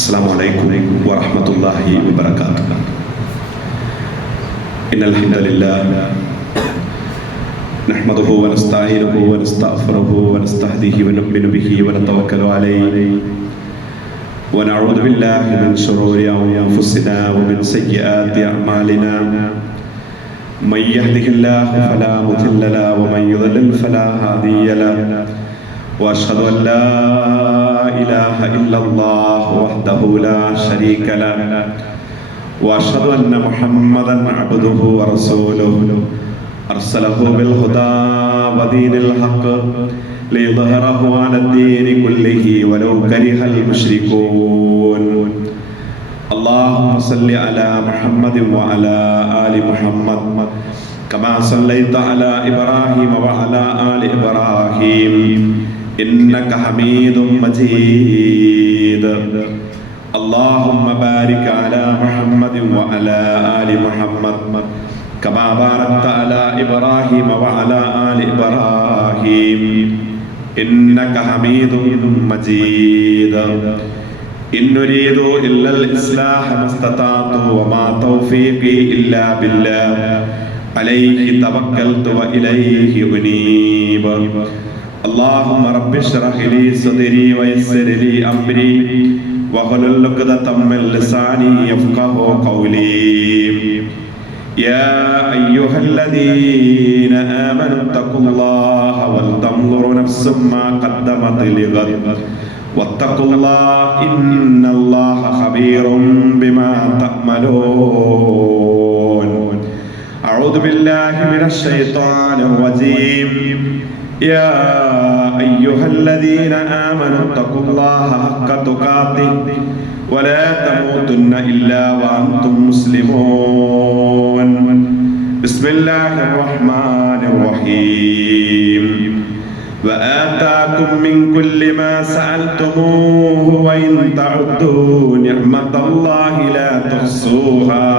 السلام عليكم ورحمة الله وبركاته. إن الحمد لله نحمده ونستعينه ونستغفره ونستهديه ونؤمن به ونتوكل عليه ونعوذ بالله من شرور أنفسنا ومن سيئات أعمالنا. من يهده الله فلا مضل له ومن يضلل فلا هادي له. وأشهد أن لا إله إلا الله وحده لا شريك له وأشهد أن محمدا عبده ورسوله أرسله بالهدى ودين الحق ليظهره على الدين كله ولو كره المشركون. اللهم صل على محمد وعلى آل محمد كما صليت على إبراهيم وعلى آل إبراهيم إنك حميد مجيد. اللهم بارك على محمد وعلى آل محمد كما باركت على إبراهيم وعلى آل إبراهيم إنك حميد مجيد. إن نريد إلا الإصلاح ما استطعت وما توفيقي إلا بالله عليه توكلت وإليه أنيب. اللهم رب اشرح لي صدري ويسر لي أمري واحلل عقدة من لساني يفقهوا قولي. يا أيها الذين آمنوا اتقوا الله ولتنظر نفس ما قدمت لغد واتقوا الله إن الله خبير بما تعملون. أعوذ بالله من الشيطان الرجيم. يا أيها الذين آمنوا اتقوا الله حق تقاته ولا تموتن إلا وأنتم مسلمون. بسم الله الرحمن الرحيم. وآتاكم من كل ما سألتموه وإن تعدوا نعمة الله لا تحصوها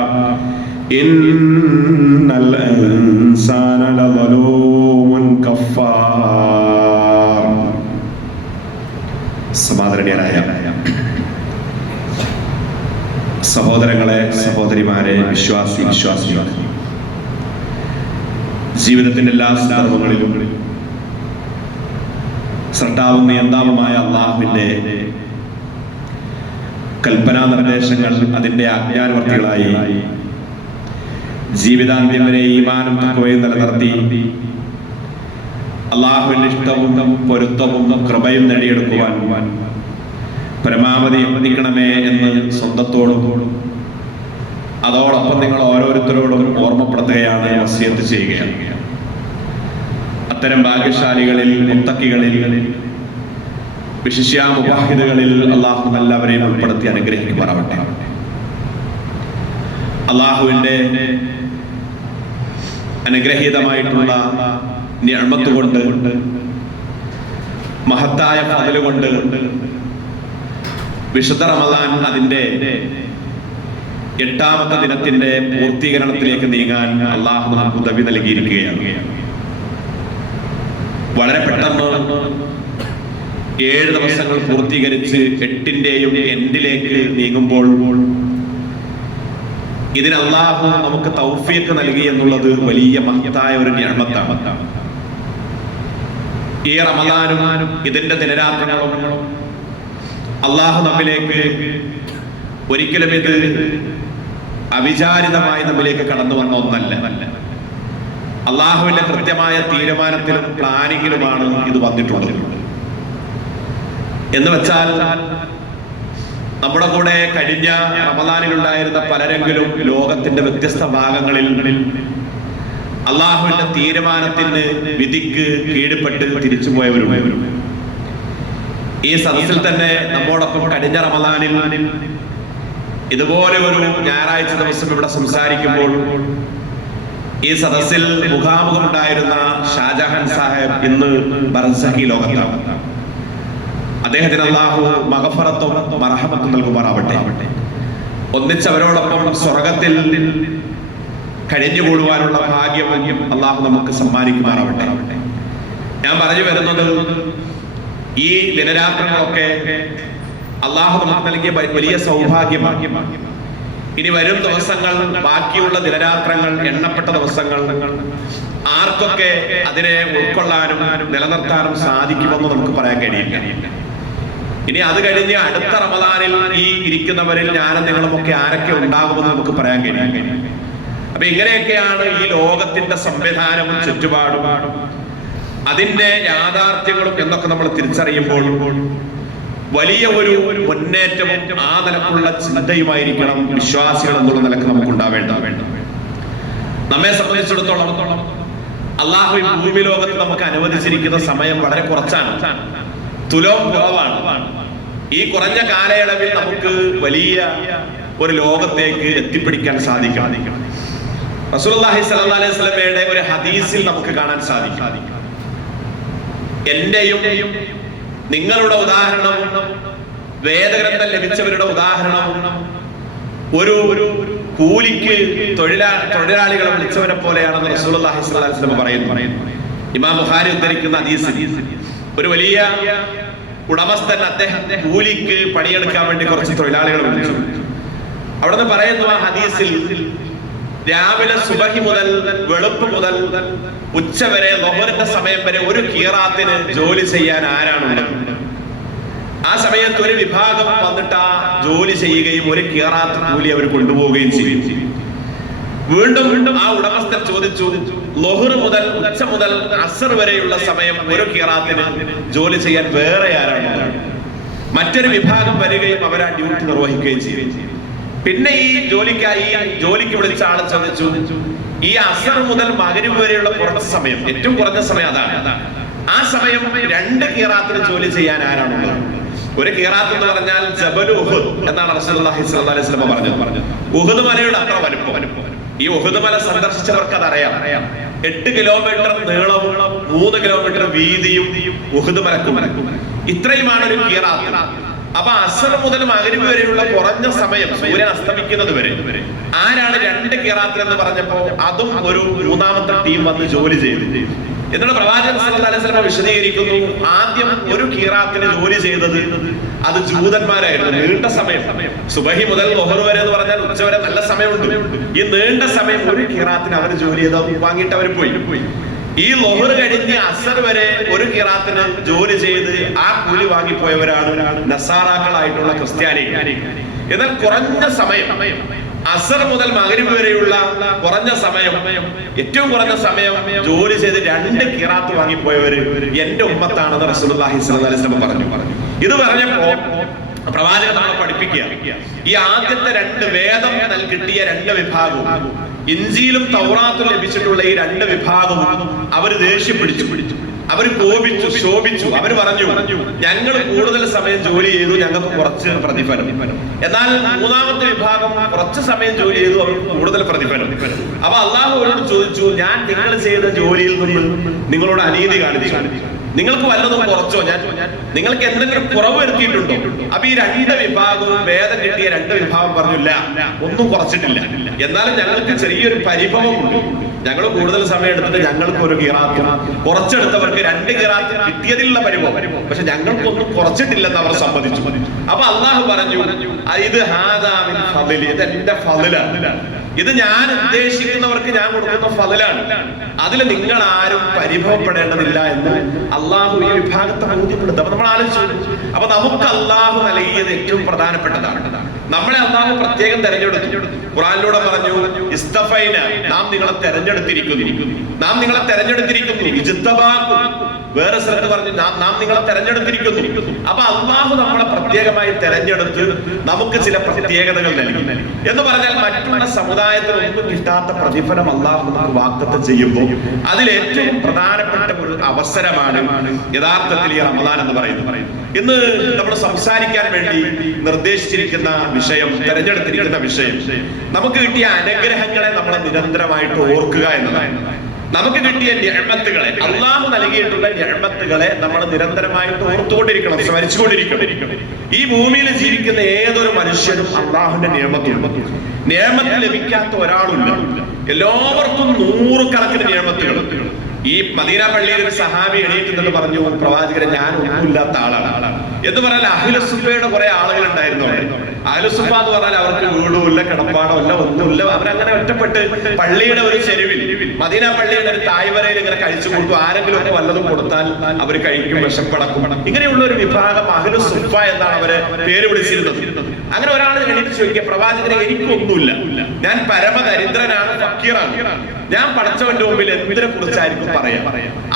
إن الإنسان لظلوم كفار. സമാദരണീയരായ സഹോദരങ്ങളെ, സഹോദരിമാരെ, വിശ്വാസികൾ, ജീവിതത്തിന്റെ എല്ലാ സന്ദർഭങ്ങളിലും സൃഷ്ടാവും നിയന്താവുമായ അല്ലാഹുവിന്റെ കൽപ്പനാ നിർദ്ദേശങ്ങൾ അതിന്റെ ആജ്ഞാനുവർത്തികളായി ജീവിതാന്ത്യം വരെ ഈമാനും തഖ്വയും നിലനിർത്തി അല്ലാഹുവിന്റെ ഇഷ്ടവും പൊരുത്തവും കൃപയും നേടിയെടുക്കുവാൻ പരമാവധി യത്നിക്കണമേ എന്ന് സ്വന്തത്തോടും അതോടൊപ്പം നിങ്ങൾ ഓരോരുത്തരോടും ഓർമ്മപ്പെടുത്തുകയാണ്, വസിയത്ത് ചെയ്യുകയാണ്. അത്തരം ഭാഗ്യശാലികളിൽ, മുത്തക്കികളിൽ, വിശിഷ്യ മുവാഹിദുകളിൽ അല്ലാഹു എല്ലാവരെയും ഉൾപ്പെടുത്തി അനുഗ്രഹിക്കുമാറാവട്ടെ. അല്ലാഹുവിന്റെ അനുഗ്രഹീതമായിട്ടുള്ള നിഅമത്ത് കൊണ്ട്, മഹത്തായ ഫദ്ല് കൊണ്ട് വിശുദ്ധ റമദാൻ അതിന്റെ 8ാമത്തെ ദിനത്തിന്റെ പൂർത്തീകരണത്തിലേക്ക് നീങ്ങാൻ അല്ലാഹു നമുക്ക് ഉദവി നൽകിയിരിക്കുകയാണ്. വളരെ പെട്ടെന്ന് 7 ദിവസങ്ങൾ പൂർത്തീകരിച്ച് 8ന്റെയും എൻഡിലേക്ക് നീങ്ങുമ്പോൾ ഇതിന് അല്ലാഹു നമുക്ക് തൗഫീഖ് നൽകി എന്നുള്ളത് വലിയ മഹത്തായ ഒരു നിഅമത്താണ്. ഈ റമദാനും ഇതിന്റെ ദിനരാത്രങ്ങളും അല്ലാഹു നമ്മിലേക്ക് ഒരിക്കലും ഇത് അവിചാരിതമായി നമ്മിലേക്ക് കടന്നു വന്ന ഒന്നല്ല. അല്ലാഹുവിന്റെ കൃത്യമായ തീരുമാനത്തിലും പ്ലാനിങ്ങിലുമാണ് ഇത് വന്നിട്ടുള്ളത്. എന്ന് വെച്ചാൽ നമ്മുടെ കൂടെ കഴിഞ്ഞ റമദാനിലുണ്ടായിരുന്ന പലരെങ്കിലും ലോകത്തിന്റെ വ്യത്യസ്ത ഭാഗങ്ങളിൽ അല്ലാഹുവിന്റെ തീരുമാനത്തിന്, വിധിക്ക് കീഴ്പ്പെട്ട് തിരിച്ചുപോയവരും ഈ സദസ്സിൽ തന്നെ നമ്മോടൊപ്പം കഴിഞ്ഞ റമദാനിൽ ഇതുപോലെ ഒരു ഞായറാഴ്ച ദിവസം ഇവിടെ സംസാരിക്കുമ്പോൾ ഈ സദസ്സിൽ മുഖാമുഖം ഉണ്ടായിരുന്ന ഷാജഹാൻ സാഹിബ് ഇന്ന് ബർസഖി ലോകത്താണ്. അദ്ദേഹത്തിന് അല്ലാഹു മഗ്ഫിറത്തും മർഹമത്തും നൽകുമാറാവട്ടെ. ഒന്നിച്ചവരോടൊപ്പം സ്വർഗത്തിൽ കഴിഞ്ഞുകൂടുവാനുള്ള ഭാഗ്യം അല്ലാഹു നമുക്ക് സമ്മാനിക്കുമാറാവട്ടെ. ഞാൻ പറഞ്ഞു വരുന്നത്, ഈ ദിനരാത്രങ്ങളൊക്കെ അള്ളാഹു നമുക്ക് നൽകിയ വലിയ സൗഭാഗ്യമാണ്. ഇനി വരും ദിവസങ്ങൾ, ബാക്കിയുള്ള ദിനരാത്രങ്ങൾ, എണ്ണപ്പെട്ട ദിവസങ്ങൾ, ആർക്കൊക്കെ അതിനെ ഉൾക്കൊള്ളാനും നിലനിർത്താനും സാധിക്കുമെന്ന് നമുക്ക് പറയാൻ കഴിയില്ല. ഇനി അത് കഴിഞ്ഞ് അടുത്ത റമദാനിൽ ഈ ഇരിക്കുന്നവരിൽ ഞാനും നിങ്ങളും ഒക്കെ ആരൊക്കെ ഉണ്ടാകുമെന്ന് നമുക്ക് പറയാൻ കഴിയും. അപ്പൊ ഇങ്ങനെയൊക്കെയാണ് ഈ ലോകത്തിന്റെ സംവിധാനവും ചുറ്റുപാടും അതിന്റെ യാഥാർത്ഥ്യങ്ങളും എന്നൊക്കെ നമ്മൾ തിരിച്ചറിയുമ്പോൾ വലിയ ഒരു മുന്നേറ്റവും ആ നിലക്കുള്ള ചിന്തയുമായിരിക്കണം വിശ്വാസികൾ എന്നുള്ള നിലക്ക് നമുക്ക് ഉണ്ടാവേണ്ടത്. നമ്മെ സംബന്ധിച്ചിടത്തോളം അള്ളാഹു ഭൂമി ലോകത്ത് നമുക്ക് അനുവദിച്ചിരിക്കുന്ന സമയം വളരെ കുറച്ചാണ്, തുലോം കുറവാണ്. ഈ കുറഞ്ഞ കാലയളവിൽ നമുക്ക് വലിയ ഒരു ലോകത്തേക്ക് എത്തിപ്പിടിക്കാൻ സാധിക്കണം. റസൂലുള്ളാഹി സ്വല്ലല്ലാഹു അലൈഹി വസല്ലമയുടെ ഒരു ഹദീസിൽ നമുക്ക് കാണാൻ സാധിക്കും, എന്റെയും നിങ്ങളുടെ ഉദാഹരണം, വേദഗ്രന്ഥം ലഭിച്ചവരുടെ ഉദാഹരണം ഒരു കൂലിക്ക് തൊഴിലാളികളെ വിളിച്ചവരെ പോലെയാണെന്ന് റസൂലുള്ളാഹി സ്വല്ലല്ലാഹു അലൈഹി വസല്ലം പറയുന്നു. ഇമാം ബുഖാരി ഉദ്ധരിക്കുന്ന ഹദീസിൽ ഒരു വലിയ ഉടമസ്ഥൻ അദ്ദേഹം കൂലിക്ക് പണിയെടുക്കാൻ വേണ്ടി കുറച്ച് തൊഴിലാളികളെ വിളിച്ചു. അവിടുന്ന് പറയുന്നു ആ ഹദീസിൽ, രാവിലെ സുബഹി മുതൽ വെളുപ്പ് മുതൽ ഉച്ചവരെ ളുഹറിന്റെ സമയം വരെ ഒരു ഖീറാത്തിന് ജോലി ചെയ്യാൻ ആരാണുള്ളത്? ആ സമയത്ത് ഒരു വിഭാഗം വന്നിട്ട് ആ ജോലി ചെയ്യുകയും ഒരു ഖീറാത്ത് കൂലി അവർ കൊണ്ടുപോവുകയും ചെയ്യും. വീണ്ടും ആ ഉടമസ്ഥൻ ചോദിച്ചു, ളുഹർ മുതൽ ഉച്ച മുതൽ അസ്ർ വരെയുള്ള സമയം ഒരു ഖീറാത്തിന് ജോലി ചെയ്യാൻ വേറെ ആരാണ്? മറ്റൊരു വിഭാഗം വരികയും അവർ ആ ഡ്യൂട്ടി നിർവഹിക്കുകയും ചെയ്യും. പിന്നെ ഈ ജോലിക്ക് വിളിച്ച ആളെ ചോദിച്ചു, ഈ അസ്ർ മുതൽ മഗ്രിബ് വരെയുള്ള കുറച്ച് സമയം, ഏറ്റവും കുറഞ്ഞ സമയം അതാണ്, ആ സമയം 2 ഖീറാത്തിന് ജോലി ചെയ്യാൻ ആരാണുള്ളത്? ഒരു ഖീറാത്ത് എന്ന് പറഞ്ഞാൽ ജബൽ ഉഹുദ് എന്നാണ് റസൂലുള്ളാഹി സ്വല്ലല്ലാഹു അലൈഹി വസല്ലം പറഞ്ഞത്. ഉഹുദ് മലയുടെ അത്ര വലുപ്പം. ഈ ഉഹുദ് മല സന്ദർശിച്ചവർക്ക് അതറിയാം. 8 കിലോമീറ്റർ നീളവും 3 കിലോമീറ്റർ വീതിയും ഉഹുദ് മലക്കും. ഇത്രയുമാണ് ഒരു ഖീറാത്ത്. അപ്പൊ അസ്ർ മുതൽ മഗ്രിബ് വരെയുള്ള കുറഞ്ഞ സമയം, സൂര്യൻ അസ്തമിക്കുന്നത് വരെ ആരാണ് 2 ഖീറാത്ത് എന്ന് പറഞ്ഞപ്പോ അതും ഒരു മൂന്നാമത്തെ ടീം വന്ന് ജോലി ചെയ്തു. എന്നുള്ള പ്രവാചകൻ സല്ലല്ലാഹു അലൈഹി വസല്ലം വിശദീകരിക്കുന്നു, ആദ്യം ഒരു ഖീറാത്തിന് ജോലി ചെയ്തത് അത് ജൂതന്മാരായിരുന്നു. നീണ്ട സമയം, സുബഹി മുതൽ ളുഹർ വരെ എന്ന് പറഞ്ഞാൽ ഉച്ച വരെ നല്ല സമയമുണ്ട്. ഈ നീണ്ട സമയം ഒരു ഖീറാത്തിന് അവർ ജോലി ചെയ്ത് വാങ്ങിയിട്ട് അവർ പോയി. ഈ ളുഹർ കഴിഞ്ഞ് അസ്ർ വരെ ഒരു ഖീറാത്തിന് ജോലി ചെയ്ത് ആ കൂലി വാങ്ങിപ്പോയവരാണ് നസാറാക്കളായിട്ടുള്ള ക്രിസ്ത്യാനികൾ. എന്നാൽ കുറഞ്ഞ സമയം, അസ്ർ മുതൽ മഗ്രിബ് വരെയുള്ള കുറഞ്ഞ സമയം, ഏറ്റവും കുറഞ്ഞ സമയം ജോലി ചെയ്ത് 2 ഖീറാത്ത് വാങ്ങിപ്പോയവര് എന്റെ ഉമ്മത്താണെന്ന് റസൂലുള്ളാഹി സ്വല്ലല്ലാഹു അലൈഹി വസല്ലം പറഞ്ഞു. ഇത് പറഞ്ഞപ്പോ പ്രവാചകൻ നമ്മളെ പഠിപ്പിക്കുക, ഈ ആദ്യത്തെ 2 വേദം കിട്ടിയ 2 വിഭാഗവും ഇഞ്ചീലും തൗറാത്തും ലഭിച്ചിട്ടുള്ള ഈ 2 വിഭാഗവും അവർ ദേഷ്യം പിടിച്ചു, അവർ കോപിച്ചു, ശോഭിച്ചു. അവർ പറഞ്ഞു, ഞങ്ങൾ കൂടുതൽ സമയം ജോലി ചെയ്തു, ഞങ്ങൾക്ക് കുറച്ച് പ്രതിഫലം. എന്നാൽ മൂന്നാമത്തെ വിഭാഗം കുറച്ച് സമയം ജോലി ചെയ്തു, അവർക്ക് കൂടുതൽ പ്രതിഫലം. അപ്പൊ അള്ളാഹു അവരോട് ചോദിച്ചു, ഞാൻ നിങ്ങൾ ചെയ്ത ജോലിയിൽ നിന്ന് നിങ്ങളോട് അനീതി കാണിച്ചു, നിങ്ങൾക്ക് വല്ലതും കുറച്ചോ? നിങ്ങൾക്ക് എന്തെങ്കിലും കുറവ് വരുത്തിയിട്ടുണ്ടോ? അപ്പൊ ഈ 2 വിഭാഗവും, വേദം കിട്ടിയ 2 വിഭാഗം പറഞ്ഞില്ല, ഒന്നും കുറച്ചിട്ടില്ല. എന്നാലും ഞങ്ങൾക്ക് ചെറിയൊരു പരിഭവമുണ്ട്, ഞങ്ങൾ കൂടുതൽ സമയം എടുത്തിട്ട് ഞങ്ങൾക്ക് ഒരു ഖീറാത്ത്, കുറച്ചെടുത്തവർക്ക് 2 ഖീറാത്ത് കിട്ടിയതിലുള്ള പരിഭവം, പക്ഷെ ഞങ്ങൾക്കൊന്നും കുറച്ചിട്ടില്ലെന്ന് അവർ സമ്മതിച്ചു. അപ്പൊ അള്ളാഹു പറഞ്ഞു, ഇത് ഹാദാ മിൻ ഫളിൽ, ഇത് എന്റെ ഫളിലാണ്, ഇത് ഞാൻ ഉദ്ദേശിക്കുന്നവർക്ക് ഞാൻ കൊടുക്കുന്ന ഫളിലാണ്, അതിൽ നിങ്ങൾ ആരും പരിഭവപ്പെടേണ്ടതില്ല എന്ന് അള്ളാഹു ഈ വിഭാഗത്തെ ബോധ്യപ്പെടുത്തും. അപ്പൊ നമ്മൾ ആലോചിച്ചു, അപ്പൊ നമുക്ക് അള്ളാഹു നൽകിയത് ഏറ്റവും പ്രധാനപ്പെട്ടതാണ്. നമ്മളെ അള്ളാഹു പ്രത്യേകം തെരഞ്ഞെടുത്തു. ഖുർആനിലൂടെ പറഞ്ഞു, ഇസ്തഫൈന, നാം നിങ്ങളെ തെരഞ്ഞെടുത്തിരിക്കുന്നു, നാം നിങ്ങളെ തെരഞ്ഞെടുത്തിരിക്കുന്നു. ഇജ്തബാക്കും, വേറെ സ്ഥലത്ത് പറഞ്ഞു നാം നിങ്ങളെ തെരഞ്ഞെടുത്തിരിക്കുന്നു. അപ്പൊ അള്ളാഹു നമ്മളെ പ്രത്യേകമായി തെരഞ്ഞെടുത്ത് നമുക്ക് ചില പ്രത്യേകതകൾ നൽകി എന്ന് പറഞ്ഞാൽ മറ്റുള്ള സമുദായത്തിൽ ഒന്നും കിട്ടാത്ത പ്രതിഫലം അള്ളാഹു നമുക്ക് വാഗ്ദത്തം ചെയ്യുമ്പോൾ അതിൽ ഏറ്റവും പ്രധാനപ്പെട്ട ഒരു അവസരമാണ് യഥാർത്ഥത്തിൽ ഈ റമദാൻ എന്ന് പറയുന്നത്. ഇന്ന് നമ്മൾ സംസാരിക്കാൻ വേണ്ടി നിർദ്ദേശിച്ചിരിക്കുന്ന വിഷയം, തെരഞ്ഞെടുത്തിരിക്കുന്ന വിഷയം, നമുക്ക് കിട്ടിയ അനുഗ്രഹങ്ങളെ നമ്മൾ നിരന്തരമായിട്ട് ഓർക്കുക എന്നതാണ്. നമുക്ക് കിട്ടിയ നിഅമത്തുകളെ, അള്ളാഹു നൽകിയിട്ടുള്ള നിഅമത്തുകളെ നമ്മൾ നിരന്തരമായിട്ട് ഓർത്തുകൊണ്ടിരിക്കണം, സ്മരിച്ചുകൊണ്ടിരിക്കണം. ഈ ഭൂമിയിൽ ജീവിക്കുന്ന ഏതൊരു മനുഷ്യനും അള്ളാഹുവിന്റെ നിയമത്തുണ്ട്. നിയമത്ത് ലഭിക്കാത്ത ഒരാളുണ്ട്. എല്ലാവർക്കും 100 കണക്കിന് നിയമത്തുകൾ. ഈ മദീന പള്ളിയിൽ ഒരു സഹാബി എണീറ്റുന്നിട്ട് പറഞ്ഞു, പ്രവാചകരെ ഞാൻ ഒന്നുമില്ലാത്ത ആളാണ് എന്ന് പറഞ്ഞാൽ അഹ്ലുസുഫയുടെ കുറെ ആളുകൾ ഉണ്ടായിരുന്നു അവിടെ. അഹ്ലുസുഫ എന്ന് പറഞ്ഞാൽ അവർക്ക് വീടുമില്ല, കിടപ്പാടോ ഇല്ല, ഒന്നുമില്ല. അവരങ്ങനെ ഒറ്റപ്പെട്ട് പള്ളിയുടെ ഒരു ചെരുവിൽ, മദീന പള്ളിയുടെ ഒരു തായ്വരയിൽ ഇങ്ങനെ കഴിച്ചു കൊടുക്കും. ആരെങ്കിലും ഒക്കെ വല്ലതും കൊടുത്താൽ അവർ കഴിക്കും, വിശപ്പടക്കും. ഇങ്ങനെയുള്ള ഒരു വിഭാഗം അഹ്ലുസുഫ എന്നാണ് അവരെ പേര് വിളിച്ചിരുന്നത്. അങ്ങനെ ഒരാൾ എണീറ്റ് ചോദിക്കുക, പ്രവാചകരെ എനിക്കൊന്നുമില്ല, ഞാൻ പരമദരിദ്രനാണ്, ഫക്കീറാണ്, ഞാൻ പടച്ചവന്റെ മുമ്പിൽ എന്തിനെ കുറിച്ചായിരിക്കും പറയാം?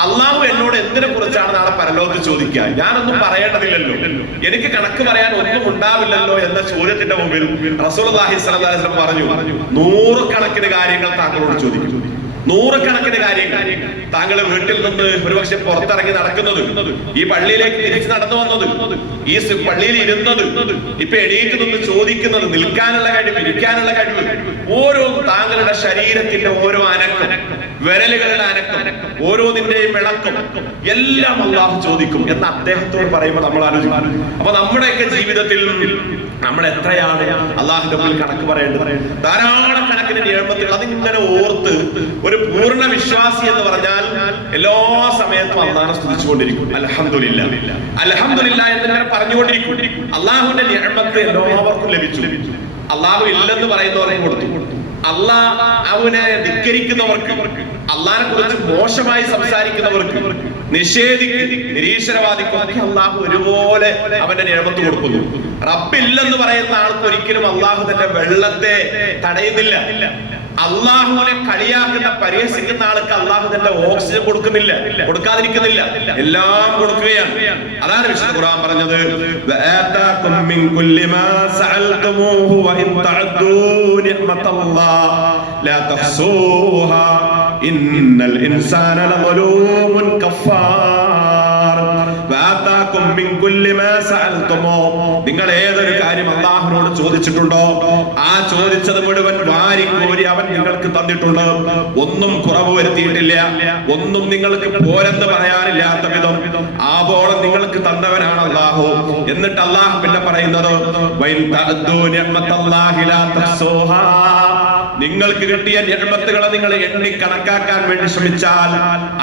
അള്ളാഹു എന്നോട് എന്തിനെ കുറിച്ചാണ് നാളെ പരലോകത്ത് ചോദിക്കുക? ഞാനൊന്നും പറയേണ്ടതില്ലല്ലോ, എനിക്ക് കണക്ക് പറയാൻ ഒന്നും ഉണ്ടാവില്ലല്ലോ എന്ന ചോദ്യത്തിന്റെ മുമ്പിൽ റസൂലുള്ളാഹി സ്വല്ലല്ലാഹു അലൈഹി വസല്ലം പറഞ്ഞു, 100 കണക്കിന് കാര്യങ്ങൾ താങ്കളോട് ചോദിക്കും. 100 കണക്കിന് കാര്യങ്ങൾ. താങ്കൾ വീട്ടിൽ നിന്ന് ഒരുപക്ഷെ പുറത്തിറങ്ങി നടക്കുന്നത്, ഈ പള്ളിയിലേക്ക് തിരിച്ചു നടന്നു വന്നത്, ഈ പള്ളിയിൽ ഇരുന്നത്, ഇപ്പൊ എണീറ്റ് നിന്ന് ചോദിക്കുന്നത്, നിൽക്കാനുള്ള കഴിവ്, ഇരിക്കാനുള്ള കഴിവ്, ഓരോ താങ്കളുടെ ശരീരത്തിന്റെ ഓരോ അനക്കം, വിരലുകളുടെ അനക്കം, ഓരോന്നിന്റെയും വിളക്കം എല്ലാം അല്ലാഹു ചോദിക്കും എന്ന് അദ്ദേഹത്തോട് പറയുമ്പോൾ നമ്മൾ ആലോചിക്കും. അപ്പൊ നമ്മുടെയൊക്കെ ജീവിതത്തിൽ നമ്മൾ എത്രയാണ് അള്ളാഹുവിന്റെ മുമ്പിൽ കണക്ക് പറയേണ്ടത്? ധാരാളം കണക്കിന് നിയമത്തിൽ അതിങ്ങനെ ഓർത്ത് ഒരു പൂർണ്ണ വിശ്വാസി എന്ന് പറഞ്ഞാൽ എല്ലാ സമയത്തും അള്ളാഹനെ സ്തുതിച്ചുകൊണ്ടിരിക്കും. അൽഹംദുലില്ലാ അൽഹംദുലില്ലാ എന്നിങ്ങനെ പറഞ്ഞുകൊണ്ടിരിക്കും. അള്ളാഹുവിന്റെ നിഅമത്ത് എല്ലാവർക്കും ലഭിച്ചു. അള്ളാഹു ഇല്ലെന്ന് പറയുന്നവരെ കൊടുത്തു. അള്ളാഹുവിനെ ധിക്കരിക്കുന്നവർക്ക്, അള്ളാഹിനെ കുറിച്ച് മോശമായി സംസാരിക്കുന്നവർക്ക്, നിരീശ്വരവാദിക്കൊക്കെ അള്ളാഹു ഒരുപോലെ അവന്റെ നിയമത്ത് കൊടുക്കുന്നു. റബ്ബില്ലെന്ന് പറയുന്ന ആൾക്ക് ഒരിക്കലും അള്ളാഹു തന്റെ വെള്ളത്തെ തടയുന്നില്ല. അള്ളാഹുവിനെ കളിയാക്കുന്ന, പരിഹസിക്കുന്ന ആൾക്ക് അള്ളാഹു തന്റെ ഓക്സിജൻ കൊടുക്കുന്നില്ല, കൊടുക്കാതിരിക്കുന്നില്ല, എല്ലാം കൊടുക്കുകയാണ്. അതാണ് വിശുദ്ധ ഖുർആൻ പറഞ്ഞത്, വആതാകും മിൻ കുല്ലി മാ സഅൽതുമൂഹു വഇൻ തഅദ്ദൂ നിഅമതല്ലാഹ് ലാ തഹ്സൂഹാ ഇന്നൽ ഇൻസാന ലളൂമുൻ കഫാർ. വആതാകും മിൻ കുല്ലി മാ സഅൽതുമൂ, നിങ്ങൾ ഏതൊരു കാര്യം അള്ളാഹുവിനോട് ചോദിച്ചിട്ടുണ്ടോ ആ ചോദിച്ചത് മുഴുവൻ വാരിക്കോരി അവൻ നിങ്ങൾക്ക് തന്നിട്ടുണ്ട്. ഒന്നും കുറവ് വരുത്തിയിട്ടില്ല, ഒന്നും നിങ്ങൾക്ക് പോരെന്ന് പറയാനില്ലാത്ത വിധം ആവോളം നിങ്ങൾക്ക് തന്നവനാണ് അള്ളാഹു. എന്നിട്ട് അള്ളാഹു പിന്നെ പറയുന്നത്, നിങ്ങൾക്ക് കിട്ടിയ നിഅമത്തുകളെ നിങ്ങൾ എണ്ണി കണക്കാക്കാൻ വേണ്ടി ശ്രമിച്ചാൽ,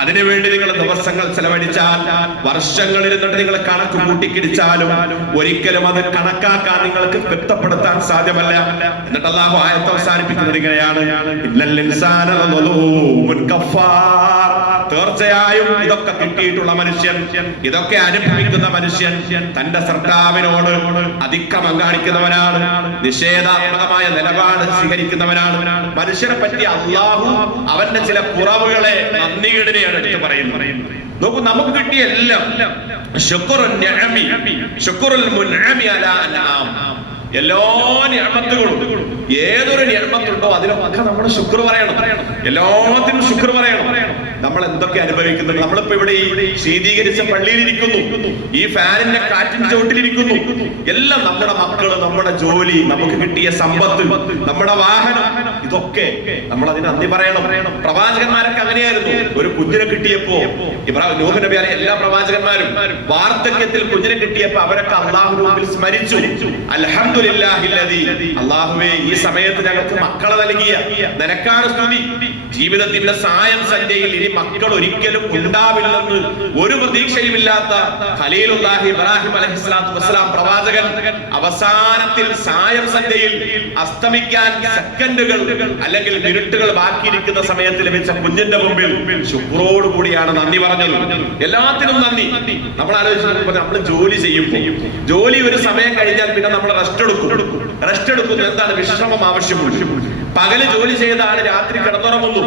അതിനുവേണ്ടി നിങ്ങൾ ദിവസങ്ങൾ ചെലവഴിച്ചാൽ, വർഷങ്ങൾ ഇരുന്നിട്ട് നിങ്ങൾ കണക്ക് കൂട്ടിക്കിടിച്ചാലും ഒരിക്കലും അത് കണക്കാക്കാൻ നിങ്ങൾക്ക് വ്യക്തപ്പെടുത്താൻ സാധ്യമല്ല. എന്നിട്ട് അല്ലാഹു ആയത്ത് അവസാനിപ്പിക്കുന്നത് ഇങ്ങനെയാണ്, ഇന്നൽ ഇൻസാന ലളൂമുൻ കഫാർ. തീർച്ചയായും ഇതൊക്കെ കിട്ടിയിട്ടുള്ള മനുഷ്യൻ, ഇതൊക്കെ അനുഭവിക്കുന്ന മനുഷ്യൻ തന്റെ സർക്കാവിനോട് അതിക്രമം കാണിക്കുന്നവനാണ്, നിഷേധാത്മകമായ നിലപാട് സ്വീകരിക്കുന്നവനാണ്. മനുഷ്യനെ പറ്റി അല്ലാഹു അവന്റെ ചില കുറവുകളെ, നന്ദികേടിനെയാണ് എടുത്ത് പറയുന്നത്. നോക്കൂ, നമുക്ക് കിട്ടിയ എല്ലാം ശുക്റുൻ നിഅമി, ശുക്റുൽ മുൻഅമി അലാ അൻആം, എല്ലാ നിഅമത്തുകളും, ഏതൊരു നിഅമത്തുണ്ടോ അതിലൊക്കെ നമ്മൾ ശുക്ർ പറയണം. എല്ലാത്തിനും ശുക്ർ പറയണം. നമ്മൾ എന്തൊക്കെ അനുഭവിക്കുന്നുണ്ട്? നമ്മളിപ്പോ ഇവിടെ ഈ ശീതീകരിച്ച പള്ളിയിൽ ഇരിക്കുന്നു, ഈ ഫാനിന്റെ കാറ്റിന്റെ ചോട്ടിലിരിക്കുന്നു. എല്ലാം നമ്മുടെ മക്കള്, നമ്മുടെ ജോലി, നമുക്ക് കിട്ടിയ സമ്പത്ത്, നമ്മുടെ വാഹനം, ഇതൊക്കെ നമ്മൾ അതിന് നന്ദി പറയണം. പ്രവാചകന്മാരൊക്കെ അങ്ങനെയായിരുന്നു. ഒരു കുഞ്ഞിനെ കിട്ടിയപ്പോ, നൂഹ് നബി അലൈഹി എല്ലാ പ്രവാചകന്മാരും വാർദ്ധക്യത്തിൽ കുഞ്ഞിനെ കിട്ടിയപ്പോ അവരൊക്കെ അല്ലാഹുവിന്റെ മുമ്പിൽ സ്മരിച്ചു, അൽഹംദുലില്ലാഹില്ലദീ, അല്ലാഹുവേ ഈ സമയത്ത് ഞങ്ങൾക്ക് മക്കളെ നൽകിയ നിനക്കാണ് സ്തുതി. ജീവിതത്തിന്റെ സായം സന്ധ്യയിൽ ഇനി മക്കൾ ഒരിക്കലും ഉണ്ടാവില്ലെന്ന് ഒരു പ്രതീക്ഷയുമില്ലാത്ത ഖലീലുല്ലാഹി ഇബ്രാഹിം അലൈഹിസ്സലാത്തു വസ്സലാം പ്രവാചകൻ അവസാനത്തിൽ സായം സന്ധ്യയിൽ അസ്തമിക്കാൻ സെക്കൻഡുകൾ അല്ലെങ്കിൽ മിനിറ്റുകൾ ബാക്കിയിരിക്കുന്ന സമയത്ത് ലഭിച്ച കുഞ്ഞിന്റെ മുമ്പിൽ ശുക്രോട് കൂടിയാണ് നന്ദി പറഞ്ഞത്. എല്ലാത്തിനും നന്ദി. നമ്മൾ ആലോചിച്ചു, നമ്മൾ ജോലി ചെയ്യുമ്പോൾ, ജോലി ഒരു സമയം കഴിഞ്ഞാൽ പിന്നെ നമ്മൾ റെസ്റ്റ് എടുക്കുന്നു. എന്താണ്? വിശ്രമം ആവശ്യമുണ്ട്. പകല് ജോലി ചെയ്ത ആള് രാത്രി കിടന്നുറങ്ങുന്നു.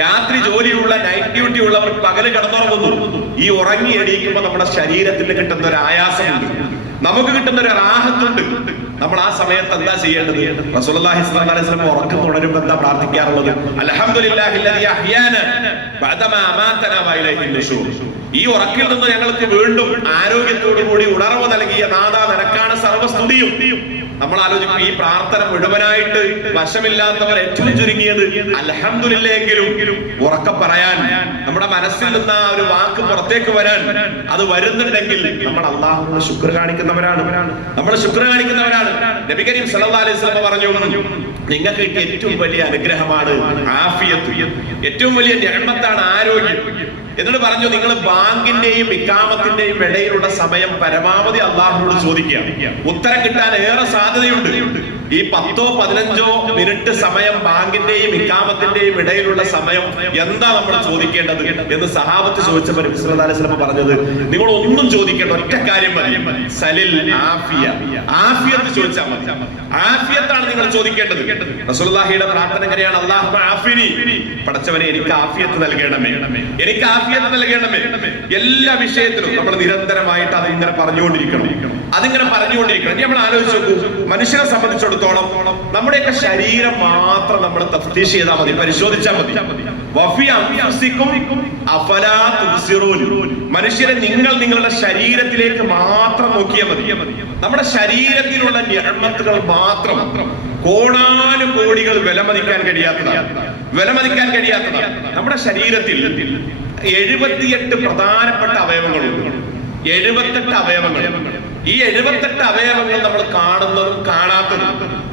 രാത്രി ജോലിയുള്ള, നൈറ്റ് ഡ്യൂട്ടി ഉള്ളവർ പകല് കിടന്നുറങ്ങുന്നു. ഈ ഉറങ്ങി എണീക്കുമ്പോൾ നമ്മുടെ ശരീരത്തിന് കിട്ടുന്ന ഒരു ആയാസമുണ്ട്, നമുക്ക് കിട്ടുന്ന ഒരു റാഹത്തുണ്ട്. നമ്മൾ ആ സമയത്ത് എന്താ ചെയ്യേണ്ടത്? റസൂലുള്ളാഹി സ്വല്ലല്ലാഹു അലൈഹി വസല്ലം ഉറക്കം തുടരുമ്പോൾ എന്താ പ്രാർത്ഥിക്കാറുള്ളത്? അൽഹംദുലില്ലാഹില്ലദീ അഹ്യാന ബഅദമാ അമാതനാ വഇലൈഹിൻ നുശൂർ. ഈ ഉറക്കിൽ നിന്ന് ഞങ്ങൾക്ക് വീണ്ടും ആരോഗ്യത്തോടു കൂടി ഉണർവ് നൽകിയ നാഥാ, നിനക്കാണ് സർവ്വസ്തുതിയും. നമ്മൾ ആലോചിക്കും ഈ പ്രാർത്ഥന മുഴുവനായിട്ട് വശമില്ലാത്തവർ ഏറ്റവും ചുരുങ്ങിയത് അൽഹംദുലില്ലെങ്കിലും ഉറക്കെ പറയാൻ, നമ്മുടെ മനസ്സിൽ നിന്ന് ആ ഒരു വാക്ക് പുറത്തേക്ക് വരാൻ അത് വരുന്നുണ്ടെങ്കിൽ നമ്മൾ അള്ളാഹുവിന് ശുക്ർ കാണിക്കുന്നവരാണ്. നബി കരീം സല്ലല്ലാഹു അലൈഹി വസല്ലം പറഞ്ഞു, നിങ്ങൾക്ക് കിട്ടിയ ഏറ്റവും വലിയ അനുഗ്രഹമാണ് ആഫിയത്ത്, ഏറ്റവും വലിയ നിഅമത്താണ് ആരോഗ്യം. എന്നിട്ട് പറഞ്ഞു, നിങ്ങൾ ബാങ്കിന്റെയും ഇഖാമത്തിന്റെയും ഇടയിലുള്ള സമയം പരമാവധി അള്ളാഹുവിനോട് ചോദിക്കുക. ഉത്തരം കിട്ടാൻ ഏറെ സാധ്യതയുണ്ട്. ഈ 10-15 മിനിറ്റ് സമയം ബാങ്കിന്റെയും ഇഖാമത്തിന്റെയും ഇടയിലുള്ള സമയം എന്താ നമ്മൾ ചോദിക്കേണ്ടത് എന്ന് സഹാബത്ത് ചോദിച്ചപ്പോൾ നബി സല്ലല്ലാഹു അലൈഹി വസല്ലം പറഞ്ഞത്, നിങ്ങൾ ഒന്നും ചോദിക്കേണ്ട, ഒറ്റ കാര്യം മതി, സലിൽ ആഫിയ, ആഫിയത്ത് ചോദിച്ചാൽ മതി. ആഫിയത്താണ് നിങ്ങൾ ചോദിക്കേണ്ടത്. റസൂലുള്ളാഹിയുടെ പ്രാർത്ഥന എങ്ങനെയാണ്? അല്ലാഹുമ്മ ആഫിനി, പടച്ചവനെ എനിക്ക് ആഫിയത്ത് നൽകണമേ, എനിക്ക് ആഫിയത്ത് നൽകണമേ. എല്ലാ വിഷയത്തിലും നമ്മൾ നിരന്തരമായിട്ട് അതിങ്ങനെ പറഞ്ഞുകൊണ്ടിരിക്കണം. നമ്മൾ ആലോചിച്ച് നോക്കൂ, മനുഷ്യനെ സംബന്ധിച്ചിടത്തോളം നമ്മുടെയൊക്കെ ശരീരം മാത്രം നമ്മൾ തഫ്തീഷ് ചെയ്താൽ മതി, പരിശോധിച്ചാൽ മതി. മനുഷ്യരെ നിങ്ങൾ നിങ്ങളുടെ ശരീരത്തിലേക്ക് മാത്രം നോക്കിയാൽ മതി. നമ്മുടെ ശരീരത്തിലുള്ള നിഅമത്തുകൾ മാത്രം കോടാനുകോടികൾ വിലമതിക്കാൻ കഴിയാത്തതാണ്. നമ്മുടെ ശരീരത്തിൽ 78 പ്രധാനപ്പെട്ട അവയവങ്ങളുണ്ട്. 78 അവയവങ്ങൾ. ഈ 78 അവയവങ്ങൾ നമ്മൾ കാണുന്നതും കാണാത്തതും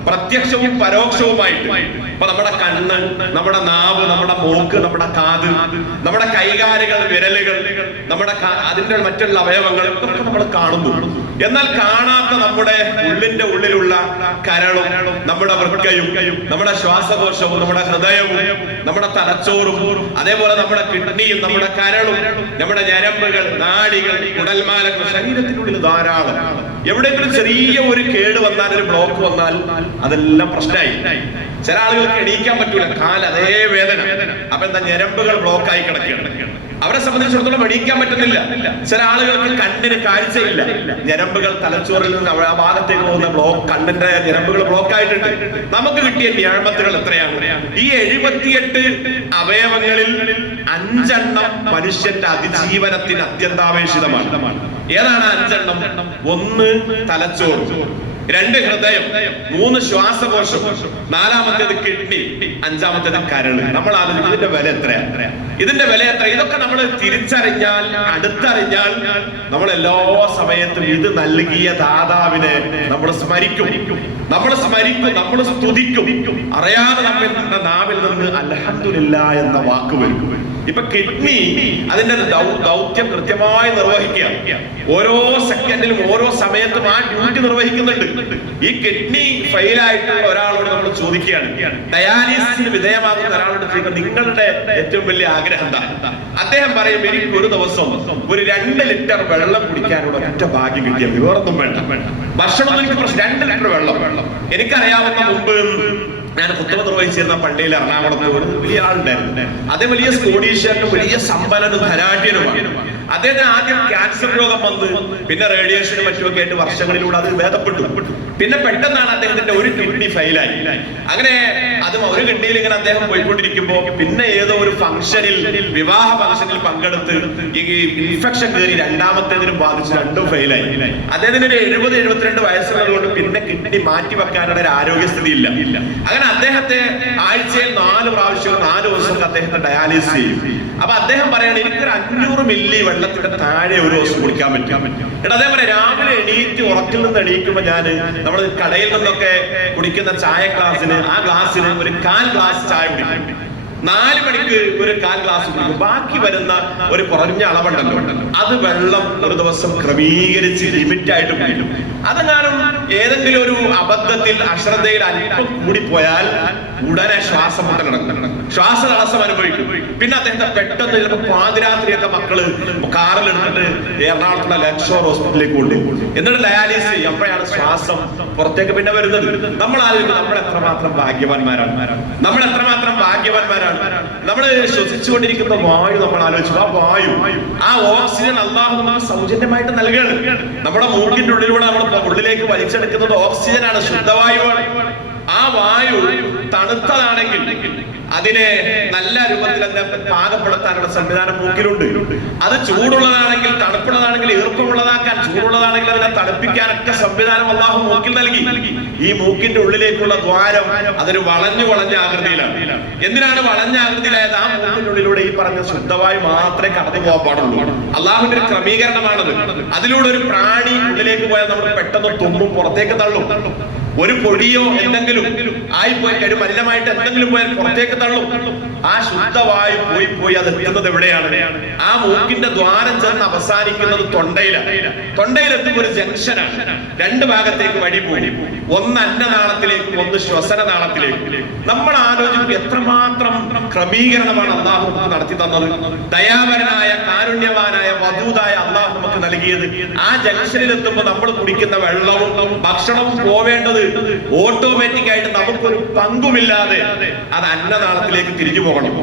പ്രത്യക്ഷവും പരോക്ഷവുമായിട്ട്. ഇപ്പൊ നമ്മുടെ കണ്ണ്, നമ്മുടെ നാവ്, നമ്മുടെ മൂക്ക്, നമ്മുടെ കാത്, നമ്മുടെ കൈകാലുകൾ, വിരലുകൾ, നമ്മുടെ അതിന്റെ മറ്റുള്ള അവയവങ്ങൾ ഇതൊക്കെ നമ്മൾ കാണുന്നു. എന്നാൽ കാണാത്ത നമ്മുടെ ഉള്ളിന്റെ ഉള്ളിലുള്ള കരളും, നമ്മുടെ വൃക്കയും, നമ്മുടെ ശ്വാസകോശവും, നമ്മുടെ ഹൃദയവും, നമ്മുടെ തലച്ചോറും, അതേപോലെ നമ്മുടെ കിഡ്നിയും, നമ്മുടെ കരളും, നമ്മുടെ ഞരമ്പുകൾ, നാഡികൾ, കുടൽമാലകൾ, ശരീരത്തിനുള്ളിൽ ധാരാളം. എവിടെയെങ്കിലും ചെറിയ ഒരു കേട് വന്നാൽ, ഒരു ബ്ലോക്ക് വന്നാൽ അതെല്ലാം പ്രശ്നമായി. ചില ആളുകൾക്ക് എണീക്കാൻ പറ്റൂല, കാൽ അതേ വേദന. അപ്പൊ എന്താ, ഞരമ്പുകൾ ബ്ലോക്കായി കിടക്കുകയാണ്. അവരെ സംബന്ധിച്ചിടത്തോളം എണീക്കാൻ പറ്റുന്നില്ല. ചില ആളുകൾക്ക് കണ്ണിന് കാഴ്ചയില്ല, ഞരമ്പുകൾ തലച്ചോറിൽ നിന്ന് ആ ഭാഗത്തേക്ക് പോകുന്ന കണ്ണിന്റെ ഞരമ്പുകൾ ബ്ലോക്ക് ആയിട്ടുണ്ട്. നമുക്ക് കിട്ടിയ നിഅമത്തുകൾ എത്രയാണ്? ഈ 78 അവയവങ്ങളിൽ 5 എണ്ണം മനുഷ്യന്റെ അതിജീവനത്തിന് അത്യന്താപേക്ഷിതമാണ്. ഏതാണ് 5 എണ്ണം? 1 തലച്ചോറ്, 2 ഹൃദയം, 3 ശ്വാസകോശം, 4-മത്തേത് കിഡ്നി, 5-മത്തേത് കരള്. നമ്മൾ ആലോചിക്കും ഇതിന്റെ വില എത്രയാണ്? ഇതൊക്കെ നമ്മൾ തിരിച്ചറിഞ്ഞാൽ, അടുത്തറിഞ്ഞാൽ, നമ്മൾ എല്ലാ സമയത്തും ഇത് നൽകിയ ദാതാവിനെ നമ്മൾ സ്മരിക്കും, നമ്മൾ സ്തുതിക്കും. അറിയാതെ നമ്മുടെ നാവിൽ നിന്ന് അൽഹംദുലില്ലാഹ് എന്ന വാക്ക് വരും. ഇപ്പൊ കിഡ്നി അതിന്റെ ദൗത്യം കൃത്യമായി നിർവഹിക്കുക. ഓരോ സെക്കൻഡിലും ഓരോ സമയത്തും ആ ഡ്യൂട്ടി നിർവഹിക്കുന്നുണ്ട്. ഈ കിഡ്നി ഫെയിലായിട്ടുള്ള ഒരാളോട് നമ്മൾ ചോദിക്കുകയാണ്, ഡയാലിസിന് വിധേയമാകുന്ന ഒരാളോട് ചോദിക്കുക, നിങ്ങളുടെ ഏറ്റവും വലിയ ആഗ്രഹം എന്താ? അദ്ദേഹം പറയും, എനിക്ക് ഒരു ദിവസം ഒരു 2 ലിറ്റർ വെള്ളം കുടിക്കാനുള്ള ഒറ്റ ഭാഗ്യം കിട്ടിയാൽ വേറൊന്നും വേണ്ട. ഭക്ഷണം എനിക്ക് പ്രശ്നം, 2 ലിറ്റർ വെള്ളം. എനിക്കറിയാവുന്ന മുമ്പ് ഞാൻ കുത്തുബ നിർവഹിച്ചിരുന്ന പള്ളിയിൽ എറണാകുളത്ത് ഒരു വലിയ ആളുണ്ടായിരുന്നു. അതേ വലിയ സ്കോഡീഷ്യനും വലിയ സമ്പന്നനും ധനാഢ്യനുമാണ്. അദ്ദേഹത്തിന് ആദ്യം ക്യാൻസർ രോഗം വന്ന്, പിന്നെ റേഡിയേഷനും മറ്റുമൊക്കെ ആയിട്ട് വർഷങ്ങളിലൂടെ അത് ഭേദപ്പെട്ടു. പിന്നെ പെട്ടെന്നാണ് അദ്ദേഹത്തിന്റെ ഒരു കിഡ്നി ഫെയിലായി. അങ്ങനെ അതും ഒരു കിഡ്നിയിൽ ഇങ്ങനെ അദ്ദേഹം പോയിക്കൊണ്ടിരിക്കുമ്പോ പിന്നെ ഏതോ ഒരു ഫംഗ്ഷനിൽ, വിവാഹ ഫംഗ്ഷനിൽ പങ്കെടുത്ത് ഈ ഇൻഫെക്ഷൻ കയറി 2-മത്തേതിനും ബാധിച്ച്, 2ഉം ഫെയിലായി. അദ്ദേഹത്തിന് ഒരു 70-72 വയസ്സുള്ളതുകൊണ്ട് പിന്നെ കിഡ്നി മാറ്റി വെക്കാനുള്ള ഒരു ആരോഗ്യസ്ഥിതി ഇല്ല. അങ്ങനെ അദ്ദേഹത്തെ ആഴ്ചയിൽ 4 പ്രാവശ്യം 4 ദിവസമൊക്കെ അദ്ദേഹത്തെ ഡയാലിസിസ് ചെയ്യും. അപ്പൊ അദ്ദേഹം പറയാണ്, എനിക്കൊരു 500 മില്ലി വെള്ളത്തിന്റെ താഴെ ഒരു ദിവസം കുടിക്കാൻ പറ്റും. എന്നിട്ട് അദ്ദേഹം പറയാം, രാവിലെ ഉറക്കിൽ നിന്ന് എണീക്കുമ്പോ ഞാൻ നമ്മൾ കടയിൽ നിന്നൊക്കെ കുടിക്കുന്ന ചായ ഗ്ലാസ്സിന്, ആ ഗ്ലാസ്സിന് ഒരു 1/4 ഗ്ലാസ് ചായ കുടിക്കും. 4 മണിക്ക് ഒരു 1/4 ഗ്ലാസ് കുടിക്കും. ബാക്കി വരുന്ന ഒരു കുറഞ്ഞ അളവുണ്ടല്ലോ, അത് വെള്ളം ഒരു ദിവസം ക്രമീകരിച്ച് ലിമിറ്റായിട്ട് കുടിക്കും. അതെങ്ങാനും ഏതെങ്കിലും ഒരു അബദ്ധത്തിൽ, അശ്രദ്ധയിൽ അല്പം കൂടിപ്പോയാൽ ഉടനെ ശ്വാസം മുട്ടലടക്കും, ശ്വാസതടസ്സം അനുഭവിക്കും. പിന്നെ അദ്ദേഹത്തെ പെട്ടെന്ന് ചിലപ്പോൾ പാതിരാത്രിയൊക്കെ മക്കള് കാറിൽ എടുത്തിട്ട് എറണാകുളത്തുള്ള ലക്ഷോർ ഹോസ്പിറ്റലിലേക്ക് കൊണ്ടുപോകും. എന്നിട്ട് ഡയാലിസിസ് ചെയ്യും. അപ്പോഴാണ് ശ്വാസം പുറത്തേക്ക് പിന്നെ വരുന്നത്. നമ്മൾ ആലോചിക്കും, നമ്മൾ എത്രമാത്രം ഭാഗ്യവാന്മാരാണ്. നമ്മൾ ശ്വസിച്ചുകൊണ്ടിരിക്കുന്ന വായു നമ്മൾ ആലോചിച്ചു, ആ വായു, ആ ഓക്സിജൻ അല്ലാഹു നമുക്ക് സൗജന്യമായിട്ട് നൽകുകയാണ്. നമ്മുടെ മൂക്കിന്റെ ഉള്ളിലൂടെ നമ്മൾ ഉള്ളിലേക്ക് വലിച്ചെടുക്കുന്നത് ഓക്സിജനാണ്, ശുദ്ധവായുവാണ്. ആ വായു തണുത്തതാണെങ്കിൽ അതിനെ നല്ല രൂപത്തിൽ അതിനെ പാകപ്പെടുത്താനുള്ള സംവിധാനം മൂക്കിലുണ്ട്. അത് ചൂടുള്ളതാണെങ്കിൽ, തണുപ്പുള്ളതാണെങ്കിൽ ഈർപ്പമുള്ളതാക്കാൻ, ചൂടുള്ളതാണെങ്കിൽ അതിനെ തണുപ്പിക്കാനൊക്കെ സംവിധാനം അല്ലാഹു മൂക്കിൽ നൽകി. ഈ മൂക്കിന്റെ ഉള്ളിലേക്കുള്ള ദ്വാരം അതൊരു വളഞ്ഞ ആകൃതിയിലാണ്. എന്തിനാണ് വളഞ്ഞ ആകൃതിയിലായത്? ആ മൂക്കിന്റെ ഉള്ളിലൂടെ ഈ പറഞ്ഞ ശുദ്ധവായു മാത്രമേ കടന്നു പോകാൻ പാടുള്ളൂ. അള്ളാഹുവിന്റെ ഒരു ക്രമീകരണമാണത്. അതിലൂടെ ഒരു പ്രാണി ഉള്ളിലേക്ക് പോയാൽ നമ്മൾ പെട്ടെന്ന് തുമ്മും, പുറത്തേക്ക് തള്ളും. ഒരു പൊടിയോ എന്തെങ്കിലും ആയിപ്പോയി ഒരു മലിനമായിട്ട് എന്തെങ്കിലും പോയാൽ പുറത്തേക്ക് തള്ളും. ആ ശുദ്ധവായു പോയി അത് എത്തുന്നത് എവിടെയാണ്? ആ മൂക്കിന്റെ ദ്വാരം ചെന്ന് അവസാനിക്കുന്നത് തൊണ്ടയിലാണ്. തൊണ്ടയിലെത്തുമ്പോൾ ഒരു ജംഗ്ഷനാണ്. രണ്ട് ഭാഗത്തേക്ക് വഴി പോകും. ഒന്ന് അന്നനാളത്തിലേക്കും ഒന്ന് ശ്വസനനാളത്തിലേക്കും. നമ്മൾ ആലോചിക്കും എത്രമാത്രം ക്രമീകരണമാണ് അള്ളാഹു നമുക്ക് നടത്തി തന്നത്. ദയാപരനായ, കാരുണ്യവാനായ, വദൂദായ അള്ളാഹു നമുക്ക് നൽകിയത്. ആ ജംഗ്ഷനിൽ എത്തുമ്പോൾ നമ്മൾ കുടിക്കുന്ന വെള്ളവും ഭക്ഷണവും പോവേണ്ടത് ഓട്ടോമാറ്റിക് ആയിട്ട് നമുക്കൊരു പങ്കുമില്ലാതെ അത് അന്നനാളത്തിലേക്ക് തിരിഞ്ഞു പോകണം.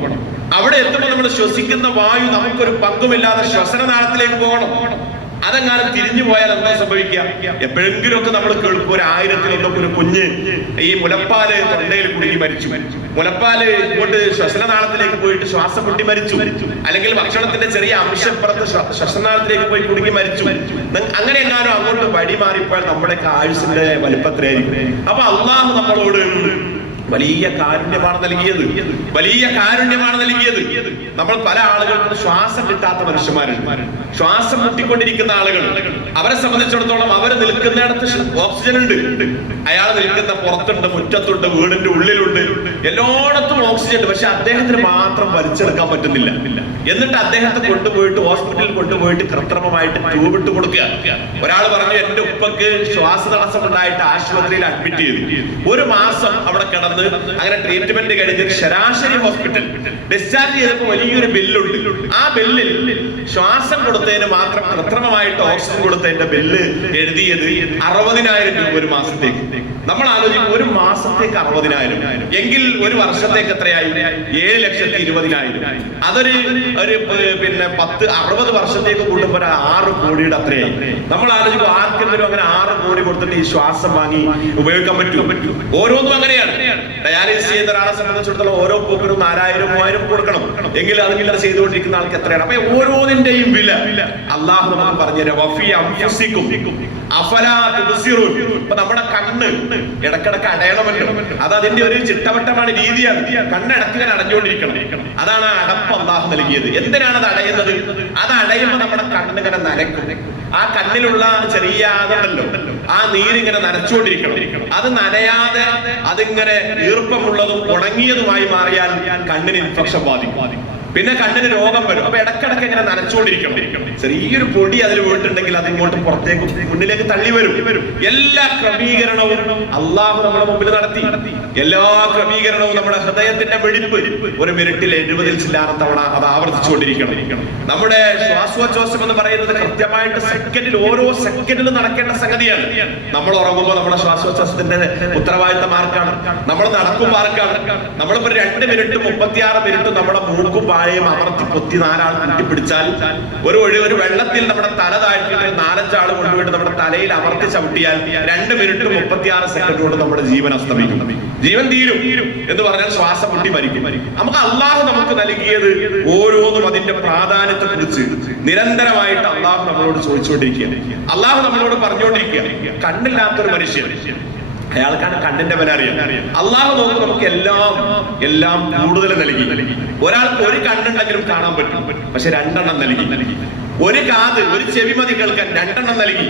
അവിടെ എത്തുമ്പോൾ നമ്മൾ ശ്വസിക്കുന്ന വായു നമുക്കൊരു പങ്കുമില്ലാതെ ശ്വസനനാളത്തിലേക്ക് പോകണം. അതെങ്ങാനും തിരിഞ്ഞു പോയാൽ എന്താ സംഭവിക്കുക? എപ്പോഴെങ്കിലും ഒക്കെ നമ്മൾ കേൾക്കും, ഒരു 1000-ലൊക്കെ ഒരു കുഞ്ഞ് ഈ മുലപ്പാല് തൊണ്ടയിൽ കുടുങ്ങി മരിച്ചു, മുലപ്പാല് ഇങ്ങോട്ട് ശ്വസനനാളത്തിലേക്ക് പോയിട്ട് ശ്വാസം മുട്ടി മരിച്ചു, അല്ലെങ്കിൽ ഭക്ഷണത്തിന്റെ ചെറിയ അംശപ്പുറത്ത് ശ്വസനനാളത്തിലേക്ക് പോയി കുടുങ്ങി മരിച്ചു. അങ്ങനെ എങ്ങാനും അങ്ങോട്ട് വഴി മാറിപ്പോയാൽ നമ്മുടെ ആയുസിന്റെ വലിപ്പത്തിലായിരിക്കും. അപ്പൊ അള്ളാഹു നമ്മളോട് വലിയ കാരുണ്യമാണ് നൽകിയത്, വലിയ കാരുണ്യമാണ് നൽകിയത്. നമ്മൾ പല ആളുകൾക്കും ശ്വാസം കിട്ടാത്ത മനുഷ്യന്മാരുണ്ട്, ശ്വാസം മുട്ടിക്കൊണ്ടിരിക്കുന്ന ആളുകൾ. അവരെ സംബന്ധിച്ചിടത്തോളം അവർ നിൽക്കുന്നിടത്ത് ഓക്സിജൻ ഉണ്ട്. അയാൾ നിൽക്കുന്ന പുറത്തുണ്ട്, മുറ്റത്തുണ്ട്, വീടിന്റെ ഉള്ളിലുണ്ട്, എല്ലായിടത്തും ഓക്സിജൻ ഉണ്ട്. പക്ഷെ അദ്ദേഹത്തിന് മാത്രം വലിച്ചെടുക്കാൻ പറ്റുന്നില്ല. എന്നിട്ട് അദ്ദേഹത്തെ കൊണ്ടുപോയിട്ട് ഹോസ്പിറ്റലിൽ കൊണ്ടുപോയിട്ട് കൃത്രിമമായിട്ട് ട്യൂബിട്ട് കൊടുക്കുക. ഒരാൾ പറഞ്ഞു, എന്റെ ഉപ്പക്ക് ശ്വാസതടസ്സം ഉണ്ടായിട്ട് ആശുപത്രിയിൽ അഡ്മിറ്റ് ചെയ്തു. 1 മാസം അവിടെ കിടന്ന് അങ്ങനെ ട്രീറ്റ്മെന്റ് കഴിഞ്ഞ് ശരാശരി ഹോസ്പിറ്റൽ ഡിസ്ചാർജ് ചെയ്തപ്പോൾ വലിയൊരു ബില്ലുണ്ട്. ആ ബില്ലിൽ ശ്വാസം കൊടുത്തതിന് മാത്രം കൃത്രിമമായിട്ട് ഓക്സിജൻ കൊടുത്തതിന്റെ ബില്ല് എഴുതിയത് 60,000 രൂപ ഒരു മാസത്തേക്ക്. നമ്മൾ ആലോചിക്കും, 1 മാസത്തേക്ക് 60,000 എങ്കിൽ 1 വർഷത്തേക്ക് എത്രയായി? 7,20,000. അതൊരു പിന്നെ 60 വർഷത്തേക്ക് കൂട്ടുമ്പോൾ 6 കോടിയുടെ അത്രയായി. നമ്മൾ ആലോചിക്കും, ആർക്കെങ്കിലും അങ്ങനെ 6 കോടി കൊടുത്തിട്ട് ഈ ശ്വാസം വാങ്ങി ഉപയോഗിക്കാൻ പറ്റും? ഓരോന്നും അങ്ങനെയാണ്. ഡയാലിസിസ് ചെയ്യുന്ന ഒരാളെ സംബന്ധിച്ചിടത്തോളം ഓരോ പോക്കിനും 4,000-3,000 കൊടുക്കണം. എങ്കിൽ അതിങ്ങനെ ചെയ്തുകൊണ്ടിരിക്കുന്ന ആൾക്ക് എത്രയാണ്? അപ്പൊ ഓരോന്നിന്റെയും വില അള്ളാഹു നമുക്ക് പറഞ്ഞുതരാം. ഇപ്പൊ നമ്മുടെ കണ്ണ് ഇടക്കിടക്ക് അടയണമല്ലോ. അത് അതിന്റെ ഒരു ചിട്ടവട്ടമാണ്, രീതിയാണ്. കണ്ണിടക്ക് ഇങ്ങനെ അടഞ്ഞുകൊണ്ടിരിക്കണം. അതാണ് അടപ്പ് അള്ളാഹു നൽകിയത്. എന്തിനാണ് അത് അടയുന്നത്? അത് അടയുമ്പോൾ നമ്മുടെ കണ്ണിങ്ങനെ നനക്കും. ആ കണ്ണിലുള്ള ചെറിയ അതുണ്ടല്ലോ, ആ നീരിങ്ങനെ നനച്ചുകൊണ്ടിരിക്കണം. അത് നനയാതെ അതിങ്ങനെ ഈർപ്പമുള്ളതും ഉണങ്ങിയതുമായി മാറിയാൽ കണ്ണിന് ഇൻഫെക്ഷൻ ബാധിക്കും. പിന്നെ കണ്ണിന് രോഗം വരും. അപ്പൊ ഇടക്കിടക്ക് ഇങ്ങനെ നനച്ചുകൊണ്ടിരിക്കണം. ചെറിയൊരു പൊടി അതിൽ വീട്ടുണ്ടെങ്കിൽ അത് ഇങ്ങോട്ട് പുറത്തേക്ക് മുന്നിലേക്ക് തള്ളി വരും. എല്ലാ ക്രമീകരണവും അള്ളാഹു നമ്മുടെ മുമ്പിൽ നടത്തി. എല്ലാ ക്രമീകരണവും നമ്മുടെ ഹൃദയത്തിന്റെ വെടിപ്പ് 1 മിനിറ്റിൽ 70 ചില്ലാനം തവണ അത് ആവർത്തിച്ചുകൊണ്ടിരിക്കണം. നമ്മുടെ ശ്വാസോച്ഛ്വാസം എന്ന് പറയുന്നത് കൃത്യമായിട്ട് സെക്കൻഡിൽ, ഓരോ സെക്കൻഡിലും നടക്കേണ്ട സംഗതിയാണ്. നമ്മൾ ഉറങ്ങുമ്പോൾ നമ്മുടെ ശ്വാസോച്ഛ്വാസത്തിന്റെ ഉത്തരവാദിത്തം ആർക്കാണ്? നമ്മൾ നടക്കുമ്പോൾ ആർക്കാണ്? നമ്മളിപ്പോ 2 മിനിറ്റ് 36 മിനിറ്റ് നമ്മുടെ മൂക്കും വായയും അമർത്തി പൊത്തി 4 ആൾ കൂട്ടിപ്പിടിച്ചാൽ ഒരു വെള്ളത്തിൽ നമ്മുടെ തല താഴ്ത്തിയിട്ട് 4-5 ആൾ കൊണ്ടുപോയിട്ട് നമ്മുടെ തലയിൽ അമർത്തി ചവിട്ടിയാൽ 2 മിനിറ്റ് 36 സെക്കൻഡ് കൊണ്ട് നമ്മുടെ ജീവൻ അസ്തമിക്കും, ജീവൻ തീരും എന്ന് പറഞ്ഞാൽ ശ്വാസം മുട്ടി മരിക്കും. നമുക്ക് അള്ളാഹു നമുക്ക് നൽകിയത് ഓരോന്നും അതിന്റെ പ്രാധാന്യത്തെ കുറിച്ച് നിരന്തരമായിട്ട് അള്ളാഹു നമ്മളോട് ചോദിച്ചുകൊണ്ടിരിക്കുക. അള്ളാഹു നമ്മളോട് പറഞ്ഞുകൊണ്ടിരിക്കുക. കണ്ണില്ലാത്തൊരു മനുഷ്യൻ, അയാൾക്കാണ് കണ്ണിന്റെ വില അറിയാം. അള്ളാഹു നോക്ക് നമുക്ക് എല്ലാം കൂടുതൽ നൽകി. ഒരാൾക്ക് 1 കണ്ണുണ്ടെങ്കിലും കാണാൻ പറ്റും, പക്ഷെ 2 എണ്ണം നൽകി. 1 കാത്, 1 ചെവി മതി കേൾക്കാൻ, 2 എണ്ണം നൽകി.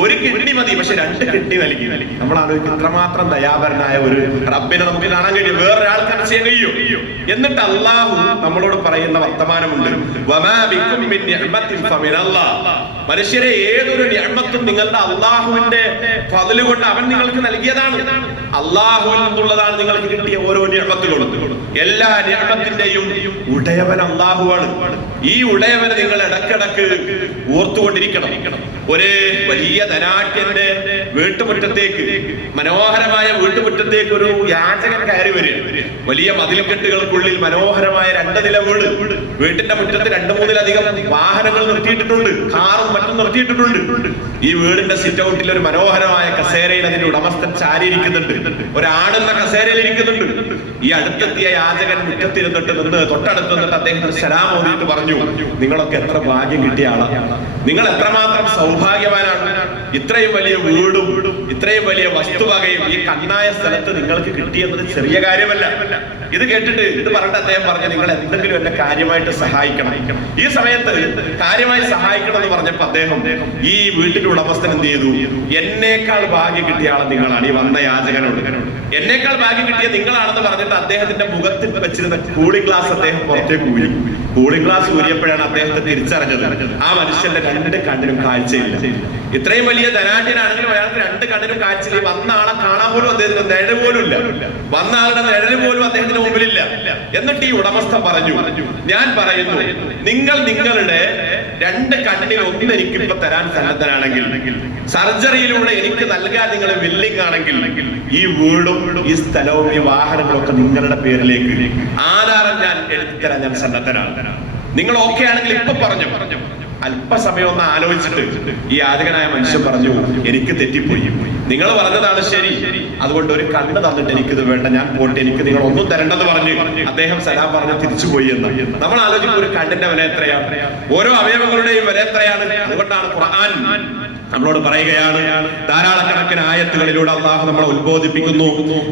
1 കിഡ്നി മതി, പക്ഷെ 2 കിഡ്നി നൽകി. നമ്മൾ ആലോചിക്കും, ഇത്രമാത്രം ദയാപരനായ ഒരു റബ്ബിനെ നമുക്ക് കാണാൻ കഴിയും, വേറൊരാൾക്ക് അത് ചെയ്യാൻ കഴിയും. എന്നിട്ട് അള്ളാഹു നമ്മളോട് പറയുന്ന വർത്തമാനമുണ്ട്, മനുഷ്യരെ ഏതൊരു നിഅമത്തും നിങ്ങളുടെ അള്ളാഹുവിന്റെ ഫദ്ല് കൊണ്ട് അവൻ നിങ്ങൾക്ക് നൽകിയതാണ്. അള്ളാഹുവിൽ നിന്നുള്ളതാണ് നിങ്ങൾക്ക് കിട്ടിയ ഓരോ നിഅമത്തുകളും. എല്ലാ നിഅമത്തിന്റെയും ഉടയവൻ അള്ളാഹുവാണ്. ഈ ഉടയവനെ നിങ്ങൾ ഇടക്കിടക്ക് ഓർത്തുകൊണ്ടിരിക്കണം. ഒരു വലിയ ധനാട്യന്റെ വീട്ടുമുറ്റത്തേക്ക്, മനോഹരമായ വീട്ടുമുറ്റത്തേക്ക് ഒരു യാചകൻ കയറി വരിക. വലിയ മതിൽക്കെട്ടുകൾക്കുള്ളിൽ മനോഹരമായ 2 നില വീട്. വീട്ടിന്റെ മുറ്റത്ത് 2-3 വാഹനങ്ങൾ നിർത്തിയിട്ടുണ്ട്, കാറും മറ്റും നിർത്തിയിട്ടുണ്ട്. ഈ വീടിന്റെ സിറ്റ് ഔട്ടിൽ ഒരു മനോഹരമായ കസേരയിൽ അതിന്റെ ഉടമസ്ഥൻ ചാരിയിരിക്കുന്നുണ്ട്. ഒരാണെന്ന കസേരയിൽ ഇരിക്കുന്നുണ്ട്. ഈ അടുത്തെത്തിയ യാചകൻ മുറ്റത്തിരുന്നിട്ട് തൊട്ടടുത്ത് നിന്നിട്ട് അദ്ദേഹത്തിന് സലാം ഓതിയിട്ട് പറഞ്ഞു, നിങ്ങളൊക്കെ എത്ര ഭാഗ്യം കിട്ടിയ ആളാണ്, നിങ്ങൾ എത്രമാത്രം സൗഭാഗ്യവാനാണ്. ഇത്രയും വലിയ വീടും ഇത്രയും വലിയ വസ്തുവകയും ഈ കണ്ണായ സ്ഥലത്ത് നിങ്ങൾക്ക് കിട്ടിയെന്നത് ചെറിയ കാര്യമല്ല. ഇത് കേട്ടിട്ട് ഇത് പറഞ്ഞിട്ട് അദ്ദേഹം പറഞ്ഞു, നിങ്ങൾ എന്തെങ്കിലും എന്നെ കാര്യമായിട്ട് സഹായിക്കണം. ഈ സമയത്ത് കാര്യമായി സഹായിക്കണം എന്ന് പറഞ്ഞപ്പോ അദ്ദേഹം ഈ വീട്ടിന്റെ ഉടമസ്ഥൻ എന്ത് ചെയ്തു, എന്നേക്കാൾ ഭാഗ്യം കിട്ടിയ ആൾ നിങ്ങളാണ്. ഈ വന്ന യാചകനോട് എന്നേക്കാൾ ഭാഗ്യം കിട്ടിയ നിങ്ങളാണെന്ന് പറഞ്ഞിട്ട് അദ്ദേഹത്തിന്റെ മുഖത്തിൽ വെച്ചിരുന്ന കൂളിംഗ് ഗ്ലാസ് അദ്ദേഹം പുറത്തേക്ക് ഊരി. കൂളിംഗ് ഗ്ലാസ് ഊരിയപ്പോഴാണ് അദ്ദേഹത്തെ തിരിച്ചറിഞ്ഞത്, ആ മനുഷ്യന്റെ 2 കണ്ണിനും കാഴ്ചയില്ല. ഇത്രയും വലിയ ധനാഢ്യനാണെങ്കിലും അയാൾക്ക് 2 കണ്ണിനും കാഴ്ചയില്ല. വന്ന ആളെ കാണാൻ പോലും അദ്ദേഹത്തിന് നിഴല് പോലും ഇല്ല. വന്ന ആളുടെ നിഴല് പോലും അദ്ദേഹത്തിന് മുമ്പിലില്ല. എന്നിട്ട് ഈ ഉടമസ്ഥൻ പറഞ്ഞു, ഞാൻ പറയുന്നു, നിങ്ങൾ നിങ്ങളുടെ 2 കണ്ണിൽ ഒന്ന് എനിക്കിപ്പോ തരാൻ സന്നദ്ധനാണെങ്കിൽ, സർജറിയിലൂടെ എനിക്ക് നൽകാൻ നിങ്ങൾ വില്ലിംഗ് ആണെങ്കിൽ, ഈ വീടും ഈ സ്ഥലവും ഈ വാഹനങ്ങളും ഒക്കെ നിങ്ങളുടെ പേരിലേക്ക് ആധാരം ഞാൻ എഴുതിത്തരാൻ ഞാൻ സന്നദ്ധനാണ്. നിങ്ങൾ ഓക്കെ ആണെങ്കിൽ ഇപ്പൊ പറഞ്ഞു. അല്പസമയം ഒന്ന് ആലോചിച്ചിട്ട് ഈ യാചകനായ മനുഷ്യൻ പറഞ്ഞു, എനിക്ക് തെറ്റിപ്പോയി, നിങ്ങൾ പറഞ്ഞതാണ് ശരി, അതുകൊണ്ട് ഒരു കണ്ണ് തന്നിട്ട് എനിക്കിത് വേണ്ട, ഞാൻ പോട്ടെ, എനിക്ക് നിങ്ങൾ ഒന്നും തരണ്ടെന്ന് പറഞ്ഞു അദ്ദേഹം സലാം പറഞ്ഞ് തിരിച്ചുപോയി എന്ന്. നമ്മൾ ആലോചിക്കും, ഒരു കണ്ണിന്റെ വില എത്രയാണ്, ഓരോ അവയവങ്ങളുടെയും വില എത്രയാണ്. അതുകൊണ്ടാണ് ഖുർആൻ നമ്മളോട് പറയുകയാണ്, ധാരാളക്കണക്കിന് ആയത്തുകളിലൂടെ അല്ലാഹു നമ്മളെ ഉത്ബോധിപ്പിക്കുന്നു.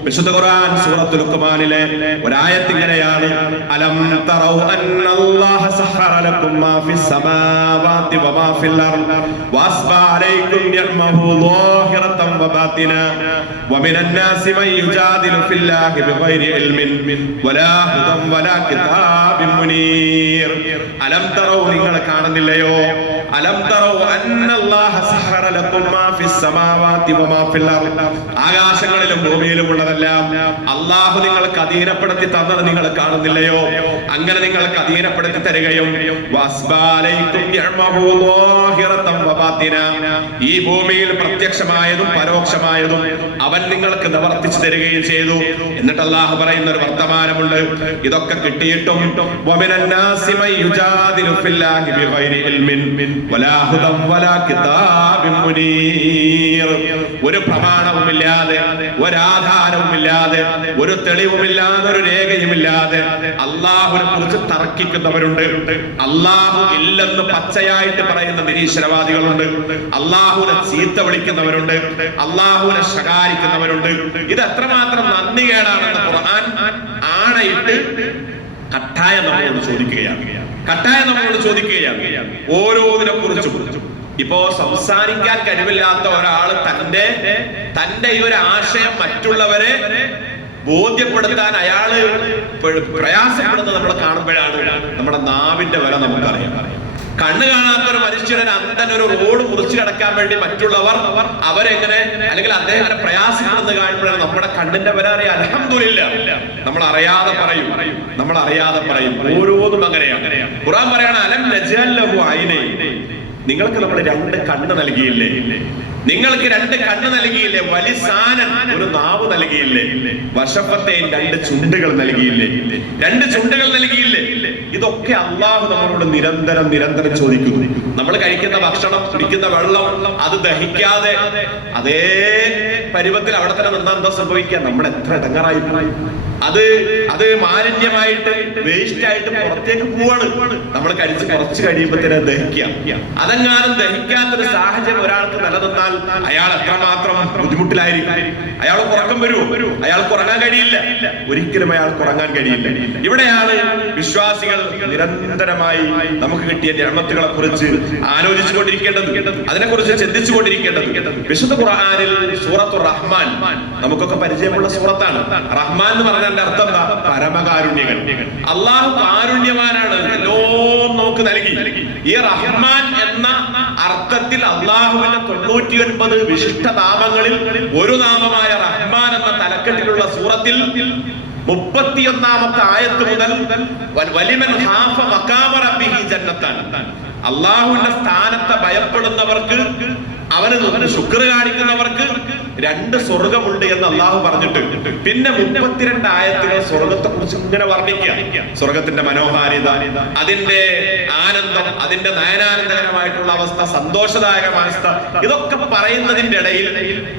വിശുദ്ധ ഖുർആൻ സൂറത്തുൽ ലുഖ്മാനിലെ ഒരായത്ത് ഇങ്ങനെയാണ്, അലം തറൗ അന്നല്ലാഹ സഖറ ലക്കും മാ ഫിസ് സമാവാതി വമാ ഫിൽ അർദ് വഅസ്ബ അലൈക്കും നിഅമഹു ളാഹിറതൻ വബാതിന വമിനൻ നാസി മൻ യുജാദിലു ഫില്ലാഹി ബിഗൈരി ഇൽമിൻ വലാ ഹുദൻ വലാ കിതാബിൻ മുനീർ. അലം തറൗ, നിങ്ങൾ കാണുന്നില്ലയോ, അലം തറൗ അന്നല്ലാഹ സഖറ ലക്കും മാ ഫിസ് സമാവാതി വമാ ഫിൽ അർദ്, ആകാശങ്ങളിലും ഭൂമിയിലും ഉള്ളതെല്ലാം അല്ലാഹു നിങ്ങൾക്ക് അധീനപ്പെടുത്തി തന്നത് നിങ്ങൾ കാണുന്നില്ലയോ. അങ്ങനെ നിങ്ങൾക്ക് അധീനപ്പെടുത്തി തരികയും വസ്ബാലൈക്കും നിഅമഹു ളാഹിറതൻ വബാതിന, ഈ ഭൂമിയിൽ പ്രത്യക്ഷമായതും പരോക്ഷമായതും അവൻ നിങ്ങൾക്ക് നിവർത്തിച്ചു തരികയും ചെയ്തു. എന്നിട്ട് അല്ലാഹു പറയുന്ന ഒരു വർത്തമാനമുണ്ട്, ഇതൊക്കെ കിട്ടിയിട്ടും വമിനൻ നാസി മൻ യുജാദിലു ഫില്ലാഹി ബിഗൈരി ഇൽമിൻ വലാ ഹുദൻ വലാ കിതാബിൻ മുനീർ. ഒരു പ്രമാണവുമില്ലാതെ, ഒരാധാരവുമില്ലാതെ, ഒരു തെളിവുമില്ലാതെ, ഒരു രേഖയുമില്ലാതെ അല്ലാഹുവിനെ കുറിച്ച് തർക്കിക്കുന്നവരുണ്ട്. അല്ലാഹു ഇല്ലെന്ന് പച്ചയായിട്ട് പറയുന്ന നിരീശ്വരവാദികളുണ്ട്. അല്ലാഹുവിനെ ചീത്ത വിളിക്കുന്നവരുണ്ട്. അല്ലാഹുവിനെ ശകാരിക്കുന്നവരുണ്ട്. ഇത് എത്രമാത്രം നന്ദികേടാണെന്ന് ഖുർആൻ ആണയിട്ട് കട്ടായം നമ്മളോട് ചോദിക്കുകയാണ്. ഓരോന്നിനെ കുറിച്ചും ഇപ്പോ സംസാരിക്കാൻ കഴിവില്ലാത്ത ഒരാൾ തന്റെ ഈ ഒരു ആശയം മറ്റുള്ളവരെ ബോധ്യപ്പെടുത്താൻ അയാള് പ്രയാസപ്പെടുന്നത് നമ്മൾ കാണുമ്പോഴാണ് നമ്മുടെ നാവിന്റെ വില നമുക്കറിയാം. കണ്ണ് കാണാത്ത ഒരു മനുഷ്യനെ അന്തൻ ഒരു റോഡ് മുറിച്ചു കിടക്കാൻ വേണ്ടി മറ്റുള്ളവർ അവരെങ്ങനെ അല്ലെങ്കിൽ അദ്ദേഹം പ്രയാസപ്പെടുന്നത് കാണുമ്പോഴാണ് നമ്മുടെ കണ്ണിന്റെ വില അറിയാം. അൽഹംദുലില്ലാ, നമ്മൾ അറിയാതെ പറയും. ഓരോന്നും അങ്ങനെയാണ്. ഖുർആൻ പറയാണ്, അലം നജ്അൽ ലഹു ഐനൈൻ, നിങ്ങൾക്ക് നമ്മൾ 2 കണ്ണ് നൽകിയില്ലേ, നിങ്ങൾക്ക് 2 കണ്ണ് നൽകിയില്ലേ, വലിസാനൻ, ഒരു നാവ് നൽകിയില്ലേ, വശഫത്തൈൻ, 2 ചുണ്ടുകൾ നൽകിയില്ലേ, 2 ചുണ്ടുകൾ നൽകിയില്ലേ. ഇതൊക്കെ അല്ലാഹു നമ്മളോട് നിരന്തരം ചോദിക്കുന്നു. നമ്മൾ കഴിക്കുന്ന ഭക്ഷണം, കുടിക്കുന്ന വെള്ളം അത് ദഹിക്കാതെ അതേ പരുവത്തിൽ അവിടെ തന്നെ നിന്നാ എന്താ സംഭവിക്കുക, നമ്മൾ എത്ര ഇടങ്ങറായി പോയി. അത് മാലിന്യമായിട്ട് വേസ്റ്റ് ആയിട്ട് പുറത്തേക്ക് പോവാണ്. നമ്മൾ കഴിച്ച് കുറച്ച് കഴിയുമ്പോൾ തന്നെ ദഹിക്കാം. അതെങ്ങാനും ദഹിക്കാത്തൊരു സാഹചര്യം ഒരാൾക്ക് നിലനിന്നാൽ അയാൾ എത്രമാത്രം ബുദ്ധിമുട്ടിലായിരിക്കും. അയാൾക്ക് ഉറക്കം വരുമോ? അയാൾക്ക് ഉറങ്ങാൻ കഴിയില്ല. ഒരിക്കലും അയാൾക്ക് ഉറങ്ങാൻ കഴിയില്ല. ഇവിടെയാണ് വിശ്വാസികൾ നിരന്തരമായി നമുക്ക് കിട്ടിയ നിഅമത്തുകളെ കുറിച്ച് ആലോചിച്ചുകൊണ്ടിരിക്കേണ്ടത്, അതിനെക്കുറിച്ച് ചിന്തിച്ചുകൊണ്ടിരിക്കേണ്ടത്. വിശുദ്ധ ഖുർആനിൽ സൂറത്തുർ റഹ്മാൻ നമുക്കൊക്കെ പരിചയമുള്ള സൂറത്താണ്. റഹ്മാൻ എന്ന് പറഞ്ഞാൽ അർത്ഥം എന്താ? പരമകാരുണ്യകൻ. അല്ലാഹു കാരുണ്യവാനാണ്, എല്ലാം നമുക്ക് നൽകി. ഈ റഹ്മാൻ എന്ന അർത്ഥത്തിൽ അല്ലാഹുവിന്റെ 99 വിശിഷ്ട നാമങ്ങളിൽ ഒരു നാമമായ റഹ്മാൻ എന്ന തലക്കെട്ടിലുള്ള സൂറത്തിൽ 31-ാമത്തെ ആയത്ത് മുതൽ വലിമൻ ഖാഫ മഖാമ റബ്ബിഹി ജന്നത്താൻ, അള്ളാഹുവിന്റെ സ്ഥാനത്തെ ഭയപ്പെടുന്നവർക്ക്, അവന് ശുക്ർ കാണിക്കുന്നവർക്ക് 2 സ്വർഗമുണ്ട് എന്ന് അള്ളാഹു പറഞ്ഞിട്ട് പിന്നെ 32 ആയത്തുകൾ സ്വർഗത്തെ കുറിച്ച് ഇങ്ങനെ വർണ്ണിക്കുക. സ്വർഗത്തിന്റെ മനോഹാരിത, അതിന്റെ ആനന്ദം, അതിന്റെ നയനാനന്ദകരമായിട്ടുള്ള അവസ്ഥ, സന്തോഷദായകമായ അവസ്ഥ, ഇതൊക്കെ പറയുന്നതിന്റെ ഇടയിൽ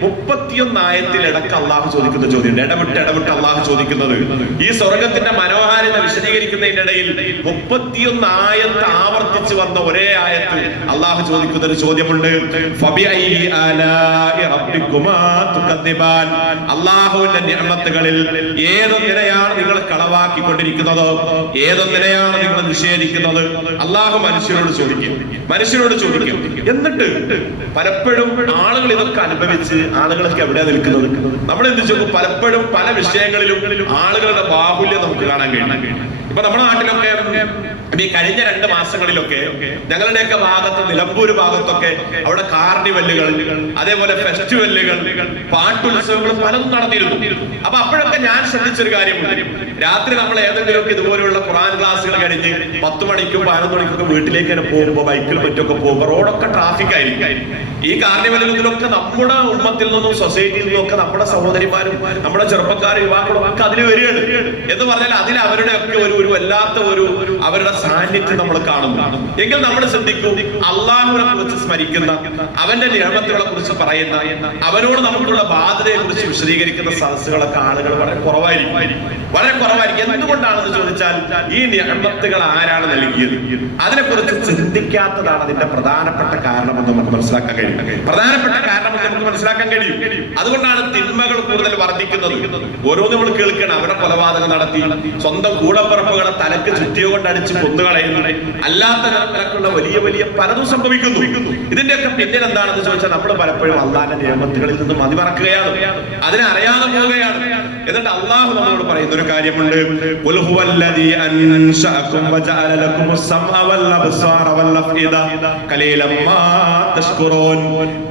31 ആയത്തിൽ ഇടക്ക് അള്ളാഹു ചോദിക്കുന്ന ചോദ്യം, ഇടവിട്ട് അള്ളാഹു ചോദിക്കുന്നത്, ഈ സ്വർഗത്തിന്റെ മനോഹാരിത വിശദീകരിക്കുന്നതിന്റെ ഇടയിൽ 31 ആയത്ത് ആവർത്തിച്ച് വന്ന ഒരേ ആയത്ത് അള്ളാഹു ചോദിക്കുന്ന ഒരു ചോദ്യമുണ്ട്. അള്ളാഹുവിന്റെ നിഅമത്തുകളിൽ ഏതൊന്നിനെയാണ് നിങ്ങൾ കളവാക്കിക്കൊണ്ടിരിക്കുന്നത്, ഏതൊന്നിനെയാണ് നിങ്ങൾ നിഷേധിക്കുന്നത്? അള്ളാഹു മനുഷ്യരോട് ചോദിക്കും. എന്നിട്ട് പലപ്പോഴും ആളുകൾ ഇതൊക്കെ അനുഭവിച്ച് ആളുകളൊക്കെ എവിടെയാ നിൽക്കുന്നത്? നമ്മൾ എന്ത് ചോദിക്കും? പലപ്പോഴും പല വിഷയങ്ങളിലും ആളുകളുടെ ബാഹുല്യം നമുക്ക് കാണാൻ കഴിയും. ഇപ്പൊ നമ്മുടെ നാട്ടിലൊക്കെ ഈ കഴിഞ്ഞ 2 മാസങ്ങളിലൊക്കെ ഞങ്ങളുടെയൊക്കെ ഭാഗത്ത്, നിലമ്പൂര് ഭാഗത്തൊക്കെ അവിടെ കാർണിവല്ലുകൾ, അതേപോലെ ഫെസ്റ്റിവലുകൾ, പാട്ടുത്സവങ്ങൾ പലതും നടന്നിരുന്നു. അപ്പൊ അപ്പോഴൊക്കെ ഞാൻ ശ്രദ്ധിച്ചൊരു കാര്യമുണ്ട്. രാത്രി നമ്മൾ ഏതെങ്കിലുമൊക്കെ ഇതുപോലെയുള്ള ഖുർആൻ ക്ലാസ്സുകൾ കഴിഞ്ഞ് 10 മണിക്കും 11 മണിക്കൊക്കെ വീട്ടിലേക്ക് തന്നെ പോകുമ്പോൾ, ബൈക്കിൽ മറ്റൊക്കെ പോകുമ്പോൾ റോഡൊക്കെ ട്രാഫിക് ആയിരിക്കും. ഈ കാർണിവലുകളിലൊക്കെ നമ്മുടെ ഉമ്മത്തിൽ നിന്നും സൊസൈറ്റിയിൽ നിന്നും ഒക്കെ നമ്മുടെ സഹോദരിമാരും നമ്മുടെ ചെറുപ്പക്കാരും യുവാക്കളും ഒക്കെ അതിൽ വരികയാണ് എന്ന് പറഞ്ഞാൽ അതിൽ അവരുടെ ഒക്കെ ഒരു വല്ലാത്ത അവരുടെ സാന്നിധ്യം നമ്മൾ കാണുന്നു. എങ്കിൽ നമ്മൾ ശ്രദ്ധിക്കും, അള്ളാഹുവിനെ കുറിച്ച് സ്മരിക്കുന്ന, അവന്റെ നിഅമത്തുകളെ കുറിച്ച് പറയുന്ന, അവനോട് നമുക്കുള്ള ബാധ്യതയെ കുറിച്ച് വിശദീകരിക്കുന്ന സദസ്സുകളൊക്കെ ആളുകൾ വളരെ കുറവായിരിക്കും. എന്തുകൊണ്ടാണെന്ന് ചോദിച്ചാൽ, ഈ നിഅമത്തുകൾ ആരാണ് നൽകിയത് അതിനെക്കുറിച്ച് ചിന്തിക്കാത്തതാണ് അതിന്റെ പ്രധാനപ്പെട്ട കാരണമെന്ന് നമുക്ക് മനസ്സിലാക്കാൻ കഴിയും. അതുകൊണ്ടാണ് തിന്മകൾ കൂടുതൽ വർദ്ധിക്കുന്നത്. ഓരോന്നും നമ്മൾ കേൾക്കണം, അവരെ കൊലപാതകം നടത്തി, സ്വന്തം കൂടപ്പിറപ്പുകളെ തലക്ക് ചുറ്റിയോ കൊണ്ട് അടിച്ച് കൊന്നുകളയുന്നു, അല്ലാത്ത നിലക്കുള്ള വലിയ വലിയ പലതും സംഭവിക്കുന്നു. ഇതിന്റെയൊക്കെ പിന്നിൽ എന്താണെന്ന് ചോദിച്ചാൽ, നമ്മൾ പലപ്പോഴും അള്ളാഹുവിന്റെ നിയമത്തുകളിൽ നിന്ന് മതിമറക്കുകയാണ്, അതിനെ അറിയാതെ പോവുകയാണ്. എന്നിട്ട് അള്ളാഹു നമ്മളോട് പറയുന്ന ഒരു കാര്യമുണ്ട്,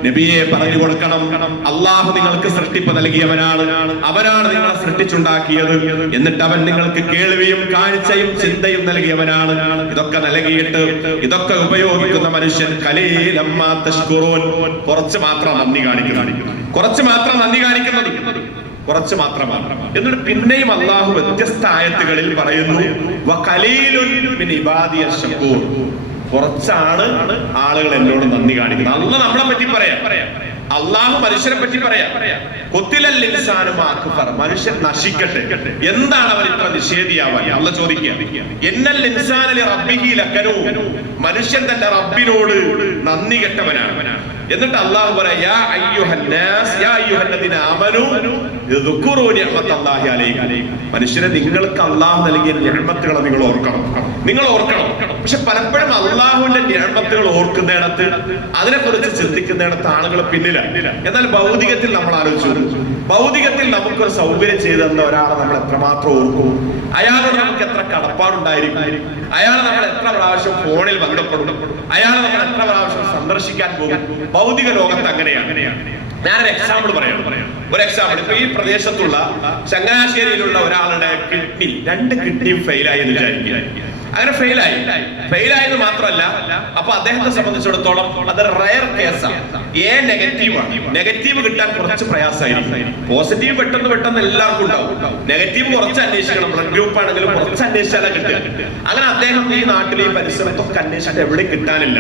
നബിയെ പറഞ്ഞു കൊടുക്കണം, അള്ളാഹു നിങ്ങൾക്ക് സൃഷ്ടിപ്പ് നൽകിയവനാണ്, അവനാണ് നിങ്ങളെ സൃഷ്ടിച്ചുണ്ടാക്കിയത്. എന്നിട്ട് അവൻ നിങ്ങൾക്ക് കേൾവിയും കാഴ്ചയും ചിന്തയും നൽകിയവനാണ്. ഇതൊക്കെ നൽകിയിട്ട് ഇതൊക്കെ ഉപയോഗിക്കുന്ന മനുഷ്യൻ ഖലീലമ്മാ തശ്കുറൂൻ, കുറച്ച് മാത്രം നന്ദി കാണിക്കുന്നത്. എന്നിട്ട് പിന്നെയും അള്ളാഹു വ്യത്യസ്ത ആയത്തുകളിൽ പറയുന്നു, കുറച്ചാണ് ആളുകൾ എന്നോട് നന്ദി കാണിക്കുന്നത്. അള്ളാഹ് നമ്മളെ പറ്റി പറയാം, അള്ളാഹു മനുഷ്യരെ പറ്റി പറയാം. മനുഷ്യൻ നശിക്കട്ടെ, എന്താണ് അവൻ ഇത്ര നിഷേധിയാവാൻ? അള്ളാഹ് ചോദിക്കുക, മനുഷ്യൻ തന്റെ റബ്ബിനോട് നന്ദി കെട്ടവനാണ്. എന്നിട്ട് അള്ളാഹു പറയാ, മനുഷ്യരെ നിങ്ങൾക്ക് അള്ളാഹു നൽകിയ നിഅമത്തുകളെ നിങ്ങൾ ഓർക്കണം. പക്ഷെ പലപ്പോഴും അള്ളാഹുവിന്റെ നിഅമത്തുകൾ ഓർക്കുന്നിടത്ത്, അതിനെക്കുറിച്ച് ചിന്തിക്കുന്നിടത്ത് ആളുകൾ പിന്നിലാണ്. എന്നാൽ ഭൗതികത്തിൽ നമ്മൾ ആലോചിച്ചു, ഭൗതികത്തിൽ നമുക്കൊരു സൗകര്യം ചെയ്തു തന്ന ഒരാളെ നമ്മൾ എത്രമാത്രം ഓർക്കും, അയാളോട് നമുക്ക് എത്ര കടപ്പാടുണ്ടായിരിക്കും, അയാളെ നമ്മൾ എത്ര പ്രാവശ്യം ഫോണിൽ ബന്ധപ്പെടും, അയാളെ നമ്മൾ എത്ര പ്രാവശ്യം സന്ദർശിക്കാൻ പോകും. ഭൗതിക ലോകത്ത് അങ്ങനെയാണ്. ഞാനൊരു എക്സാമ്പിൾ പറയാം. ഇപ്പൊ ഈ പ്രദേശത്തുള്ള ചങ്ങനാശ്ശേരിയിലുള്ള ഒരാളുടെ കിഡ്നി, 2 കിഡ്നിയും ഫെയിലായി എന്ന് വിചാരിക്കുക. അങ്ങനെ ഫെയിലായെന്ന് മാത്രമല്ല, അപ്പൊ അദ്ദേഹത്തെ സംബന്ധിച്ചിടത്തോളം അത് റയർ കേസാണ്. നെഗറ്റീവ് കിട്ടാൻ കുറച്ച് പ്രയാസമായിരിക്കും. പോസിറ്റീവ് പെട്ടെന്ന് എല്ലാവർക്കും ഉണ്ടാവും. നെഗറ്റീവ് കുറച്ച് അന്വേഷിക്കണം. ബ്ലഡ് ഗ്രൂപ്പ് ആണെങ്കിലും കുറച്ച് അന്വേഷിച്ചാലേ കിട്ടുക. അങ്ങനെ അദ്ദേഹം ഈ നാട്ടിൽ ഈ പരിസരത്തൊക്കെ അന്വേഷിച്ചിട്ട് എവിടെയും കിട്ടാനില്ല.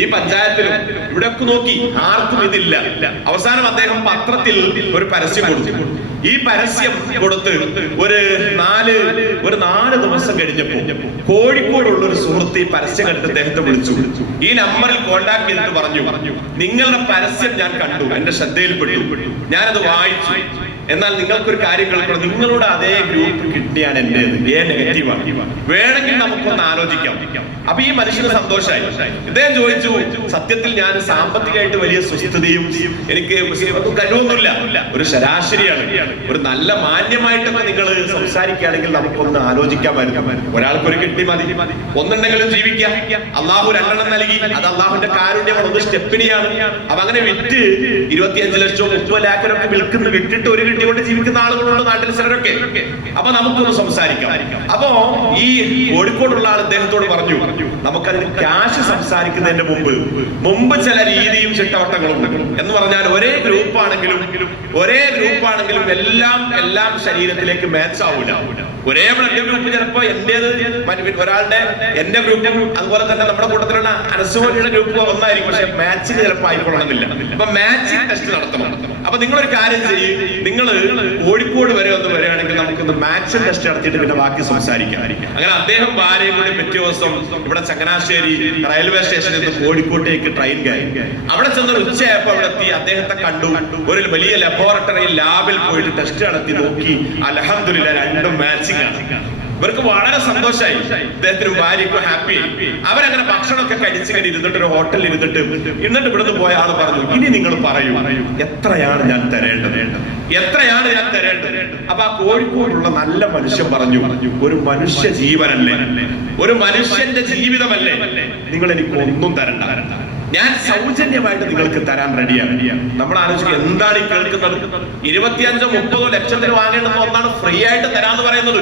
ഈ പഞ്ചായത്തിലും ഇവിടെയൊക്കെ നോക്കി, ആർക്കും ഇതില്ല. അവസാനം അദ്ദേഹം പത്രത്തിൽ ഒരു പരസ്യം കൊടുത്തു. ഈ പരസ്യം കൊടുത്ത് ഒരു 4 ദിവസം കഴിഞ്ഞപ്പോ കോഴിക്കോടുള്ള ഒരു സുഹൃത്ത് ഈ പരസ്യം കണ്ടിട്ട് അദ്ദേഹത്തെ വിളിച്ചു. ഈ നമ്പറിൽ കോണ്ടാക്ട് ചെയ്തിട്ട് പറഞ്ഞു, നിങ്ങളുടെ പരസ്യം ഞാൻ കണ്ടു, എന്റെ ശ്രദ്ധയിൽപ്പെട്ടു, ഞാനത് വായിച്ചു. എന്നാൽ നിങ്ങൾക്കൊരു കാര്യം കേൾക്കണം, നിങ്ങളുടെ അതേ ഗ്രൂപ്പ് കിഡ്നിയാണ് എന്റേത്, നെഗറ്റീവാണ്, വേണമെങ്കിൽ നമുക്കൊന്ന് ആലോചിക്കാം. അപ്പൊ ഈ മനുഷ്യന് സന്തോഷമായി. ഇദ്ദേഹം ചോദിച്ചു, സത്യത്തിൽ ഞാൻ സാമ്പത്തികമായിട്ട് വലിയ സുസ്ഥിതിയും എനിക്ക് കഴിവൊന്നുമില്ല, ഒരു ശരാശരിയാണ്, ഒരു നല്ല മാന്യമായിട്ടൊക്കെ നിങ്ങൾ സംസാരിക്കുകയാണെങ്കിൽ നമുക്കൊന്ന് ആലോചിക്കാമായിരുന്നു. ഒരാൾക്കൊരു കിഡ്നി മതി, ഒന്നുണ്ടെങ്കിലും ജീവിക്കാം. അള്ളാഹു 2 നൽകി, അത് അള്ളാഹുവിന്റെ കാരുണ്യമാണ്, ഒന്ന് സ്റ്റെപ്പിനിയാണ്. അപ്പൊ അങ്ങനെ വിറ്റ് 25 ലക്ഷം 30 ലാഖിനൊക്കെ വിൽക്കുന്ന, വിറ്റിട്ട് ഒരു കിട്ടിക്കൊണ്ട് ജീവിക്കുന്ന ആളുകളുണ്ട് നാട്ടിൽ ചിലരൊക്കെ. അപ്പൊ നമുക്കൊന്ന് സംസാരിക്കാം. അപ്പോ ഈ കോഴിക്കോടുള്ള ആൾ ഇദ്ദേഹത്തോട് പറഞ്ഞു, നമുക്കതിന് ക്യാഷ് സംസാരിക്കുന്നതിന്റെ മുമ്പ് ചില രീതിയും ചിട്ടവട്ടങ്ങളും എന്ന് പറഞ്ഞാൽ ഒരേ ഗ്രൂപ്പ് ആണെങ്കിലും എല്ലാം ശരീരത്തിലേക്ക് മാച്ച് ആവൂല. ഒരേ ബ്ലഡ് ഗ്രൂപ്പ് ചിലപ്പോ എന്റേത് ഒരാളുടെ എന്റെ ഗ്രൂപ്പും അതുപോലെ തന്നെ നമ്മുടെ കൂട്ടത്തിലുള്ള അനസുമോനിയുടെ ഗ്രൂപ്പ് ഒന്നായിരിക്കും, പക്ഷെ മാച്ചിങ് ചിലപ്പോൾ ആയിക്കൊള്ളണമെന്നില്ല. അപ്പൊ മാച്ചിങ് ടെസ്റ്റ് നടത്തണം. അപ്പൊ നിങ്ങളൊരു കാര്യം ചെയ്യും, നിങ്ങൾ കോഴിക്കോട് വരെ ഒന്ന് വരികയാണെങ്കിൽ നമുക്കൊന്ന് മാച്ചിങ് ടെസ്റ്റ് നടത്തിയിട്ട് പിന്നെ ബാക്കി സംസാരിക്കാം. അങ്ങനെ അദ്ദേഹം ഭാര്യയും കൂടി പിറ്റേ ദിവസം ഇവിടെ ചങ്ങനാശ്ശേരി റെയിൽവേ സ്റ്റേഷനിൽ നിന്ന് കോഴിക്കോട്ടേക്ക് ട്രെയിൻ കയറി. അവിടെ ചെന്ന് ഉച്ചയായപ്പോ അവിടെ എത്തി അദ്ദേഹത്തെ കണ്ടു. ഒരു വലിയ ലബോറട്ടറി ലാബിൽ പോയിട്ട് ടെസ്റ്റ് നടത്തി നോക്കി. അൽഹംദുലില്ലാഹ് രണ്ടും മാച്ചിങ് ആണ്. ഇവർക്ക് വളരെ സന്തോഷമായി, ഇദ്ദേഹത്തിനും ഭാര്യയ്ക്കും ഹാപ്പി. അവരങ്ങനെ ഭക്ഷണമൊക്കെ കഴിച്ച് ഇരുന്നിട്ട് ഒരു ഹോട്ടലിൽ ഇരുന്നിട്ട് ഇവിടുന്ന് പോയ ആള് പറഞ്ഞു, ഇനി നിങ്ങൾ പറയൂ എത്രയാണ് ഞാൻ തരേണ്ടത്. അപ്പൊ ആ കോഴിക്കോടുള്ള നല്ല മനുഷ്യൻ പറഞ്ഞു, ഒരു മനുഷ്യ ജീവനല്ലേ, ഒരു മനുഷ്യന്റെ ജീവിതമല്ലേ, നിങ്ങൾ എനിക്ക് ഒന്നും തരണ്ട, ഞാൻ സൗജന്യമായിട്ട് നിങ്ങൾക്ക് തരാൻ റെഡിയാണ്. നമ്മൾ ആലോചിക്കുക, എന്താണ് ഈ കേൾക്കുന്നത്? 25-30 ലക്ഷത്തിന് വാങ്ങേണ്ടുന്ന ഒന്നാണ് ഫ്രീ ആയിട്ട് തരാന്ന് പറയുന്നത്.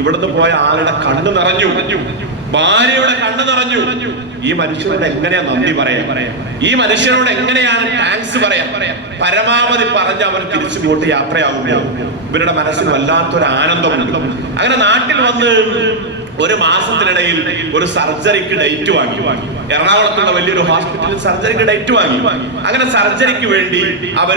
ഇവിടുന്ന് പോയ ആളുടെ കണ്ണ് നിറഞ്ഞു, ഭാര്യയുടെ കണ്ണ് നിറഞ്ഞു. ഈ മനുഷ്യരോട് എങ്ങനെയാ നന്ദി പറയാ? ഈ മനുഷ്യരോട് എങ്ങനെയാണ് താങ്ക്സ് പറയാ? പരമാവധി പറഞ്ഞ് അവർ തിരിച്ചുപോട്ട് യാത്രയാകുമ്പോൾ ഇവരുടെ മനസ്സിൽ വല്ലാത്തൊരു ആനന്ദമുണ്ട്. അങ്ങനെ നാട്ടിൽ വന്ന് ഒരു മാസത്തിനിടയിൽ ഒരു സർജറിക്ക് ഡേറ്റ് വാങ്ങി. എറണാകുളത്തുള്ള വലിയൊരു ഹോസ്പിറ്റലിൽ സർജറിക്ക് ഡേറ്റ് വാങ്ങി. അങ്ങനെ സർജറിക്ക് വേണ്ടി അവർ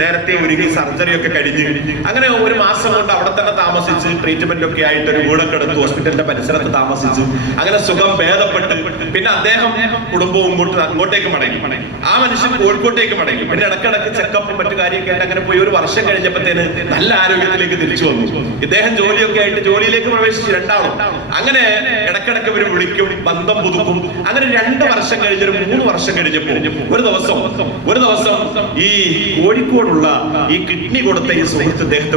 നേരത്തെ ഒരുങ്ങി സർജറി ഒക്കെ കഴിഞ്ഞ് അങ്ങനെ ഒരു മാസം കൊണ്ട് അവിടെ തന്നെ താമസിച്ച് ട്രീറ്റ്മെന്റ് ഒക്കെ ആയിട്ട് ഒരു വീടൊക്കെ എടുത്ത് ഹോസ്പിറ്റലിന്റെ പരിസരത്ത് താമസിച്ച് അങ്ങനെ സുഖം ഭേദപ്പെട്ട് പിന്നെ അദ്ദേഹം കുടുംബവും അങ്ങോട്ടേക്ക് മടങ്ങി. ആ മനുഷ്യൻ കോഴിക്കോട്ടേക്ക് മടങ്ങി. പിന്നെ ഇടക്കിടക്ക് ചെക്കപ്പും മറ്റു കാര്യമൊക്കെ ആയിട്ട് അങ്ങനെ പോയി. ഒരു വർഷം കഴിഞ്ഞപ്പോഴത്തേന് നല്ല ആരോഗ്യത്തിലേക്ക് തിരിച്ചു വന്നു. ഇദ്ദേഹം ജോലിയൊക്കെ ആയിട്ട് ജോലിയിലേക്ക് പ്രവേശിച്ചു രണ്ടാളും. അങ്ങനെ ഇടക്കിടക്ക് ഇവർ വിളിക്കും, ബന്ധം പുതുക്കും. അങ്ങനെ 2 വർഷം കഴിഞ്ഞൊരു 3 വർഷം കഴിഞ്ഞപ്പോ ഒരു ദിവസം ഈ കോഴിക്കോടുള്ള ഈ കിഡ്നി കൊടുത്ത ഈ സുഹൃത്ത് ഇദ്ദേഹത്തെ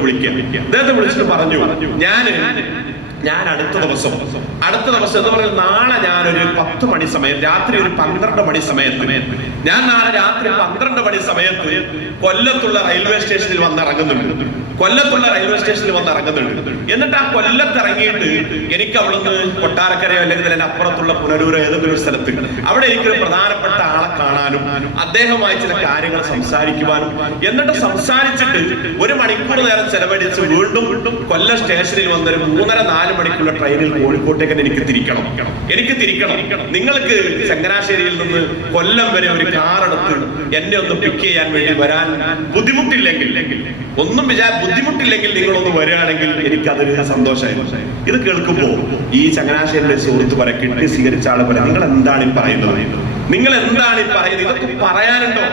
വിളിച്ചിട്ട് പറഞ്ഞു, ഞാൻ അടുത്ത ദിവസം എന്ന് പറഞ്ഞാൽ നാളെ ഞാനൊരു 10 മണി സമയം, രാത്രി ഒരു 12 മണി സമയത്ത് നാളെ രാത്രി 12 മണി സമയത്ത് കൊല്ലത്തുള്ള റെയിൽവേ സ്റ്റേഷനിൽ വന്നിറങ്ങുന്നുണ്ട്. എന്നിട്ട് ആ കൊല്ലത്ത് ഇറങ്ങിയിട്ട് എനിക്ക് അവിടുന്ന് കൊട്ടാരക്കരയോ അല്ലെങ്കിൽ അതിന്റെ അപ്പുറത്തുള്ള പുനലൂരോ ഏതെങ്കിലും ഒരു സ്ഥലത്ത് അവിടെ എനിക്കൊരു പ്രധാനപ്പെട്ട ആളെ കാണാനും അദ്ദേഹവുമായി ചില കാര്യങ്ങൾ സംസാരിക്കുവാനും, എന്നിട്ട് സംസാരിച്ചിട്ട് 1 മണിക്കൂർ നേരം ചെലവഴിച്ച് വീണ്ടും കൊല്ലം സ്റ്റേഷനിൽ വന്നൊരു 3-4 മണിക്കുള്ള ട്രെയിനിൽ കോഴിക്കോട്ടേക്ക് എനിക്ക് തിരിക്കണം. നിങ്ങൾക്ക് ചങ്ങനാശ്ശേരിയിൽ നിന്ന് കൊല്ലം വരെ ഒരു കാർ എടുത്ത് എന്നെ ഒന്ന് പിക്ക് ചെയ്യാൻ വേണ്ടി വരാൻ ബുദ്ധിമുട്ടില്ലെങ്കിൽ നിങ്ങളൊന്ന് വരികയാണെങ്കിൽ എനിക്ക് അതൊരു സന്തോഷമായിരുന്നു. ഇത് കേൾക്കുമ്പോ ഈ ചങ്ങനാശ്ശേരിയിലെ സുഹൃത്ത് പറയാം, കിട്ടി സ്വീകരിച്ച ആളെ പറയാം, നിങ്ങൾ എന്താണ് ഈ പറയുന്നത്? ഇതൊക്കെ പറയാനുണ്ടോ?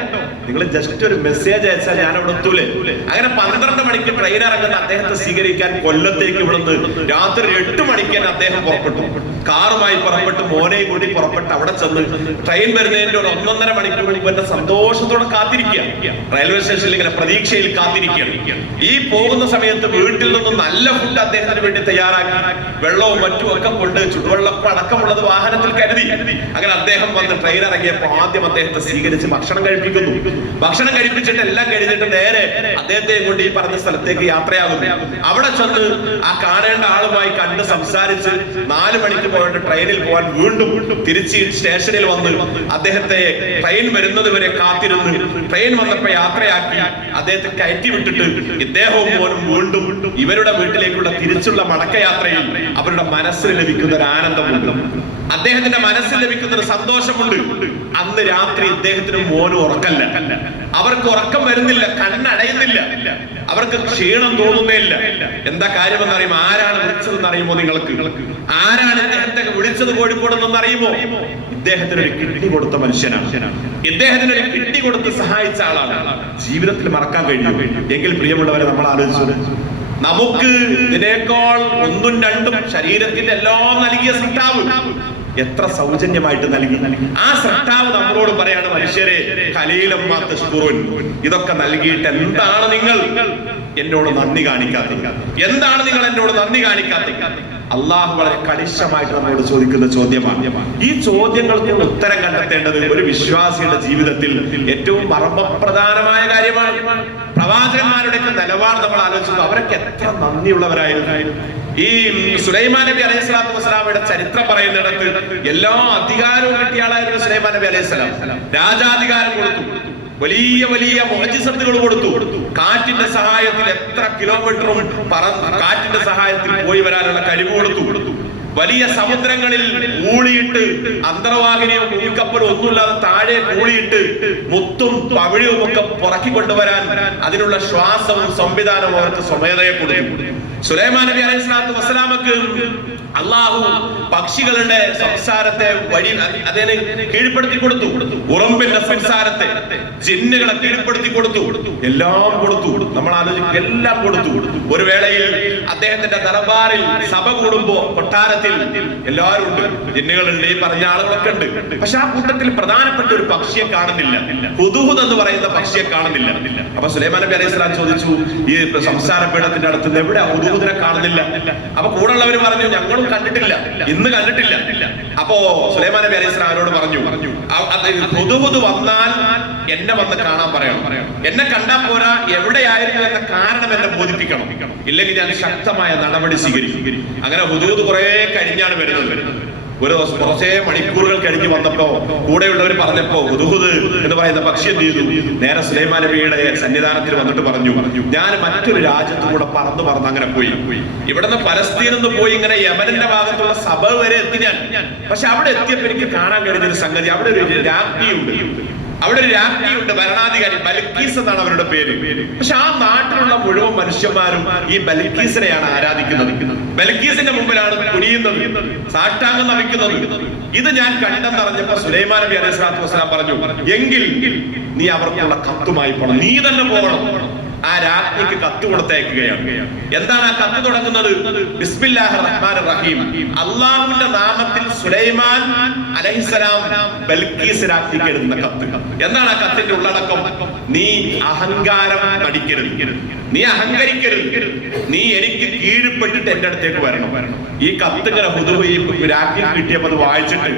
നിങ്ങൾ ജസ്റ്റ് ഒരു മെസ്സേജ് അയച്ചാൽ ഞാൻ അവിടെ എത്തൂലേ? അങ്ങനെ 12 മണിക്ക് ട്രെയിൻ ഇറങ്ങുന്ന അദ്ദേഹത്തെ സ്വീകരിക്കാൻ കൊല്ലത്തേക്ക് ഇവിടുന്ന് രാത്രി 8 മണിക്ക് അദ്ദേഹം പുറപ്പെട്ടു. കാറുമായി പുറപ്പെട്ട് മോനെയും കൂടി പുറപ്പെട്ട് അവിടെ ചെന്ന് ട്രെയിൻ വരുന്നതിന്റെ ഒരു 1.5 മണിക്കൂർ മുമ്പ് സന്തോഷത്തോടെ കാത്തിരിക്കുക. റെയിൽവേ സ്റ്റേഷനിൽ ഇങ്ങനെ പ്രതീക്ഷയിൽ കാത്തിരിക്കുകയാണ്. ഈ പോകുന്ന സമയത്ത് വീട്ടിൽ നിന്നും നല്ല ഫുഡ് അദ്ദേഹത്തിന് വേണ്ടി തയ്യാറാക്കി, വെള്ളവും മറ്റും ഒക്കെ കൊണ്ട് ചുടുവെള്ളം അടക്കമുള്ളത് വാഹനത്തിൽ കരുതി. അങ്ങനെ അദ്ദേഹം വന്ന് ട്രെയിൻ ഇറങ്ങിയപ്പോ ആദ്യം അദ്ദേഹത്തെ സ്വീകരിച്ച് ഭക്ഷണം കഴിപ്പിക്കുന്നു. ഭക്ഷണം കഴിപ്പിച്ചിട്ട് എല്ലാം കഴിഞ്ഞിട്ട് നേരെ അദ്ദേഹത്തെ കൊണ്ട് ഈ പറഞ്ഞ സ്ഥലത്തേക്ക് യാത്രയാകുന്നു. അവിടെ ചെന്ന് ആ കാണേണ്ട ആളുമായി കണ്ട് സംസാരിച്ച് 4 മണിക്ക് പോയിട്ട് ട്രെയിനിൽ പോകാൻ വീണ്ടും തിരിച്ച് സ്റ്റേഷനിൽ വന്ന് അദ്ദേഹത്തെ ട്രെയിൻ വരുന്നത് വരെ കാത്തിരുന്ന് ട്രെയിൻ വന്നപ്പോ യാത്രയാക്കി അദ്ദേഹത്തെ കയറ്റി വിട്ടിട്ട് ഇദ്ദേഹവും പോലും വീണ്ടും ഇവരുടെ വീട്ടിലേക്കുള്ള തിരിച്ചുള്ള മടക്കയാത്രയിൽ അവരുടെ മനസ്സിൽ ലഭിക്കുന്ന ഒരു ആനന്ദമുണ്ട്, അദ്ദേഹത്തിന്റെ മനസ്സിൽ ലഭിക്കുന്ന ഒരു സന്തോഷമുണ്ട്. അന്ന് രാത്രി ഇദ്ദേഹത്തിനും മോനും ഉറക്കല്ല, അവർക്ക് ഉറക്കം വരുന്നില്ല, കണ്ണടയുന്നില്ല, അവർക്ക് ക്ഷീണം തോന്നുന്നില്ല. എന്താ കാര്യമെന്ന് അറിയുമോ? ആരാണ് വിളിച്ചതെന്ന് അറിയുമോ? നിങ്ങൾക്ക് ആരാണ് ഇദ്ദേഹത്തെ വിളിച്ചത് കോഴിക്കോടെന്ന് അറിയുമോ? ഇദ്ദേഹത്തിന് ഒരു കിഡ്നി കൊടുത്ത മനുഷ്യനാണ്, ഇദ്ദേഹത്തിന് ഒരു കിഡ്നി കൊടുത്ത് സഹായിച്ച ആളാണ്. ജീവിതത്തിൽ മറക്കാൻ കഴിഞ്ഞു എങ്കിൽ പ്രിയമുള്ളവരെ നമ്മൾ ആലോചിച്ചു, നമുക്ക് ഇതിനേക്കാൾ 1ഉം 2ഉം ശരീരത്തിന്റെ എല്ലാം നൽകിയ സൃഷ്ടാവ് എത്ര സൗജന്യമായിട്ട് നൽകി. ആ സൃഷ്ടാവ് നമ്മളോട് പറയാണ്, മനുഷ്യരെ ഖലീലമ്മ തശ്കുറുൻ, ഇതൊക്കെ നൽകിയിട്ട് എന്താണ് നിങ്ങൾ എന്നോട് നന്ദി കാണിക്കാത്തത്? അള്ളാഹു വളരെ കണിശമായിട്ട് നമ്മളോട് ചോദിക്കുന്ന ചോദ്യമാണ്. ഈ ചോദ്യങ്ങൾക്ക് ഉത്തരം കണ്ടെത്തേണ്ടത് ഒരു വിശ്വാസിയുടെ ജീവിതത്തിൽ ഏറ്റവും മർമ്മപ്രധാനമായ കാര്യമാണ്. പ്രവാചകന്മാരുടെയൊക്കെ നിലപാട് നമ്മൾ ആലോചിച്ചു, അവരൊക്കെ എത്ര നന്ദിയുള്ളവരായിരുന്നു. ഈ സുലൈമാൻ നബി അലൈഹി സ്വലാത്തു വസ്സലാമയുടെ ചരിത്രം പറയുന്നിടത്ത് എല്ലാ അധികാരവും കിട്ടിയ ആളായിരുന്നു സുലൈമാൻ നബി അലൈഹി സ്വലാം. രാജാധികാരം കൊടുത്തു, വലിയ വലിയ മോചിസത്തുകൾ കൊടുത്തു. കാറ്റിന്റെ സഹായത്തിൽ എത്ര കിലോമീറ്ററും കാറ്റിന്റെ സഹായത്തിൽ പോയി വരാനുള്ള കഴിവ് കൊടുത്തു. വലിയ സമുദ്രങ്ങളിൽ ഊളിയിട്ട് അന്തർവാഹിനിയോ ഭൂമിക്കപ്പലോ ഒന്നുമില്ലാതെ താഴെ ഊളിയിട്ട് മുത്തും പവിഴവും ഒക്കെ പുറക്കി കൊണ്ടുവരാൻ അതിനുള്ള ശ്വാസവും സംവിധാനവും അവർക്ക് സ്വമേധയെ കൊടുത്തു. സുലൈമാൻ നബി അലൈഹി സ്വലാത്തു വസ്സലാമക്ക് അള്ളാഹു പക്ഷികളുടെ സംസാരത്തെ വഴി അതിനെ കീഴ്പ്പെടുത്തി കൊടുത്തു. ഉറമ്പിന്റെ സംസാരത്തെ, ജിന്നുകളെ കീഴ്പ്പെടുത്തി കൊടുത്തു. എല്ലാം കൊടുത്തു. നമ്മൾ ആലോചിക്കും, എല്ലാം കൊടുത്തു. ഒരു വേളയിൽ അദ്ദേഹത്തിന്റെ ദർബാറിൽ സഭ കൂടുമ്പോ കൊട്ടാരത്തിൽ എല്ലാവരും ഉണ്ട്, ജിന്നുകളുണ്ട്, ഈ പറഞ്ഞ ആളുകളൊക്കെ ഉണ്ട്. പക്ഷെ ആ കൂട്ടത്തിൽ പ്രധാനപ്പെട്ട ഒരു പക്ഷിയെ കാണുന്നില്ല. ഹുദുഹുദ് എന്ന് പറയുന്ന പക്ഷിയെ കാണുന്നില്ല. അപ്പൊ സുലൈമാൻ നബി അലൈഹി സ്വലാം ചോദിച്ചു, ഈ സംസാര പീഠത്തിന്റെ അടുത്ത് എവിടെ ഹുദുഹുദിനെ കാണുന്നില്ല? അപ്പൊ കൂടെയുള്ളവർ പറഞ്ഞു, ഞങ്ങളും കണ്ടിട്ടില്ല, ഇന്ന് കണ്ടിട്ടില്ല. അപ്പോ സുലൈമാൻ നബി അലൈഹി സ്വലാം അവരോട് പറഞ്ഞു, ഹുദുഹുദ് വന്നാൽ എന്നെ വന്ന് കാണാൻ പറയണം. എന്നെ കണ്ടാൽ പോരാ, എവിടെയായിരുന്നു എന്ന കാരണം എന്നെ ബോധിപ്പിക്കണം. ഇല്ലെങ്കിൽ ഞാൻ ശക്തമായ നടപടി സ്വീകരിക്കും. അങ്ങനെ ഹുദുഹുദ് കുറെ കഴിഞ്ഞാണ് വരുന്നത്. ഒരു കുറച്ചേ മണിക്കൂറുകൾ കഴിഞ്ഞ് വന്നപ്പോ കൂടെയുള്ളവർ പറഞ്ഞപ്പോ ഹുദുഹുദ് എന്ന് പറയുന്ന പക്ഷി എന്ത് ചെയ്തു? നേരെ സുലൈമാൻ നബിയുടെ സന്നിധാനത്തിൽ വന്നിട്ട് പറഞ്ഞു, ഞാൻ മറ്റൊരു രാജ്യത്തു കൂടെ പറന്ന് അങ്ങനെ പോയി. ഇവിടുന്ന് പലസ്തീനിൽ നിന്ന് പോയി ഇങ്ങനെ യമനിന്റെ ഭാഗത്തുള്ള സഭ വരെ എത്തി ഞാൻ. പക്ഷെ അവിടെ എത്തിയപ്പോ എനിക്ക് കാണാൻ കഴിഞ്ഞൊരു സംഗതി, അവിടെ ഒരു രാജ്ഞിയുണ്ട്. അവിടെ ഒരു രാജ്ഞിയുണ്ട്, ഭരണാധികാരി, ബൽക്കീസ് എന്നാണ് അവരുടെ പേര്. പക്ഷെ ആ നാട്ടിലുള്ള മുഴുവൻ മനുഷ്യന്മാരും ഈ ബൽക്കീസിനെയാണ് ആരാധിക്കുന്നത്. ബൽക്കീസിന്റെ മുമ്പിലാണ് കുനിയുന്നത്, സാഷ്ടാംഗം നമിക്കുന്നത്. ഇത് ഞാൻ കണ്ടെന്നറിഞ്ഞപ്പോ സുലൈമാൻ നബി അലൈഹി സ്വലാത്തു വസ്സലാം പറഞ്ഞു, എങ്കിൽ നീ അവർക്കുള്ള കത്തുമായി പോകണം, നീ തന്നെ പോകണം. ആ രാജ്ഞിക്ക് കത്ത് കൊടുത്തയക്കുകയാണ്. എന്താണ് ആ കത്ത് തുടങ്ങുന്നത്? ബിസ്മില്ലാഹിർ റഹ്മാനിർ റഹീം, അള്ളാഹുവിന്റെ നാമത്തിൽ സുലൈമാൻ അലൈഹിസ്സലാം ബൽക്കീസ് രാജ്ഞിക്ക് എഴുതുന്ന കത്ത്. എന്താണ് ആ കത്തിന്റെ ഉള്ളടക്കം? നീ അഹങ്കാരം നടിക്കരുത്, നീ അഹങ്കരിക്കരുത്, നീ എനിക്ക് കീഴ്പ്പെട്ടിട്ട് എന്റെ അടുത്തേക്ക് വരണം. ഈ കത്തിങ്ങനെ ഈ രാജ്ഞി കിട്ടിയപ്പോ അത് വായിച്ചിട്ട്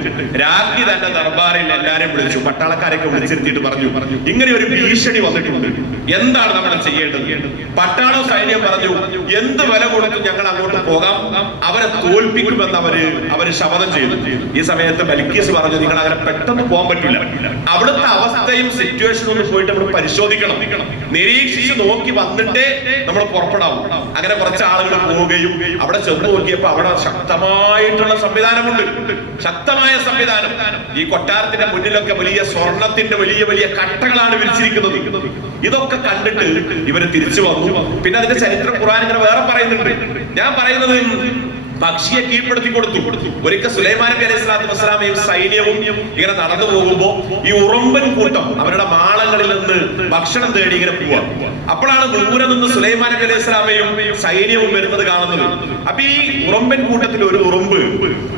രാജ്ഞി തന്റെ ദർബാറിൽ എല്ലാരെയും വിളിച്ചു, പട്ടാളക്കാരൊക്കെ വിളിച്ചിരുത്തിയിട്ട് പറഞ്ഞു, ഇങ്ങനെ ഒരു ഭീഷണി വന്നിട്ടുണ്ട്, എന്താണ് നമ്മൾ ചെയ്യേണ്ടത്? പട്ടാള സൈന്യം പറഞ്ഞു, എന്ത് വില കൊടുത്തു ഞങ്ങൾ അങ്ങോട്ട് പോകാം, അവരെ തോൽപ്പിക്കുമെന്ന് അവര് ശപഥം ചെയ്തു. ഈ സമയത്ത് ബൽക്കീസ് പറഞ്ഞു, നിങ്ങൾ അങ്ങനെ പെട്ടെന്ന് പോകാൻ പറ്റില്ല, അവിടുത്തെ അവസ്ഥയും സിറ്റുവേഷനും ഒന്ന് പോയിട്ട് നമ്മൾ പരിശോധിക്കണം, നിരീക്ഷിച്ച് നോക്കി വന്നിട്ടേ നമ്മൾ പുറപ്പെടാവും. അങ്ങനെ കുറച്ച് ആളുകൾ പോവുകയും അവിടെ ചെന്ന് നോക്കിയപ്പോ അവിടെ ശക്തമായിട്ടുള്ള സംവിധാനമുണ്ട്, ശക്തമായ സംവിധാനം. ഈ കൊട്ടാരത്തിന്റെ മുന്നിലൊക്കെ വലിയ സ്വർണത്തിന്റെ വലിയ വലിയ കട്ടകളാണ് വിരിച്ചിരിക്കുന്നത്. ഇതൊക്കെ കണ്ടിട്ട് ഇവര് തിരിച്ചു വന്നു. പിന്നെ അതിന്റെ ചരിത്രം ഖുർആൻ ഇങ്ങനെ വേറെ പറയുന്നുണ്ട്. ഞാൻ പറയുന്നത് പക്ഷിയെ കീഴ്പ്പെടുത്തി കൊടുത്തു. ഒരിക്കൽ സുലൈമാൻ നബി അലൈഹി സ്വലാത്തു വസ്സലാമയും സൈന്യവും ഇങ്ങനെ നടന്നു പോകുമ്പോ ഈ ഉറമ്പൻ കൂട്ടം അവരുടെ മാളങ്ങളിൽ നിന്ന് ഭക്ഷണം തേടി ഇങ്ങനെ പോവാ. അപ്പോഴാണ് ദൂരെ നിന്ന് സുലൈമാൻ നബി അലൈഹി സ്വലാമയും സൈന്യവും വരുന്നത് കാണുന്നത്. അപ്പൊ ഈ ഉറമ്പൻ കൂട്ടത്തിൽ ഒരു ഉറുമ്പ്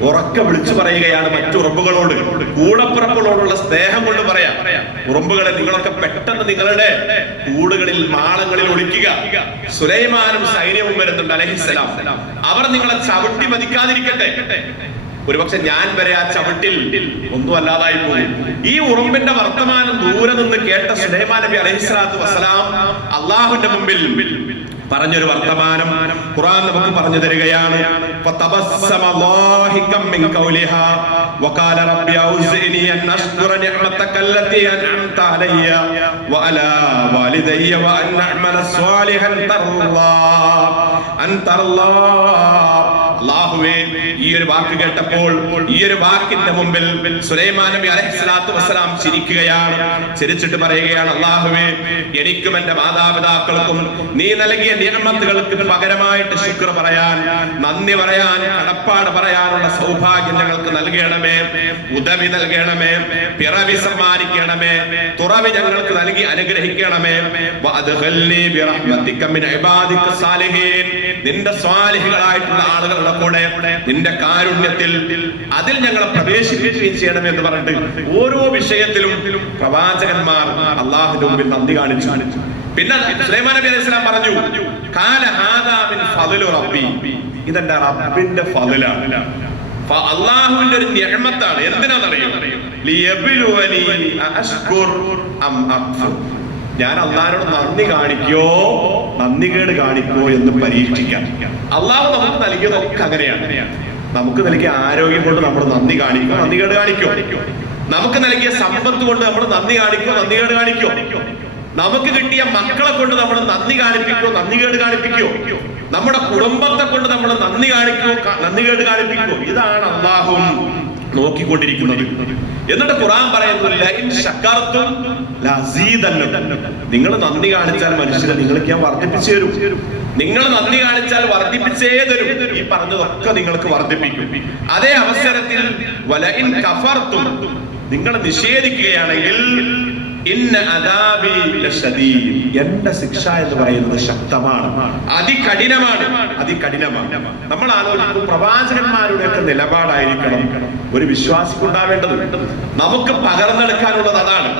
ഉറക്കെ വിളിച്ചു പറയുകയാണ് മറ്റു ഉറുമ്പുകളോട്, കൂടപ്പിറപ്പുകളോടുള്ള സ്നേഹം കൊണ്ട് പറയാം, ഉറുമ്പുകളെ നിങ്ങളൊക്കെ പെട്ടെന്ന് നിങ്ങളുടെ കൂടുകളിൽ മാളങ്ങളിൽ ഒളിക്കുക, സുലൈമാനും സൈന്യവും വരുന്നുണ്ട് അലൈഹിസ്സലാം, അവർ നിങ്ങളെ ചവിട്ടി മതിക്കാതിരിക്കട്ടെ. ഒരുപക്ഷെ ഞാൻ വരെ ആ ചവിട്ടിൽ ഒന്നും അല്ലാതായി പോയി. ഈ ഉറുമ്പിന്റെ വർത്തമാനം ദൂരെ നിന്ന് കേട്ട സുലൈമാൻ നബി അലൈഹിസ്സലാത്തു വസ്സലാം അള്ളാഹുവിന്റെ മുമ്പിൽ പറഞ്ഞൊരു വർത്തമാനം ഖുർആൻ നമുക്ക് പറഞ്ഞു തരികയാണ്. അല്ലാഹുവേ, ഈ ഒരു വാക്ക് കേട്ടപ്പോൾ ഈ ഒരു വാക്കിന്റെ മുമ്പിൽ സുലൈമാൻ നബി അലൈഹിസ്സലാത്തു വസ്സലാം ചിരിക്കുകയാണ്. ചിരിച്ചിട്ട് പറയുകയാണ്, അല്ലാഹുവേ, എനിക്കും എന്റെ മാതാപിതാക്കൾക്കും നീ നൽകിയ നിഅമത്തുകൾക്ക് പകരമായിട്ട് ശുക്ർ പറയാൻ, നന്ദി പറയാൻ, കടപ്പാട് പറയാനുള്ള സൗഭാഗ്യം ഞങ്ങൾക്ക് നൽകണമേ, ഉദവി നൽകണമേ, പിറവി സമ്മാനിക്കണമേ, തുറവി ഞങ്ങൾക്ക് നൽകി അനുഗ്രഹിക്കണമേ. വഅദ്ഖിൽനി ബിറഹ്മതിക മിൻ ഇബാദിക സാലിഹീൻ, നിന്റെ സ്വാലിഹികളായിട്ടുള്ള ആളുകളുടെ കൂടെ നിന്റെ കാരുണ്യത്തിൽ അതിൽ ഞങ്ങളെ പ്രവേശിപ്പിക്കുകയും ചെയ്യണമേ എന്ന് പറഞ്ഞിട്ട് ഓരോ വിഷയത്തിലും പ്രവാചകന്മാർ അള്ളാഹുവിന്റെ മുമ്പിൽ നന്ദി കാണിച്ചു. പിന്നെ സുലൈമാൻ നബി അലൈഹി സ്വലാം പറഞ്ഞു, കാല ഹാദാ മിൻ ഫദ്ലി റബ്ബി, ഇതെന്റെ റബ്ബിന്റെ ഫളിലാണ്, അള്ളാഹുവിന്റെ ഒരു നിഅമത്താണ്. എന്തിനാണെന്നറിയോ? ലിയബ്ലുവനി അഷ്കുർ അം അക്ഫുർ. ഞാൻ അള്ളാഹിനോട് നന്ദി കാണിക്കോ നന്ദികേട് കാണിക്കോ എന്ന് പരീക്ഷിക്കാൻ. അള്ളാഹു നമുക്ക് നൽകിയതൊക്കെ അങ്ങനെയാണ്. നമുക്ക് നൽകിയ ആരോഗ്യം കൊണ്ട് നമ്മൾ നന്ദി കാണിക്കോ നന്ദികേട് കാണിക്കോ? നമുക്ക് നൽകിയ സമ്പത്ത് കൊണ്ട് നമ്മൾ നന്ദി കാണിക്കോ നന്ദികേട് കാണിക്കോ? നമുക്ക് കിട്ടിയ മക്കളെ കൊണ്ട് നമ്മൾ നന്ദി കാണിപ്പിക്കോ നന്ദികേട് കാണിപ്പിക്കോ? നമ്മുടെ കുടുംബത്തെ കൊണ്ട് നമ്മൾ നന്ദി കാണിക്കോ നന്ദികേട് കാണിപ്പിക്കോ? ഇതാണ് അല്ലാഹു നോക്കിക്കൊണ്ടിരിക്കുന്നത്. എന്നിട്ട് ഖുർആൻ പറയുന്നു, ലഇൻ ശകർതും ലഅസീദന്നകും. നിങ്ങൾ നന്ദി കാണിച്ചാൽ മനുഷ്യരെ നിങ്ങൾക്ക് ഞാൻ വർദ്ധിപ്പിച്ചു തരും. നിങ്ങൾ നന്ദി കാണിച്ചാൽ വർദ്ധിപ്പിച്ചേ തരും. ഈ പറഞ്ഞതൊക്കെ നിങ്ങൾക്ക് വർദ്ധിപ്പിക്കും. അതേ അവസരത്തിൽ വലഇൻ കഫർതും, നിങ്ങൾ നിഷേധിക്കുകയാണെങ്കിൽ ഇന്ന അദാബി ലശദീദ്, എന്റെ ശിക്ഷ എന്ന് പറയുന്നത് ശക്തമാണ്, അതികഠിനമാണ്. നമ്മൾ ആലോചിക്കും, പ്രവാചകന്മാരുടെ ഒക്കെ നിലപാടായിരിക്കണം ഒരു വിശ്വാസിക്കുണ്ടാവേണ്ടത്. നമുക്ക് പകർന്നെടുക്കാനുള്ളത് അതാണ്.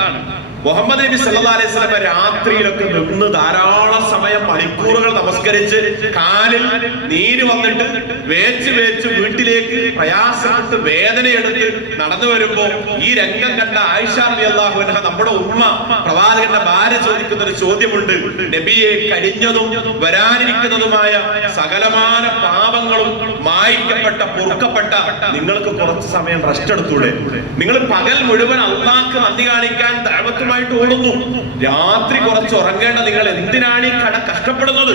മുഹമ്മദ് നബി സല്ലല്ലാഹു അലൈഹി വസല്ലം രാത്രിയിലൊക്കെ നിന്ന് ധാരാളം സമയം മണിക്കൂറുകൾ നമസ്കരിച്ച് കാലിൽ നീര് വന്നിട്ട് വേച്ച് വീട്ടിലേക്ക് പ്രയാസപ്പെട്ട് വേദനയെടുത്ത് നടന്നു വരുമ്പോ ഈ രംഗം കണ്ട ആയിഷ റളിയല്ലാഹു അൻഹ, നമ്മുടെ ഉമ്മ, പ്രവാചകന്റെ ഭാര്യ, ചോദിക്കുന്ന ഒരു ചോദ്യമുണ്ട്. നബിയെ, കഴിഞ്ഞതും വരാനിരിക്കുന്നതുമായ സകലമാന പാപങ്ങളും മായ്ക്കപ്പെട്ട പൊറുക്കപ്പെട്ട നിങ്ങൾക്ക് കുറച്ച് സമയം റെസ്റ്റ് എടുത്തൂടെ? നിങ്ങൾ പകൽ മുഴുവൻ അള്ളാഹ്ക്ക് നന്ദി കാണിക്കാൻ ദഅവത്തുമായി ഓടുന്നു, രാത്രി കുറച്ച് ഉറങ്ങേണ്ട നിങ്ങൾ എന്തിനാണ് ഈ കഷ്ടപ്പെടുന്നത്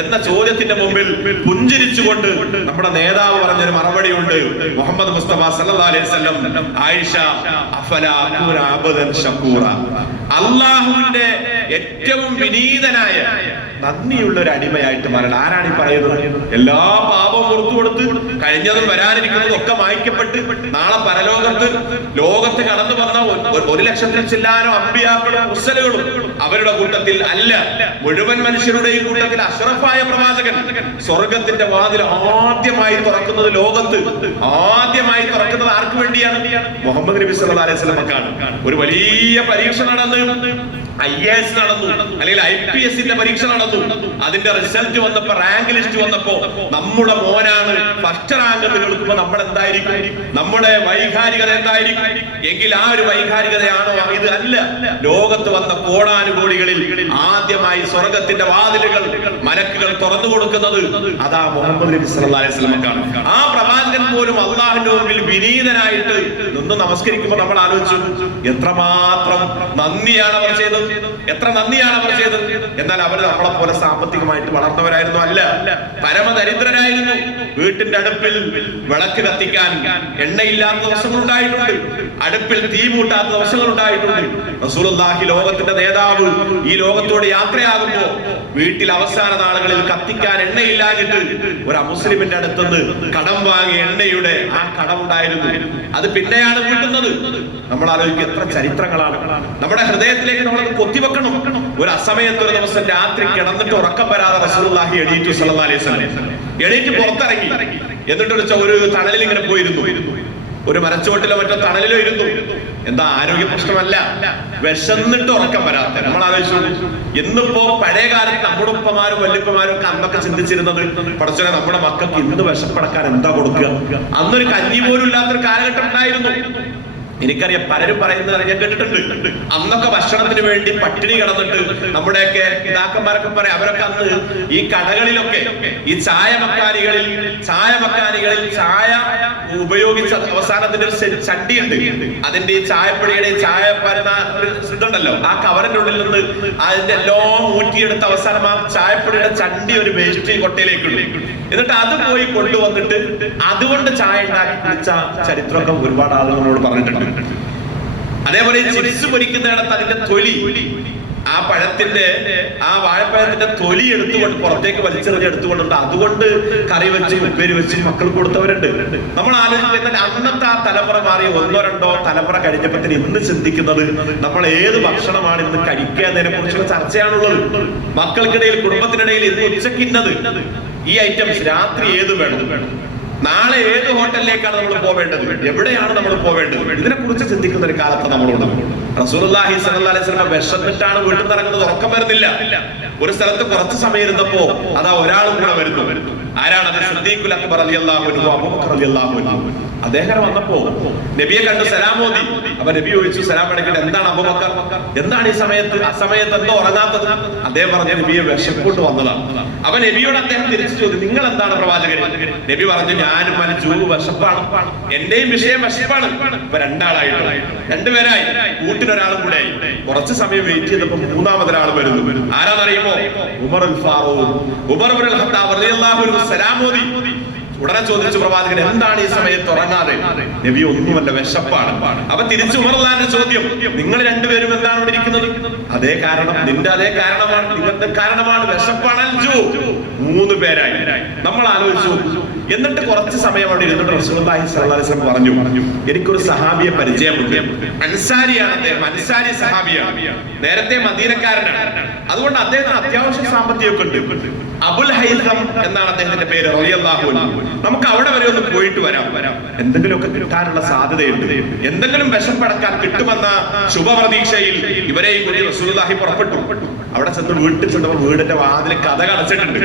എന്ന ചോദ്യത്തിന്റെ മുമ്പിൽ പുഞ്ചിരിച്ചുകൊണ്ട് നമ്മുടെ നേതാവ് പറഞ്ഞൊരു മറുപടി ഉണ്ട്. മുഹമ്മദ് മുസ്തഫ സല്ലല്ലാഹു അലൈഹി വസല്ലം, ആയിഷ, അഫലാ അകൂന അബ്ദൻ ശകൂറ, അല്ലാഹുവിന്റെ ഏറ്റവും വിനീതനായ നന്ദിയുള്ള ഒരു അടിമയായിട്ട് മാറണം. ആരാണ് ഈ പറയുന്നത്? എല്ലാ പാപവും പുറത്തു കൊടുത്ത് കഴിഞ്ഞതും വരാനിരിക്കുന്നതും ഒക്കെ മായ്ക്കപ്പെട്ട് നാളെ പരലോകത്ത് ലോകത്ത് കടന്നു വന്ന 1,00,000-ൽ ചില്ലാനോ അമ്പിയാക്കളും മുർസലുകളും അവരുടെ കൂട്ടത്തിൽ അല്ല, മുഴുവൻ മനുഷ്യരുടെയും കൂട്ടത്തിൽ അഷ്റഫായ പ്രവാചകൻ സ്വർഗത്തിന്റെ വാതിൽ ആദ്യമായി തുറക്കുന്നത്, ലോകത്ത് ആദ്യമായി തുറക്കുന്നത് ആർക്ക് വേണ്ടിയാണ്? മുഹമ്മദ് നബി സല്ലല്ലാഹു അലൈഹി വസല്ലമക്കാണ്. ഒരു വലിയ പരീക്ഷ നടന്നു, IAS നടന്നു, അല്ലെങ്കിൽ IPS-ന്റെ പരീക്ഷ നടന്നു. അതിന്റെ റിസൾട്ട് വന്നപ്പോ, റാങ്ക് ലിസ്റ്റ് വന്നപ്പോ നമ്മുടെ മോനാണ് ഫസ്റ്റ് റാങ്ക് എന്ന് കേൾക്കുമ്പോ നമ്മൾ എന്തായിരിക്കും? നമ്മുടെ വൈകാരികത എന്തായിരിക്കും? എങ്കിൽ ആ ഒരു വൈകാരികതയാണോ ഇത്? അല്ല. ലോകത്ത് വന്ന കോടാനുകോടികളിൽ ആദ്യമായി സ്വർഗത്തിന്റെ വാതിലുകൾ മലക്കുകൾ തുറന്നു കൊടുക്കുന്നത് അതാ മുഹമ്മദ് നബി സല്ലല്ലാഹു അലൈഹി വസല്ലമക്കാണ്. ആ പ്രവാചകൻ പോലും അള്ളാഹുവിന്റെ മുമ്പിൽ വിനീതനായിട്ട് നിന്ന് നമസ്കരിക്കുമ്പോൾ നമ്മൾ ആലോചിച്ചു, എത്രമാത്രം നന്ദിയാണ് അവർ ചെയ്തത്, എത്ര നന്ദിയാണ് അവർ ചെയ്തത്. എന്നാൽ അവർ നമ്മളെ പോലെ സാമ്പത്തികമായിട്ട് വളർന്നവരായിരുന്നു അല്ല, പരമദരിദ്രരായിരുന്നു. വീട്ടിന്റെ അടുപ്പിൽ വിളക്ക് കത്തിക്കാൻ എണ്ണയില്ലാത്ത ദിവസങ്ങളുണ്ടായിട്ടുണ്ട്, അടുപ്പിൽ തീ മൂട്ടാത്ത ദിവസങ്ങളുണ്ടായിട്ടുണ്ട്. റസൂലുള്ളാഹി, ലോകത്തിന്റെ നേതാവ്, ഈ ലോകത്തോട് യാത്രയാകുമ്പോ വീട്ടിൽ അവസാന നാളുകളിൽ കത്തിക്കാൻ എണ്ണയില്ലാഞ്ഞിട്ട് ഒരു അമുസ്ലിമിന്റെ അടുത്തുനിന്ന് കടം വാങ്ങിയ എണ്ണയുടെ ആ കടം ഉണ്ടായിരുന്നു. അത് പിന്നെയാണ് വീട്ടുന്നത്. നമ്മൾ ആലോചിക്കുക, എത്ര ചരിത്രങ്ങളാണ് നമ്മുടെ ഹൃദയത്തിലേക്ക് നമ്മൾ കൊത്തിവെക്കണം. ഒരു അസമയത്ത് ഒരു ദിവസം രാത്രി കിടന്നിട്ട് ഉറക്കം വരാതെ റസൂലുള്ളാഹി എണീറ്റു സല്ലല്ലാഹു അലൈഹി വസല്ലം. എണീറ്റ് പുറത്തിറങ്ങി, എന്നിട്ട് ഒരു തണലിൽ ഇങ്ങനെ പോയിരുന്നു, ഒരു മരച്ചുവട്ടിലോ മറ്റോ തണലിലോ ഇരുന്നു. എന്താ, ആരോഗ്യ പ്രശ്നമല്ല, വിശന്നിട്ട് ഉറക്കം വരാത്ത. നമ്മൾ ആലോചിച്ചു, ഇന്നിപ്പോ പഴയ കാലത്ത് നമ്മുടെ ഉപ്പമാരും വല്യപ്പമാരും ഒക്കെ അന്നൊക്കെ ചിന്തിച്ചിരുന്നത്, പടച്ചോനെ നമ്മുടെ മക്കൾക്ക് ഇന്ന് വിശപ്പടക്കാൻ എന്താ കൊടുക്കുക? അന്നൊരു കഞ്ഞി പോലും ഇല്ലാത്തൊരു കാലഘട്ടം ഉണ്ടായിരുന്നു. എനിക്കറിയാം, പലരും പറയുന്നത് ഞാൻ കേട്ടിട്ടുണ്ട്, അന്നൊക്കെ ഭക്ഷണത്തിന് വേണ്ടി പട്ടിണി കിടന്നിട്ട് നമ്മുടെയൊക്കെ പിതാക്കന്മാരൊക്കെ പറയാം, അവരൊക്കെ അന്ന് ഈ കടകളിലൊക്കെ ഈ ചായ മക്കാനികളിൽ ചായ ഉപയോഗിച്ച അവസാനത്തിന്റെ ഒരു ചണ്ടിയുണ്ട്, അതിന്റെ ഈ ചായപ്പൊടിയുടെ ചായ ഇതുണ്ടല്ലോ, ആ കവറിന്റെ ഉള്ളിൽ നിന്ന് അതിന്റെ എല്ലാം ഊറ്റിയെടുത്ത് അവസാനം ആ ചായപ്പൊടിയുടെ ചണ്ടി ഒരു വേസ്റ്റ് കൊട്ടയിലേക്ക് ഇടും. എന്നിട്ട് അത് പോയി കൊണ്ടുവന്നിട്ട് അതുകൊണ്ട് ചായ ഉണ്ടാക്കി കുടിച്ച ചരിത്രമൊക്കെ ഒരുപാട് ആളുകളോട് പറഞ്ഞിട്ടുണ്ട്. അതേപോലെ ചിപ്സ് പൊരിക്കുന്നിടത്ത് അതിന്റെ തൊലി, ആ പഴത്തിന്റെ, ആ വാഴപ്പഴത്തിന്റെ തൊലി എടുത്തുകൊണ്ട് പുറത്തേക്ക് വലിച്ചെറിഞ്ഞ് എടുത്തുകൊണ്ടുണ്ട്, അതുകൊണ്ട് കറി വെച്ച് ഉപ്പേരി വെച്ച് മക്കൾ കൊടുത്തവരുണ്ട്. നമ്മൾ ആലോചിക്കുന്നത്, അന്നത്തെ ആ തലമുറ മാറി 1-2 തലമുറ കഴിഞ്ഞപ്പത്തിന് ഇന്ന് ചിന്തിക്കുന്നത് നമ്മൾ ഏത് ഭക്ഷണമാണ് ഇന്ന് കഴിക്കുക എന്നതിനെ കുറിച്ചുള്ള ചർച്ചയാണുള്ളത്. മക്കൾക്കിടയിൽ, കുടുംബത്തിനിടയിൽ ഇന്ന് ഉച്ചക്കിന്നത് ഈ ഐറ്റംസ്, രാത്രി ഏത് വേണം, നാളെ ഏത് ഹോട്ടലിലേക്കാണ് നമ്മൾ പോവേണ്ടത്, എവിടെയാണ് നമ്മൾ പോവേണ്ടത്, ഇതിനെ കുറിച്ച് ചിന്തിക്കുന്ന ഒരു കാലത്ത് നമ്മളുണ്ട്. റസൂലുള്ളാഹി സ്വല്ലല്ലാഹു അലൈഹി വസല്ലം വിശന്നിട്ടാണ് വീട്ടിൽ നിന്ന് ഇറങ്ങുന്നത്, ഉറക്കം വരുന്നില്ല. ഒരു സ്ഥലത്ത് കുറച്ച് സമയം ഇരുന്നപ്പോ അതാ ഒരാളും കൂടെ വരുന്നു. ആരാണത്? സിദ്ദീഖുൽ അക്ബർ റളിയല്ലാഹു അൻഹു, അബൂബക്കർ റളിയല്ലാഹു അൻഹു. അദ്ദേഹം വന്നപ്പോ നബിയെ കണ്ടു സലാം ഓതി. അപ്പൊ നബി ചോദിച്ചു, സലാം അടക്കട്ടെ, എന്താണ് അബൂബക്കർ, എന്താണ് ഈ സമയത്ത്, ആ സമയത്ത് എന്തോ ഉറങ്ങാത്തത്? അദ്ദേഹം പറഞ്ഞു, നബിയെ വിശപ്പോട്ട് വന്നതാണ്. അപ്പൊ നബിയോട് അദ്ദേഹം തിരിച്ചു ചോദിച്ചു, നിങ്ങൾ എന്താണ് പ്രവാചകൻ? നബി പറഞ്ഞു, ഞാനും മനുജു വിശപ്പാണ്, എന്റെയും വിഷയം വിശപ്പാണ്. ഇപ്പൊ രണ്ടുപേരായി, കൂട്ടിനൊരാളും കൂടെ ആയി. കുറച്ച് സമയം വെയിറ്റ് ചെയ്തപ്പോ മൂന്നാമതൊരാൾ വരുന്നു. ആരാന്നറിയുമോ? ഉമറുൽ ഫാറൂഖ്, ഉമർ ഇബ്നുൽ ഖത്താബ് റളിയല്ലാഹു അൻഹു സലാം ഓതി. ഉടനെ ചോദിച്ചു, പ്രവാചകൻ എന്താണ് ഈ സമയത്ത് ഉറങ്ങാതെ? നബി ഒന്നുമല്ല, വിശപ്പാണ്. അപ്പൊ തിരിച്ചു ഉമറുള്ളാന്റെ ചോദ്യം, നിങ്ങൾ രണ്ടുപേരും എന്താണ് ഇവിടെ ഇരിക്കുന്നത്? അതേ കാരണം, നിന്റെ അതേ കാരണമാണ്, നിങ്ങളുടെ കാരണമാണ്, വിശപ്പാണ്. മൂന്ന് പേരായി. നമ്മൾ ആലോചിച്ചു. എന്നിട്ട് കുറച്ച് സമയം അവിടെ ഇരുന്നിട്ട് റസൂലുള്ളാഹി സ്വല്ലല്ലാഹു അലൈഹി വസല്ലം പറഞ്ഞു, എനിക്കൊരു സഹാബിയെ പരിചയമുണ്ട്. അൻസാരിയാണ് അദ്ദേഹം, അൻസാരി സഹാബിയാണ്. നേരത്തെ മദീനക്കാരനാണ്. അതുകൊണ്ട് അദ്ദേഹത്തിന് അത്യാവശ്യം സാമ്പത്തികമൊക്കെ ഉണ്ട്. അബുൽ ഹൈസം എന്നാണ് അദ്ദേഹത്തിന്റെ പേര് റളിയല്ലാഹു അൻഹു. നമുക്ക് അവിടെ വരെ ഒന്ന് പോയിട്ട് വരാം, എന്തെങ്കിലുമൊക്കെ കിട്ടാനുള്ള സാധ്യതയുണ്ട്, എന്തെങ്കിലും വിശപ്പടക്കാൻ കിട്ടുമെന്ന ശുഭപ്രതീക്ഷയിൽ ഇവരെയും കൂടി റസൂലുള്ളാഹി പുറപ്പെട്ടു. അവിടെ ചെന്ന് വീട്ടിൽ ചെന്നപ്പോൾ വീടിന്റെ വാതിൽ കഥ അടച്ചിട്ടുണ്ട്.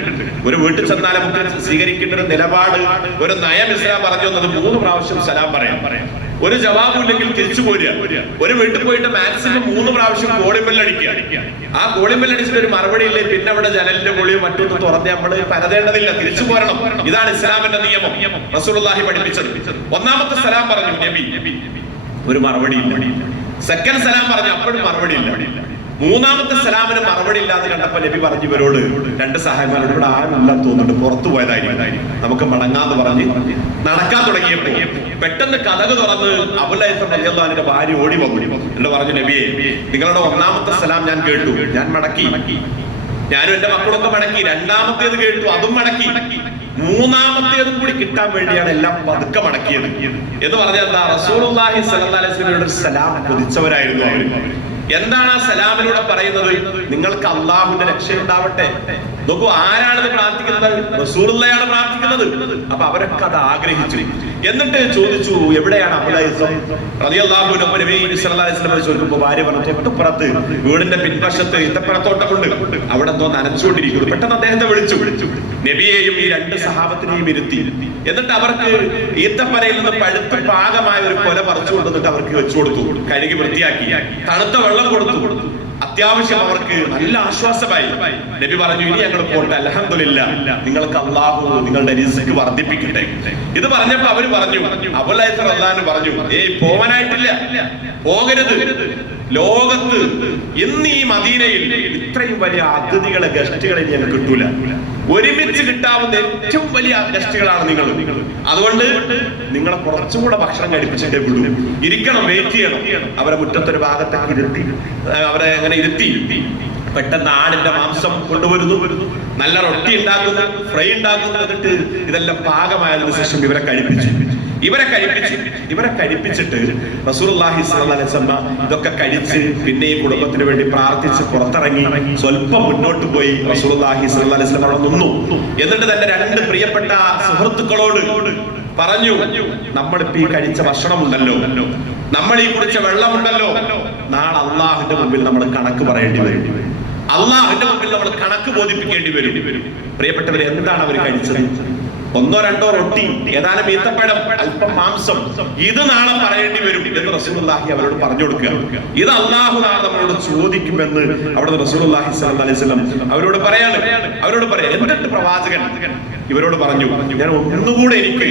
ഒരു വീട്ടിൽ ചെന്നാൽ നമുക്ക് സ്വീകരിക്കേണ്ട ഒരു നിലപാട്, ഒരു നയം ഇസ്ലാം പറഞ്ഞു തന്നത് 3 പ്രാവശ്യം സലാം പറയാം. ഒരു ജവാബും ഇല്ലെങ്കിൽ തിരിച്ചു പോരുക. ഒരു വീട്ടിൽ പോയിട്ട് മാക്സിമം 3 പ്രാവശ്യം കോളിമ്പല്ലടിക്കുക. ആ കോളിമ്പല്ലടിച്ചിട്ട് ഒരു മറുപടി ഇല്ലേ, പിന്നെ അവിടെ ജനലിന്റെ പൊളിയും മറ്റൊന്നും തുറന്ന് നമ്മൾ പരതേണ്ടതില്ല, തിരിച്ചു പോരണം. ഇതാണ് ഇസ്ലാമിന്റെ നിയമം, റസൂലുള്ളാഹി പഠിപ്പിച്ചത്. ഒന്നാമത്തെ സലാം പറഞ്ഞു നബി, ഒരു മറുപടി ഇല്ല. സെക്കൻഡ് സലാം പറഞ്ഞു, അപ്പോഴും മറുപടി ഇല്ല. മൂന്നാമത്തെ സലാമിന് മറുപടി ഇല്ലാന്ന് കണ്ടപ്പോ നബി പറഞ്ഞു ഇവരോട്, 2 സഹായിമാരോട്, ഇവിടെ ആരുമില്ലെന്ന് തോന്നുന്നുണ്ട്, പുറത്തു പോയതായിരിക്കും, നമുക്ക് മടങ്ങാന്ന് പറഞ്ഞ് നടക്കാൻ തുടങ്ങിയപ്പോ പെട്ടെന്ന് കതക് തുറന്ന് അബൂൽ ഹൈസം റളിയല്ലാഹു അൻഹുവിന്റെ ഭാര്യ ഓടി വന്നു. എന്നിട്ട് പറഞ്ഞു, നബിയെ, നിങ്ങളുടെ ഒന്നാമത്തെ സലാം ഞാൻ കേട്ടു, ഞാൻ മടക്കി, ഞാനും എന്റെ മക്കളൊക്കെ മടക്കി. രണ്ടാമത്തേത് കേട്ടു, അതും മടക്കി. മൂന്നാമത്തേതും കൂടി കിട്ടാൻ വേണ്ടിയാണ് എല്ലാം പതുക്കെ മടക്കിയത്. എന്ന് പറഞ്ഞാൽ എന്താ? റസൂലുള്ളാഹി സ്വല്ലല്ലാഹു അലൈഹി വസല്ലമയുടെ സലാം കൊതിച്ചവരായിരുന്നു അവർ. എന്താണ് ആ സലാമിലൂടെ പറയുന്നത്? നിങ്ങൾക്ക് അള്ളാഹുവിന്റെ രക്ഷയുണ്ടാവട്ടെ. നോക്കൂ, ആരാണിത് പ്രാർത്ഥിക്കുന്നത്? റസൂലുള്ളാഹിയാണ് പ്രാർത്ഥിക്കുന്നത്. അപ്പൊ അവരൊക്കെ അത് ആഗ്രഹിച്ചു. എന്നിട്ട് ചോദിച്ചു, എവിടെയാണ് അബൂൽ ഹൈസം റളിയല്ലാഹു അൻഹു? നബി സല്ലല്ലാഹു അലൈഹി വസല്ലം ചോദിക്കുമ്പോൾ ഭാര്യ പറഞ്ഞു, തൊട്ടുപുറത്ത് വീടിന്റെ പിൻവശത്ത് ഈത്തപ്പഴത്തോട്ടമുണ്ട്, അവിടെ എന്തോ നനച്ചുകൊണ്ടിരിക്കുന്നു. പെട്ടെന്ന് അദ്ദേഹത്തെ വിളിച്ചു. നബിയെയും ഈ 2 സഹാബത്തിനെയും ഇരുത്തി. എന്നിട്ട് അവർക്ക് ഈത്തപ്പനയിൽ നിന്ന് പഴുത്ത് പാകമായ ഒരു കൊല പറിച്ചു കൊണ്ടുവന്നിട്ട് അവർക്ക് വെച്ചു കൊടുത്തു. കഴുകി വൃത്തിയാക്കി തണുത്ത വെള്ളം കൊടുത്തു. അത്യാവശ്യം അവർക്ക് നല്ല ആശ്വാസമായി. നബി പറഞ്ഞു, ഇനി ഞങ്ങൾ പോട്ടെ, അൽഹംദുലില്ലാഹ്, നിങ്ങൾക്ക് അല്ലാഹു നിങ്ങളുടെ റിസ്ക് വർദ്ധിപ്പിക്കട്ടെ. ഇത് പറഞ്ഞപ്പോ അവര് പറഞ്ഞു, അബൂൽ ഹൈസം റളിയല്ലാഹു അൻഹു പറഞ്ഞു, പോവാനായിട്ടില്ല, പോകരുത്. ലോകത്ത് ഇന്ന് ഈ മദീനയിൽ ഇത്രയും വലിയ അതിഥികളെ, ഗസ്റ്റുകളെ ഞാൻ കിട്ടൂല. ഒരുമിച്ച് കിട്ടാവുന്ന ഏറ്റവും വലിയ ഗസ്റ്റുകളാണ് നിങ്ങൾ. അതുകൊണ്ട് നിങ്ങളെ കുറച്ചുകൂടെ ഭക്ഷണം കഴിപ്പിച്ചിട്ടേ വിടൂ. ഇരിക്കണം, വെയിറ്റ് ചെയ്യണം. അവരെ മുറ്റത്തൊരു ഭാഗത്തേക്ക് ഇരുത്തി, അവരെ അങ്ങനെ ഇരുത്തി. പെട്ടെന്ന് ആടിന്റെ മാംസം കൊണ്ടുവരുന്നു, നല്ല റൊട്ടി ഉണ്ടാക്കുന്നു, ഫ്രൈ ഉണ്ടാക്കുന്നു. എന്നിട്ട് ഇതെല്ലാം പാകമായതിനു ശേഷം ഇവരെ കഴിപ്പിച്ചിട്ട് റസൂലുള്ളാഹി സ്വല്ലല്ലാഹു അലൈഹി വസല്ലം ഇതൊക്കെ കഴിച്ച് പിന്നെ ഈ കുടുംബത്തിന് വേണ്ടി പ്രാർത്ഥിച്ച് പുറത്തിറങ്ങി സ്വല്പം മുന്നോട്ട് പോയി റസൂലുള്ളാഹി സ്വല്ലല്ലാഹു അലൈഹി വസല്ലം അവിടെ നിന്നു. എന്നിട്ട് തന്റെ 2 പ്രിയപ്പെട്ട സുഹൃത്തുക്കളോട് പറഞ്ഞു, നമ്മളിപ്പോ ഈ കഴിച്ച ഭക്ഷണമുണ്ടല്ലോ, നമ്മൾ ഈ കുടിച്ച വെള്ളമുണ്ടല്ലോ, നാളെ അള്ളാഹുവിന്റെ മുമ്പിൽ നമ്മൾ കണക്ക് പറയേണ്ടി വരും. അള്ളാഹുവിന്റെ മുമ്പിൽ നമ്മൾ കണക്ക് ബോധിപ്പിക്കേണ്ടി വരും. പ്രിയപ്പെട്ടവരെ, എന്താണ് അവർ കഴിച്ചത്? 1-2 റൊട്ടി, ഏതാനും ഈത്തപ്പഴം, അല്പം മാംസം. ഇത് നാളെ പറയേണ്ടി വരും എന്ന് റസൂലുള്ളാഹി അവരോട് പറഞ്ഞു കൊടുക്കുക. ഇത് അള്ളാഹു നാളെ നമ്മളോട് ചോദിക്കുമെന്ന് അവിടെ റസൂലുള്ളാഹി സ്വല്ലല്ലാഹു അലൈഹി വസല്ലം അവരോട് പറയാം. എന്നിട്ട് പ്രവാചകൻ ഇവരോട് പറഞ്ഞു, ഞാൻ ഒന്നുകൂടെ എനിക്ക്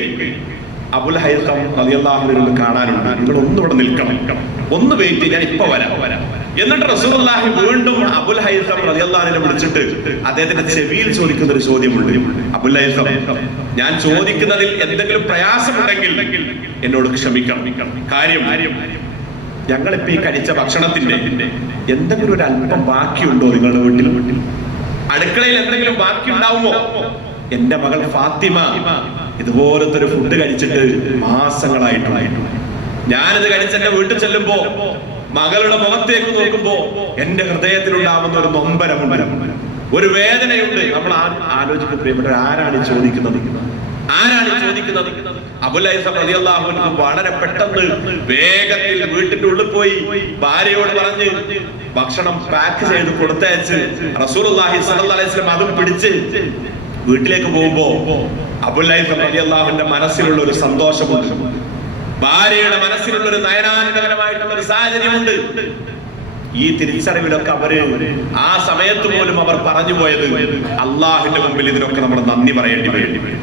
അബൂൽ ഹൈസം റളിയല്ലാഹു അൻഹു കാണാനുണ്ട്, നിങ്ങൾ ഒന്നുകൂടെ നിൽക്കണം, ഒന്ന് വെയിറ്റ് ചെയ്യാൻ, ഇപ്പൊ വരാം. എന്നിട്ട് റസൂലുള്ളാഹി വീണ്ടും അബൂൽ ഹൈസം റളിയല്ലാഹു അൻഹുവിനെ വിളിച്ചിട്ട് അദ്ദേഹത്തിന്റെ ചെവിയിൽ ചോദിക്കുന്ന ഒരു ചോദ്യമുണ്ട്. അബൂൽ ഹൈസം, ഞാൻ ചോദിക്കുന്നതിൽ എന്തെങ്കിലും പ്രയാസമുണ്ടെങ്കിൽ എന്നോട് ക്ഷമിക്കണം. കാര്യം, ഞങ്ങളിപ്പോ ഈ കഴിച്ച ഭക്ഷണത്തിന്റെ എന്തെങ്കിലും ഒരു അല്പം ബാക്കിയുണ്ടോ നിങ്ങളുടെ വീട്ടിൽ? അടുക്കളയിൽ എന്തെങ്കിലും ബാക്കി ഉണ്ടാവുമോ? എന്റെ മകൾ ഫാത്തിമ ഇതുപോലത്തെ ഒരു ഫുഡ് കഴിച്ചിട്ട് മാസങ്ങളായിട്ടുണ്ടായിട്ടുണ്ട്. ഞാനിത് കഴിച്ച് എന്റെ വീട്ടിൽ ചെല്ലുമ്പോ മകളുടെ മുഖത്തേക്ക് നോക്കുമ്പോ എന്റെ ഹൃദയത്തിലുണ്ടാവുന്ന ഒരു നൊമ്പരമുണ്ട്, ഒരു വേദനയുണ്ട്. നമ്മൾ ആലോചിക്കും, പ്രിയപ്പെട്ട, ആരാണ് ചോദിക്കുന്നത്? അബൂൽ ഹൈസം റളിയല്ലാഹു അൻഹു വളരെ പെട്ടെന്ന് വേഗത്തിൽ വീട്ടിന്റെ ഉള്ളിൽ പോയി ഭാര്യയോട് പറഞ്ഞ് ഭക്ഷണം പാക്ക് ചെയ്ത് കൊടുത്തയച്ച് റസൂലുള്ളാഹി സ്വല്ലല്ലാഹു അലൈഹി വസല്ലം അതും പിടിച്ച് വീട്ടിലേക്ക് പോകുമ്പോ അബൂലൈഫ് റളിയല്ലാഹുവിന്റെ മനസ്സിലുള്ള ഒരു സന്തോഷമുണ്ട്, ഭാര്യയുടെ മനസ്സിലുള്ള ഒരു നയനാനന്ദകരമായിട്ടുള്ള ഒരു സാഹചര്യമുണ്ട്. ഈ തിരിച്ചറിവിലൊക്കെ അവര് ആ സമയത്ത് പോലും അവർ പറഞ്ഞു പോയത് അള്ളാഹുവിന്റെ മുമ്പിൽ ഇതിനൊക്കെ നമ്മൾ നന്ദി പറയേണ്ടി വരും.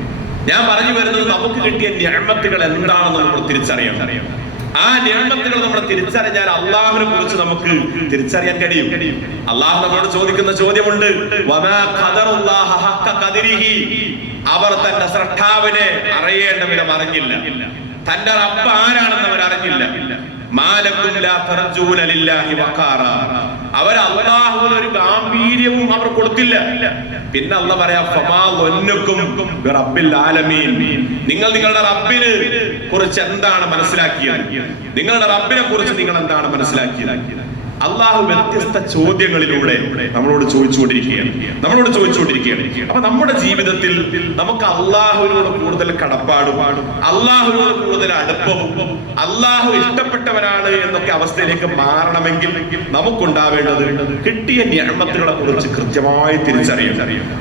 ഞാൻ പറഞ്ഞു വരുന്നത് നമുക്ക് കിട്ടിയ നിഅമത്തുകൾ എന്താണെന്ന് നമ്മൾ തിരിച്ചറിയണം. ആ നിഅമത്തുകൾ നമ്മൾ തിരിച്ചറിഞ്ഞാൽ അള്ളാഹുവിനെ കുറിച്ച് നമുക്ക് തിരിച്ചറിയാൻ കഴിയും. അള്ളാഹു നമ്മളോട് ചോദിക്കുന്ന ചോദ്യമുണ്ട്, വമാ ഖദറുല്ലാഹ ഹഖ ഖദരിഹി. അവർ തന്റെ സ്രഷ്ടാവിനെ അറിയേണ്ട വിധം അറിഞ്ഞില്ല, തന്റെ റബ്ബ് ആരാണെന്ന് അവർ അറിഞ്ഞില്ല. മാലക്കും ലാ തർജൂന ലില്ലാഹി വഖാറ. അവർ അല്ലാഹുവിന് ഒരു ഗാംഭീര്യവും അവർ കൊടുത്തില്ല. പിന്നെ അല്ലാഹു പറയാ ഫമാ വന്നുക്കും ബിറബ്ബിൽ ആലമീൻ. നിങ്ങൾ നിങ്ങളുടെ റബ്ബിനെ കുറിച്ച് എന്താണ് മനസ്സിലാക്കിയത്? നിങ്ങളുടെ റബ്ബിനെ കുറിച്ച് നിങ്ങൾ എന്താണ് മനസ്സിലാക്കിയത്? അള്ളാഹു വ്യത്യസ്ത ചോദ്യങ്ങളിലൂടെ നമ്മളോട് ചോദിച്ചുകൊണ്ടിരിക്കുകയാണ്. അപ്പൊ നമ്മുടെ ജീവിതത്തിൽ നമുക്ക് അള്ളാഹുവിനോട് കൂടുതൽ കടപ്പാടും അള്ളാഹുവിനോട് കൂടുതൽ അടുപ്പവും അള്ളാഹു ഇഷ്ടപ്പെട്ടവരാണ് എന്നൊക്കെ അവസ്ഥയിലേക്ക് മാറണമെങ്കിൽ നമുക്കുണ്ടാവേണ്ടത് കിട്ടിയ നിഅമത്തുകളെ കുറിച്ച് കൃത്യമായി തിരിച്ചറിയാം.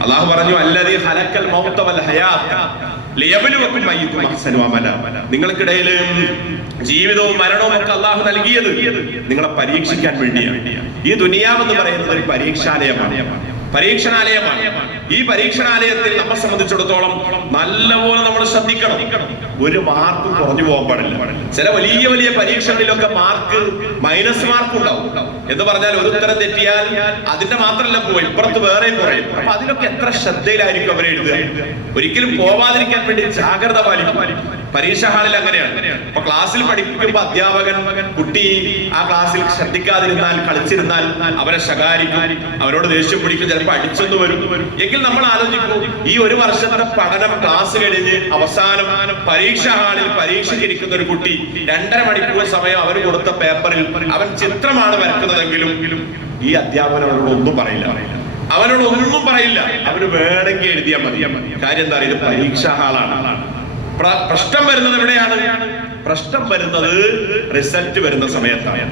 അള്ളാഹു പറഞ്ഞു, അല്ലദീ ഖലഖൽ മൗത വൽ ഹയാത ലിയബ്ലുവക്കും അയ്യുക്കും അഹ്സനു അമല. നിങ്ങൾക്കിടയിൽ ജീവിതവും മരണവും ഒക്കെ അള്ളാഹു നൽകിയത് നിങ്ങളെ പരീക്ഷിക്കാൻ വേണ്ടിയാണ്. ഈ ദുനിയാവെന്ന് പറയുന്നത് ഒരു പരീക്ഷാലയമാണ്. ഈ പരീക്ഷണാലയത്തിൽ നമ്മെ സംബന്ധിച്ചിടത്തോളം നല്ലപോലെ നമ്മൾ ശ്രദ്ധിക്കണം. ഒരു മാർക്കും കുറഞ്ഞു പോകാൻ പാടില്ല. ചില വലിയ വലിയ പരീക്ഷകളിലൊക്കെ മൈനസ് മാർക്ക് ഉണ്ടാവും. എന്ന് പറഞ്ഞാൽ ഒരു ഉത്തരം തെറ്റിയാൽ അതിന്റെ മാത്രമല്ല പോയി ഇപ്പുറത്ത് വേറെയും കുറയും. അപ്പൊ അതിലൊക്കെ എത്ര ശ്രദ്ധയിലായിരിക്കും അവരെ എഴുതുക. ഒരിക്കലും പോവാതിരിക്കാൻ വേണ്ടി ജാഗ്രത പാലിക്കും. പരീക്ഷ ഹാളിൽ അങ്ങനെയാണ്. അപ്പൊ ക്ലാസ്സിൽ പഠിപ്പിക്കുമ്പോ അധ്യാപകൻ കുട്ടി ആ ക്ലാസ്സിൽ ശ്രദ്ധിക്കാതിരുന്നാൽ, കളിച്ചിരുന്നാൽ അവരെ ശകാരിക്കും, അവരോട് ദേഷ്യം പിടിക്കും, ചിലപ്പോൾ അടിച്ചെന്ന് വരും. എങ്കിൽ നമ്മൾ ആലോചിക്കും, ഈ ഒരു വർഷത്തെ പഠനം ക്ലാസ് കഴിഞ്ഞ് അവസാനം പരീക്ഷ ഹാളിൽ പരീക്ഷയ്ക്കിരിക്കുന്ന ഒരു കുട്ടി 2.5 മണിക്കൂർ സമയം അവർ കൊടുത്ത പേപ്പറിൽ അവൻ ചിത്രമാണ് വരക്കുന്നതെങ്കിലും ഈ അധ്യാപകൻ അവരോട് ഒന്നും പറയില്ല. അവന് വേണമെങ്കിൽ എഴുതിയാൽ മതി. കാര്യം എന്താ? ഇത് പരീക്ഷാ ഹാളാണ്. പ്രശ്നം വരുന്നത് എവിടെയാണ്? പ്രശ്നം വരുന്നത് റിസൾട്ട് വരുന്ന സമയത്താണ്.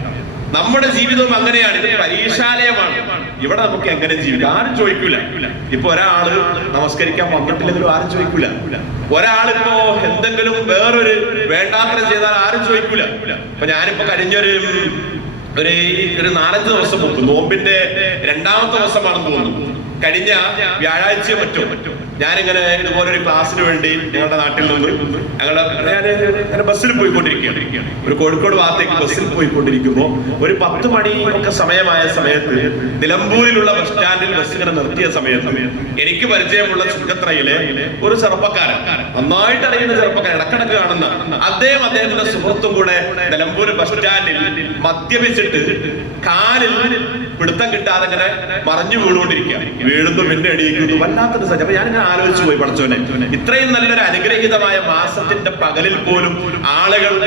നമ്മുടെ ജീവിതവും അങ്ങനെയാണ്. ഇത് പരീക്ഷാലയമാണ്. ഇവിടെ നമുക്ക് എങ്ങനെ ജീവിക്കാം? ആരും ചോദിക്കൂല. ഇപ്പൊ ഒരാള് നമസ്കരിക്കാൻ വന്നിട്ടില്ലെങ്കിലും ആരും ചോദിക്കൂല. ഒരാളിപ്പോ എന്തെങ്കിലും വേറൊരു വേണ്ടാത്തരം ചെയ്താൽ ആരും ചോദിക്കൂല. അപ്പൊ ഞാനിപ്പോ കഴിഞ്ഞൊരു 4-5 ദിവസം മുമ്പ്, നോമ്പിന്റെ 2ാമത്തെ ദിവസമാണെന്ന് തോന്നുന്നു, കഴിഞ്ഞ വ്യാഴാഴ്ചയോ മറ്റോ ഞാനിങ്ങനെ ഇതുപോലൊരു ക്ലാസ്സിന് വേണ്ടി ഞങ്ങളുടെ നാട്ടിൽ നിന്ന് ഞാൻ ബസ്സിൽ പോയിക്കൊണ്ടിരിക്കുകയാണ്. ഒരു കോഴിക്കോട് ഭാഗത്തേക്ക് ബസ്സിൽ പോയിക്കൊണ്ടിരിക്കുമ്പോൾ ഒരു 10 മണി ഒക്കെ സമയമായ സമയത്ത് നിലമ്പൂരിലുള്ള ബസ് സ്റ്റാൻഡിൽ ബസ് ഇങ്ങനെ നിർത്തിയ സമയത്ത് എനിക്ക് പരിചയമുള്ള ചുങ്കത്രയിലെ ഒരു ചെറുപ്പക്കാരൻ, നന്നായിട്ട് അറിയുന്ന ചെറുപ്പക്കാരൻ, ഇടക്കിടക്ക് കാണുന്ന അദ്ദേഹത്തിന്റെ സുഹൃത്തും കൂടെ നിലമ്പൂർ ബസ് സ്റ്റാൻഡിൽ മദ്യപിച്ചിട്ട് കാലിൽ പിടുത്തം കിട്ടാതെ ഇങ്ങനെ മറിഞ്ഞു വീണുകൊണ്ടിരിക്കുക. വീഴുന്നു, പിന്നെ എണീക്കുന്നു, വല്ലാത്തൊരു സജ്ജ. അപ്പൊ ഞാനിങ്ങനെ ആലോചിച്ചു പോയി, പടച്ചോനെ, ഇത്രയും നല്ലൊരു അനുഗ്രഹീതമായ മാസത്തിന്റെ പകലിൽ പോലും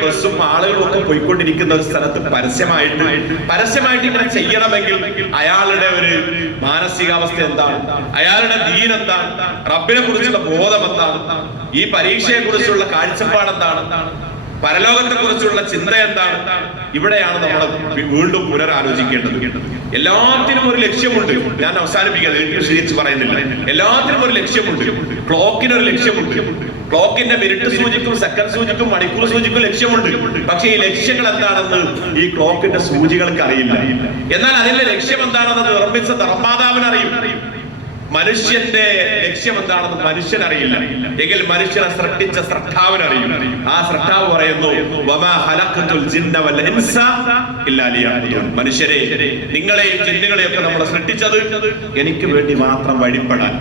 ബസ്സും ആളുകളും ഒക്കെ പോയിക്കൊണ്ടിരിക്കുന്ന ഒരു സ്ഥലത്ത് പരസ്യമായിട്ട് ഇങ്ങനെ ചെയ്യണമെങ്കിൽ അയാളുടെ ഒരു മാനസികാവസ്ഥ എന്താണ്? അയാളുടെ ദീൻ എന്താണ്? റബ്ബിനെ കുറിച്ചുള്ള ബോധം എന്താണ്? ഈ പരീക്ഷയെ കുറിച്ചുള്ള കാഴ്ചപ്പാട് എന്താണ്? പരലോകത്തെ കുറിച്ചുള്ള ചിന്ത എന്താണ്? ഇവിടെയാണ് നമ്മൾ വീണ്ടും പുനരാലോചിക്കേണ്ടത്. എല്ലാത്തിനും ഒരു ലക്ഷ്യമുണ്ട്. ഞാൻ അവസാനിപ്പിക്കുന്നത് വിശദീകരിച്ച് പറയുന്നില്ല. എല്ലാത്തിനും ഒരു ലക്ഷ്യമുണ്ട്. ക്ലോക്കിനൊരു ലക്ഷ്യമുണ്ട്. ക്ലോക്കിന്റെ മിനിറ്റ് സൂചിക്കും, സെക്കൻഡ് സൂചിക്കും, മണിക്കൂർ സൂചിക്കും ലക്ഷ്യമുണ്ട്. പക്ഷെ ഈ ലക്ഷ്യങ്ങൾ എന്താണെന്ന് ഈ ക്ലോക്കിന്റെ സൂചികൾക്ക് അറിയില്ല. എന്നാൽ അതിന്റെ ലക്ഷ്യം എന്താണെന്ന് നിർമ്മിച്ച നിർമ്മാതാവിന് അറിയും. മനുഷ്യന്റെ ലക്ഷ്യം എന്താണെന്ന് മനുഷ്യനറിയില്ല. എങ്കിൽ മനുഷ്യനെ സൃഷ്ടിച്ച സ്രഷ്ടാവിന് അറിയും. ആ സ്രഷ്ടാവ് പറയുന്നു, വമാ ഖലഖതുൽ ജിന്ന വൽ ഇൻസ ഇല്ലാ ലിയഅ്ബുദൂൻ. മനുഷ്യരെ, നിങ്ങളെയും ജിന്നുകളെയും ഒക്കെ നമ്മൾ സൃഷ്ടിച്ചത് എനിക്ക് വേണ്ടി മാത്രം വഴിപ്പെടാൻ,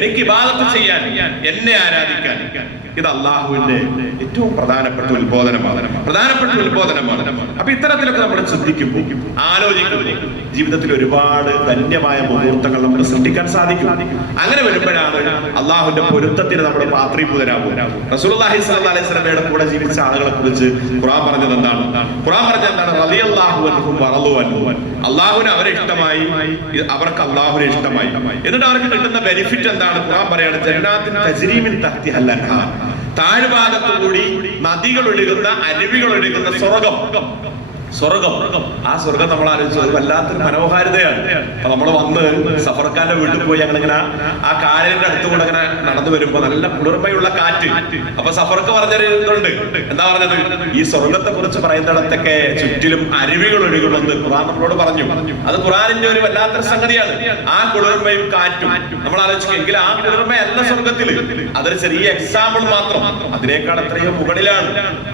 എനിക്ക് ഇബാദത്ത് ചെയ്യാൻ, എന്നെ ആരാധിക്കാൻ. ഇത് അള്ളാഹുവിന്റെ ഏറ്റവും പ്രധാനപ്പെട്ട ഉത്ബോധനമാണ്. അപ്പൊ ഇത്തരത്തിലൊക്കെ നമ്മൾ ചിന്തിക്കുമ്പോൾ, ആലോചിക്കുമ്പോൾ ജീവിതത്തിൽ ഒരുപാട് ധന്യമായ മുഹൂർത്തങ്ങൾ നമുക്ക് സൃഷ്ടിക്കാൻ സാധിക്കും. അങ്ങനെ വരുമ്പോഴാണ് അള്ളാഹുവിന്റെ പൊരുത്തത്തിന് നമ്മൾ പാത്രീഭൂതരാകും. റസൂലുള്ളാഹി സ്വല്ലല്ലാഹു അലൈഹി വസല്ലമയുടെ കൂടെ ജീവിച്ച ആളുകളെ കുറിച്ച് ഖുർആൻ പറഞ്ഞത് എന്താണ്? റളിയല്ലാഹു അൻഹും വറളു അൻഹു. അള്ളാഹുവിന് അവരെ ഇഷ്ടമായി, അവർക്ക് അള്ളാഹുവിനെ ഇഷ്ടമായി. എന്നിട്ട് അവർക്ക് കിട്ടുന്ന ബെനിഫിറ്റ് എന്താണ്? ഖുർആൻ പറയാണ്, ജന്നാത്തിൻ തജ്രീ മിൻ തഹ്തിഹൽ അൻഹാർ. താഴ്ഭാഗത്തുകൂടി നദികൾ ഒഴുകുന്ന, അരുവികൾ ഒഴുകുന്ന സ്വർഗം. സ്വർഗം. ആ സ്വർഗം നമ്മൾ ആലോചിച്ചത് വല്ലാത്തൊരു മനോഹാരിതയാണ്. അപ്പൊ നമ്മൾ വന്ന് സഫർഖാന്റെ വീട്ടിൽ പോയി ഞങ്ങളിങ്ങനെ ആ കായലിന്റെ അടുത്തുകൂടെ അങ്ങനെ നടന്നു വരുമ്പോ നല്ല കുളിർമയുള്ള കാറ്റ്. അപ്പൊ സഫർക്ക് പറഞ്ഞൊരു ഇതുണ്ട്. എന്താ പറഞ്ഞത്? ഈ സ്വർഗത്തെ കുറിച്ച് പറയുന്നിടത്തൊക്കെ ചുറ്റിലും അരുവികൾ ഒഴുകുമെന്ന് ഖുർആൻ നമ്മളോട് പറഞ്ഞു. അത് ഖുർആനിന്റെ ഒരു വല്ലാത്തൊരു സംഗതിയാണ്. ആ കുളിർമയും കാറ്റും നമ്മൾ ആലോചിക്കുമെങ്കിൽ ആ കുളിർമയല്ല സ്വർഗത്തില്, അതൊരു ചെറിയ എക്സാമ്പിൾ മാത്രം. അതിനേക്കാൾ എത്രയോ മുകളിലാണ്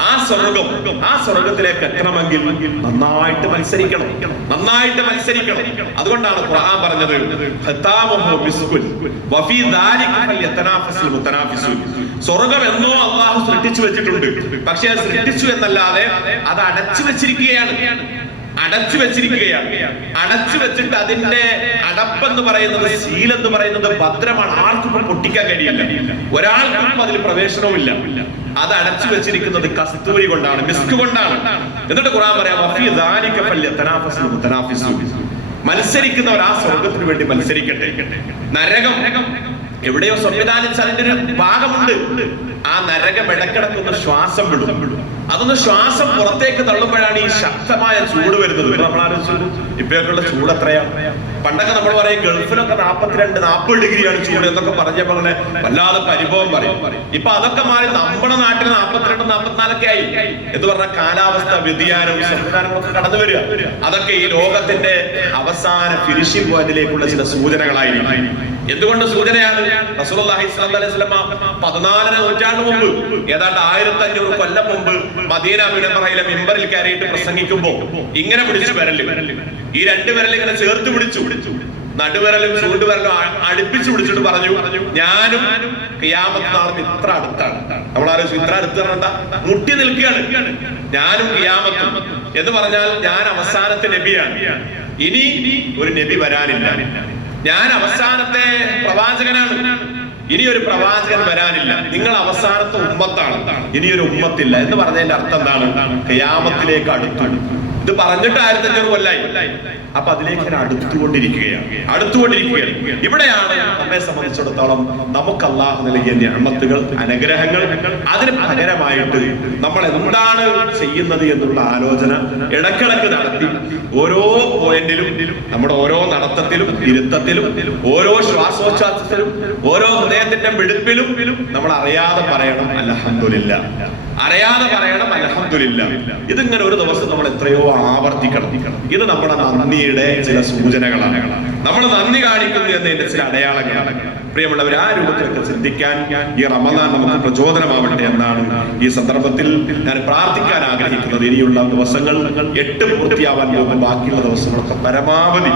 ആ സ്വർഗം. ആ സ്വർഗത്തിലേക്ക് എത്തണമെങ്കിൽ നന്നായിട്ട് മത്സരിക്കണം. അതുകൊണ്ടാണ് ഖുർആൻ പറഞ്ഞത് സ്വർഗം എന്നോ അള്ളാഹു സൃഷ്ടിച്ചു വെച്ചിട്ടുണ്ട്. പക്ഷെ അത് സൃഷ്ടിച്ചു എന്നല്ലാതെ അത് അടച്ചു വെച്ചിരിക്കുകയാണ്. അടച്ചു വെച്ചിട്ട് അതിന്റെ അടപ്പെന്ന് പറയുന്നത്, സീലെന്ന് പറയുന്നത് ഭദ്രമാണ്. ആർക്കും പൊട്ടിക്കാൻ കഴിയില്ല. ഒരാൾക്കും അതിൽ പ്രവേശനവുമില്ല. അത് അടച്ചു വെച്ചിരിക്കുന്നത് കസ്തൂരി കൊണ്ടാണ്, മിസ്ക് കൊണ്ടാണ്. എന്നിട്ട് ഖുർആൻ പറയാം മത്സരിക്കുന്നവർ ആ സ്വർഗത്തിന് വേണ്ടി മത്സരിക്കട്ടെ. നരകം എവിടെയോ സംവിധാനിച്ച് അതിന്റെ ഒരു ഭാഗമുണ്ട്. ആ നരകം ഇടക്കിടക്കൊന്ന് ശ്വാസം വിടും. അതൊന്ന് ശ്വാസം പുറത്തേക്ക് തള്ളുമ്പോഴാണ് ഈ ശക്തമായ ചൂട് വരുന്നത്. നമ്മൾ ആലോചിച്ചു ഇപ്പൊക്കെയുള്ള ചൂട് എത്രയാണ്? പണ്ടൊക്കെ നമ്മൾ പറയും ഗൾഫിലൊക്കെ 42-40 ഡിഗ്രിയാണ് ചൂട് എന്നൊക്കെ പറഞ്ഞപ്പോൾ വല്ലാതെ പരിഭവം പറയും. ഇപ്പൊ അതൊക്കെ മാറി നമ്മുടെ നാട്ടിൽ 42-44 ആയി എന്ന് പറഞ്ഞ കാലാവസ്ഥ വ്യതിയാനവും സംവിധാനങ്ങളൊക്കെ കടന്നു വരിക. അതൊക്കെ ഈ ലോകത്തിന്റെ അവസാന ഫിനിഷിംഗ് പോയിന്റിലേക്കുള്ള ചില സൂചനകളായിരിക്കും. എന്തുകൊണ്ട് സൂചനയാണ്? റസൂലുള്ളാഹി സ്വല്ലല്ലാഹു അലൈഹി വസല്ലം 14ാം നൂറ്റാണ്ട് മുമ്പ്, ഏതാണ്ട് 1500 കൊല്ലം മുമ്പ് മദീന മുനവ്വറയിലെ മിമ്പറിൽ കയറിയിട്ട് പ്രസംഗിക്കുമ്പോ ഇങ്ങനെ പിടിച്ചു വിരല്, ഈ 2 വിരൽ ഇങ്ങനെ ചേർത്ത് പിടിച്ചു, നടുവിരലും ചൂണ്ടുവിരലും അടുപ്പിച്ചു പിടിച്ചിട്ട് പറഞ്ഞു, ഞാനും ഖിയാമത്ത് നാളും ഇത്ര അടുത്താണ്. നമ്മൾ ആലോചിച്ചു, ഇത്ര അടുത്ത് പറഞ്ഞാ മുട്ടി നിൽക്കുകയാണ്. ഞാനും ഖിയാമത്തും എന്ന് പറഞ്ഞാൽ ഞാൻ അവസാനത്തെ നബിയാണ്. ഇനി ഒരു നബി വരാനില്ല. ഞാൻ അവസാനത്തെ പ്രവാചകനാണ്. ഇനി ഒരു പ്രവാചകൻ വരാനില്ല. നിങ്ങൾ അവസാനത്തെ ഉമ്മത്താണ്. ഇനിയൊരു ഉമ്മത്തില്ല എന്ന് പറഞ്ഞതിന്റെ അർത്ഥം എന്താണ്? ഖിയാമത്തിലേക്ക് അടുത്തു. ഇത് പറഞ്ഞിട്ട് 1500 കൊല്ലായി. അപ്പൊ അതിലേക്ക് അടുത്തുകൊണ്ടിരിക്കുകയാണ്. ഇവിടെയാണ് നമ്മെ സംബന്ധിച്ചിടത്തോളം നമുക്ക് അല്ലാഹു നൽകിയ നിഅമത്തുകൾ, അനുഗ്രഹങ്ങൾ, അതിന് പകരമായിട്ട് നമ്മൾ എന്താണ് ചെയ്യുന്നത് എന്നുള്ള ആലോചന ഇടക്കിടക്ക് നടത്തി ഓരോ പോയിന്റിലും, നമ്മുടെ ഓരോ നടത്തത്തിലും, ഇരുത്തത്തിലും, ഓരോ ശ്വാസോച്ഛ്വാസത്തിലും, ഓരോ ഹൃദയത്തിന്റെ മിടുപ്പിലും നമ്മൾ അറിയാതെ പറയണം അൽഹംദുലില്ലാഹ്. ഇതിങ്ങനെ ഒരു ദിവസം നമ്മൾ എത്രയോ ആവർത്തിക്കണം. ഇത് നമ്മുടെ നന്ദിയുടെ ചില സൂചനകളാണ്. നമ്മൾ നന്ദി കാണിക്കുന്നു എന്നതിന്റെ ചില അടയാളങ്ങളാണ്. പ്രിയമുള്ളവർ, ആ രൂപത്തിലൊക്കെ ചിന്തിക്കാൻ ഈ റമദാൻ നമുക്ക് പ്രചോദനമാവട്ടെ എന്നാണ് ഈ സന്ദർഭത്തിൽ ഞാൻ പ്രാർത്ഥിക്കാൻ ആഗ്രഹിക്കുന്നത്. ഇനിയുള്ള ദിവസങ്ങൾ 8 പൂർത്തിയാവാൻ പോകും. ബാക്കിയുള്ള ദിവസങ്ങളൊക്കെ പരമാവധി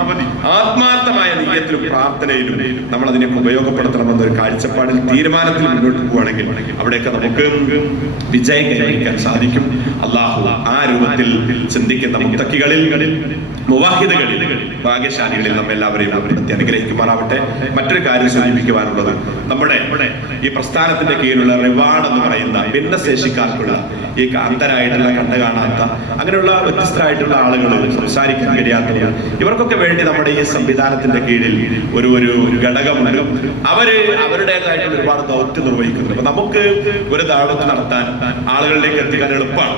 ആത്മാർത്ഥമായ നിയ്യത്തിലും പ്രാർത്ഥനയിലും നമ്മൾ അതിനെ ഉപയോഗപ്പെടുത്തണമെന്നൊരു കാഴ്ചപ്പാടിൽ, തീരുമാനത്തിൽ മുന്നോട്ട് പോവുകയാണെങ്കിൽ അവിടെയൊക്കെ നമുക്ക് വിജയം കൈവരിക്കാൻ സാധിക്കും. അല്ലാഹു ആ രൂപത്തിൽ ചിന്തിക്കുന്ന മുത്തക്കികളിൽ, മുവാഹിദുകളിൽ, ഭാഗ്യശാലികളിൽ നമ്മെല്ലാവരെയും ഉൾപ്പെടുത്തി അനുഗ്രഹിക്കുമാറാവട്ടെ. മറ്റൊരു കാര്യം സൂചിപ്പിക്കുവാനുള്ളത്, നമ്മുടെ ഈ പ്രസ്ഥാനത്തിന്റെ കീഴിലുള്ള റിവാർഡ് എന്ന് പറയുന്ന ഭിന്നശേഷിക്കാർക്കുള്ള ഈ അന്ധരായിട്ടുള്ള, കണ്ടു കാണാത്ത, അങ്ങനെയുള്ള വ്യത്യസ്തരായിട്ടുള്ള ആളുകൾ, സംസാരിക്കാൻ കഴിയാത്തവർ, ഇവർക്കൊക്കെ വേണ്ടി നമ്മുടെ ഈ സംവിധാനത്തിന്റെ കീഴിൽ ഒരു ഘടകമുണ്ട്. അവരുടേതായിട്ടുള്ള ഒരുപാട് ദൗത്യം നിർവഹിക്കുന്നുണ്ട്. അപ്പൊ നമുക്ക് ഒരു ദാവത്ത് നടത്താൻ, ആളുകളിലേക്ക് എത്തിക്കാൻ എളുപ്പമാണ്.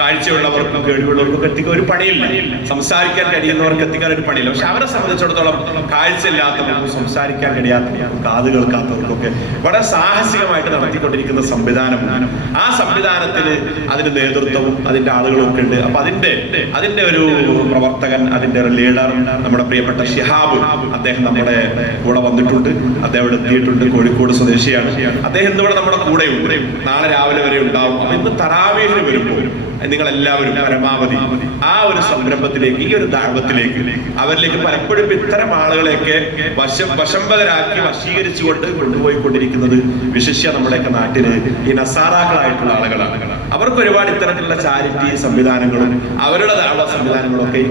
കാഴ്ചയുള്ളവർക്കും കേൾവിയുള്ളവർക്കും എത്തിക്കാൻ ഒരു പണിയില്ല. സംസാരിക്കാൻ കഴിയുന്നവർക്ക് എത്തിക്കാൻ ഒരു പണിയില്ല. പക്ഷെ അവരെ സംബന്ധിച്ചിടത്തോളം കാഴ്ചയില്ലാത്തവർക്കും സംസാരിക്കാൻ കഴിയാത്തവർക്കും കാത് കേൾക്കാത്തവർക്കൊക്കെ വളരെ സാഹസികമായിട്ട് നടത്തിക്കൊണ്ടിരിക്കുന്ന സംവിധാനമാണ്. ആ സംവിധാനത്തിന് അതിന്റെ നേതൃത്വവും അതിന്റെ ആളുകളും ഒക്കെ ഉണ്ട്. അപ്പൊ അതിന്റെ ഒരു പ്രവർത്തകൻ, അതിന്റെ ഒരു ലീഡർ, നമ്മുടെ പ്രിയപ്പെട്ട ഷിഹാബ്, അദ്ദേഹം നമ്മുടെ കൂടെ വന്നിട്ടുണ്ട്. അദ്ദേഹം ഇവിടെ എത്തിയിട്ടുണ്ട്. കോഴിക്കോട് സ്വദേശിയാണ്. അദ്ദേഹം ഇന്നിവിടെ നമ്മുടെ കൂടെയുണ്ട്. നാളെ രാവിലെ വരെ ഉണ്ടാവും. അപ്പൊ ഇന്ന് തറാവീഹിന് വരുമ്പോൾ നിങ്ങളെല്ലാവരും പരമാവധി ആ ഒരു സംരംഭത്തിലേക്ക്, ഈ ഒരു ദഅവത്തിലേക്ക്, അവരിലേക്ക് പലപ്പോഴും ഇത്തരം ആളുകളെയൊക്കെ വശംബദരാക്കി വശീകരിച്ചുകൊണ്ട് കൊണ്ടുപോയിക്കൊണ്ടിരിക്കുന്നത് വിശിഷ്യ നമ്മുടെയൊക്കെ നാട്ടില് ഈ നസാറാക്കളായിട്ടുള്ള ആളുകളാണ്. അവർക്ക് ഒരുപാട് ഇത്തരത്തിലുള്ള ചാരിറ്റി സംവിധാനങ്ങളും അവരുടെ ദഅവ സംവിധാനങ്ങളും ഒക്കെ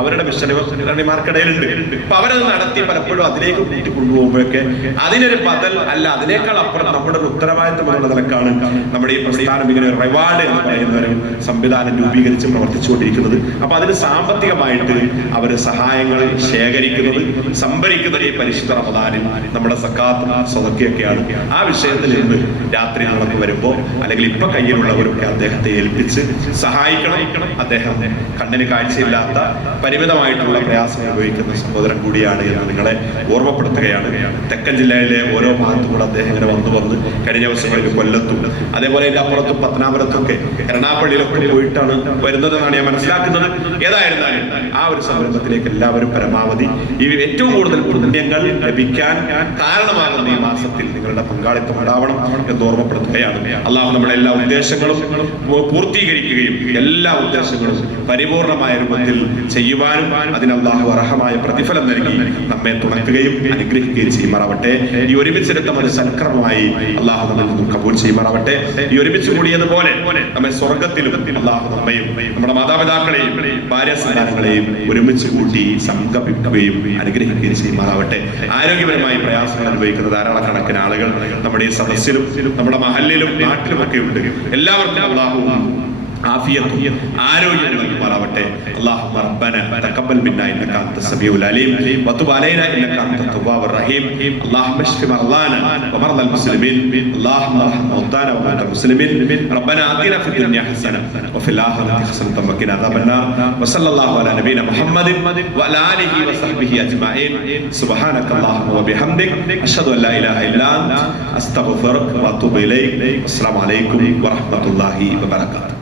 അവരുടെ മിഷനറിമാർക്കിടയിലുണ്ട്. അപ്പൊ അവരത് നടത്തി പലപ്പോഴും അതിലേക്ക് കൂട്ടി കൊണ്ടുപോകുമ്പോഴൊക്കെ അതിനൊരു ബദൽ അല്ല, അതിനേക്കാൾ അപ്പുറം നമ്മുടെ ഒരു ഉത്തരവാദിത്തമുള്ള നിലക്കാണ് നമ്മുടെ ഈ പ്രസ്ഥാനം ഇങ്ങനെ റിവാർഡ് എന്ന് പറയുന്ന ഒരു സംവിധാനം രൂപീകരിച്ച് പ്രവർത്തിച്ചുകൊണ്ടിരിക്കുന്നത്. അപ്പൊ അതിന് സാമ്പത്തികമായിട്ട് അവര് സഹായങ്ങൾ ശേഖരിക്കുന്നത്, സംഭരിക്കുന്നത് ഈ പരിശുദ്ധ റമദാനിൽ നമ്മുടെ സക്കാത്തും സ്വതക്കയൊക്കെയാണ്. ആ വിഷയത്തിൽ ഇന്ന് രാത്രി നമുക്ക് വരുമ്പോ, അല്ലെങ്കിൽ ഇപ്പൊ കയ്യിലുള്ളവരും മറ്റുള്ളവരൊക്കെ അദ്ദേഹത്തെ ഏൽപ്പിച്ച് സഹായിക്കണം. അദ്ദേഹം കണ്ണിന് കാഴ്ചയില്ലാത്ത പരിമിതമായിട്ടുള്ള പ്രയാസം അനുഭവിക്കുന്ന സഹോദരൻ കൂടിയാണ് എന്ന് നിങ്ങളെ ഓർമ്മപ്പെടുത്തുകയാണ്. തെക്കൻ ജില്ലയിലെ ഓരോ ഭാഗത്തും അദ്ദേഹം ഇങ്ങനെ വന്ന് കഴിഞ്ഞ ദിവസങ്ങളിൽ കൊല്ലത്തും അതേപോലെ അതിന്റെ അപ്പുറത്തും പത്തനാപുരത്തൊക്കെ എറണാകുളത്തിലൊക്കെ പോയിട്ടാണ് വരുന്നതെന്നാണ് ഞാൻ മനസ്സിലാക്കുന്നത്. ഏതായിരുന്നാലും ആ ഒരു സംരംഭത്തിലേക്ക് എല്ലാവരും പരമാവധി ഈ ഏറ്റവും കൂടുതൽ പുണ്യങ്ങൾ ലഭിക്കാൻ കാരണമാകുന്ന ഈ മാസത്തിൽ നിങ്ങളുടെ പങ്കാളിത്തം ഉണ്ടാവണം എന്ന് ഓർമ്മപ്പെടുത്തുകയാണ്. അള്ളാഹു നമ്മുടെ എല്ലാ ഉദ്ദേശങ്ങളും പൂർത്തീകരിക്കുകയും എല്ലാ ഉദ്ദേശങ്ങളും പരിപൂർണമായ രൂപത്തിൽ ചെയ്യുവാനും അതിന് അള്ളാഹു അർഹമായ പ്രതിഫലം നൽകി നമ്മെ തുണക്കുകയും അനുഗ്രഹിക്കുകയും ചെയ്യുമാറാവട്ടെ. ഈ ഒരുമിച്ചെടുത്ത ഒരു സൽക്രമമായി അള്ളാഹു നമ്മിൽ നിന്നും കബൂൽ ചെയ്യുമാറാവട്ടെ. ഈ ഒരുമിച്ച് കൂടിയതുപോലെ നമ്മെ സ്വർഗത്തിലും അള്ളാഹു നമ്മയും നമ്മുടെ മാതാപിതാക്കളെയും ഭാര്യ സന്താനങ്ങളെയും ഒരുമിച്ച് കൂട്ടി സംഗമിക്കുകയും അനുഗ്രഹിക്കുകയും ചെയ്യുമാറാവട്ടെ. ആരോഗ്യപരമായി പ്രയാസങ്ങൾ അനുഭവിക്കുന്ന ധാരാളക്കണക്കിന് ആളുകൾ നമ്മുടെ ഈ സദസ്സിലും നമ്മുടെ മഹല്ലിലും നാട്ടിലുമൊക്കെ ഉണ്ട്. എല്ലാവർക്കും അള്ളാഹു ആഫിയത്തും ആരോഗ്യം നൽകുമാറാവട്ടെ. اللهم ربنا تقبل منا انك انت السميع العليم وتب علينا انك انت التواب الرحيم. اللهم اشف مرضانا ومرضى المسلمين. اللهم ارحم موتانا وموتى المسلمين. ربنا آتنا في الدنيا حسنة وفي الآخرة حسنة وقنا عذاب النار. وصلى الله على نبينا محمد وعلى آله وصحبه أجمعين. سبحانك اللهم وبحمدك أشهد أن لا إله إلا أنت أستغفرك وأتوب إليك. السلام عليكم ورحمة الله وبركاته.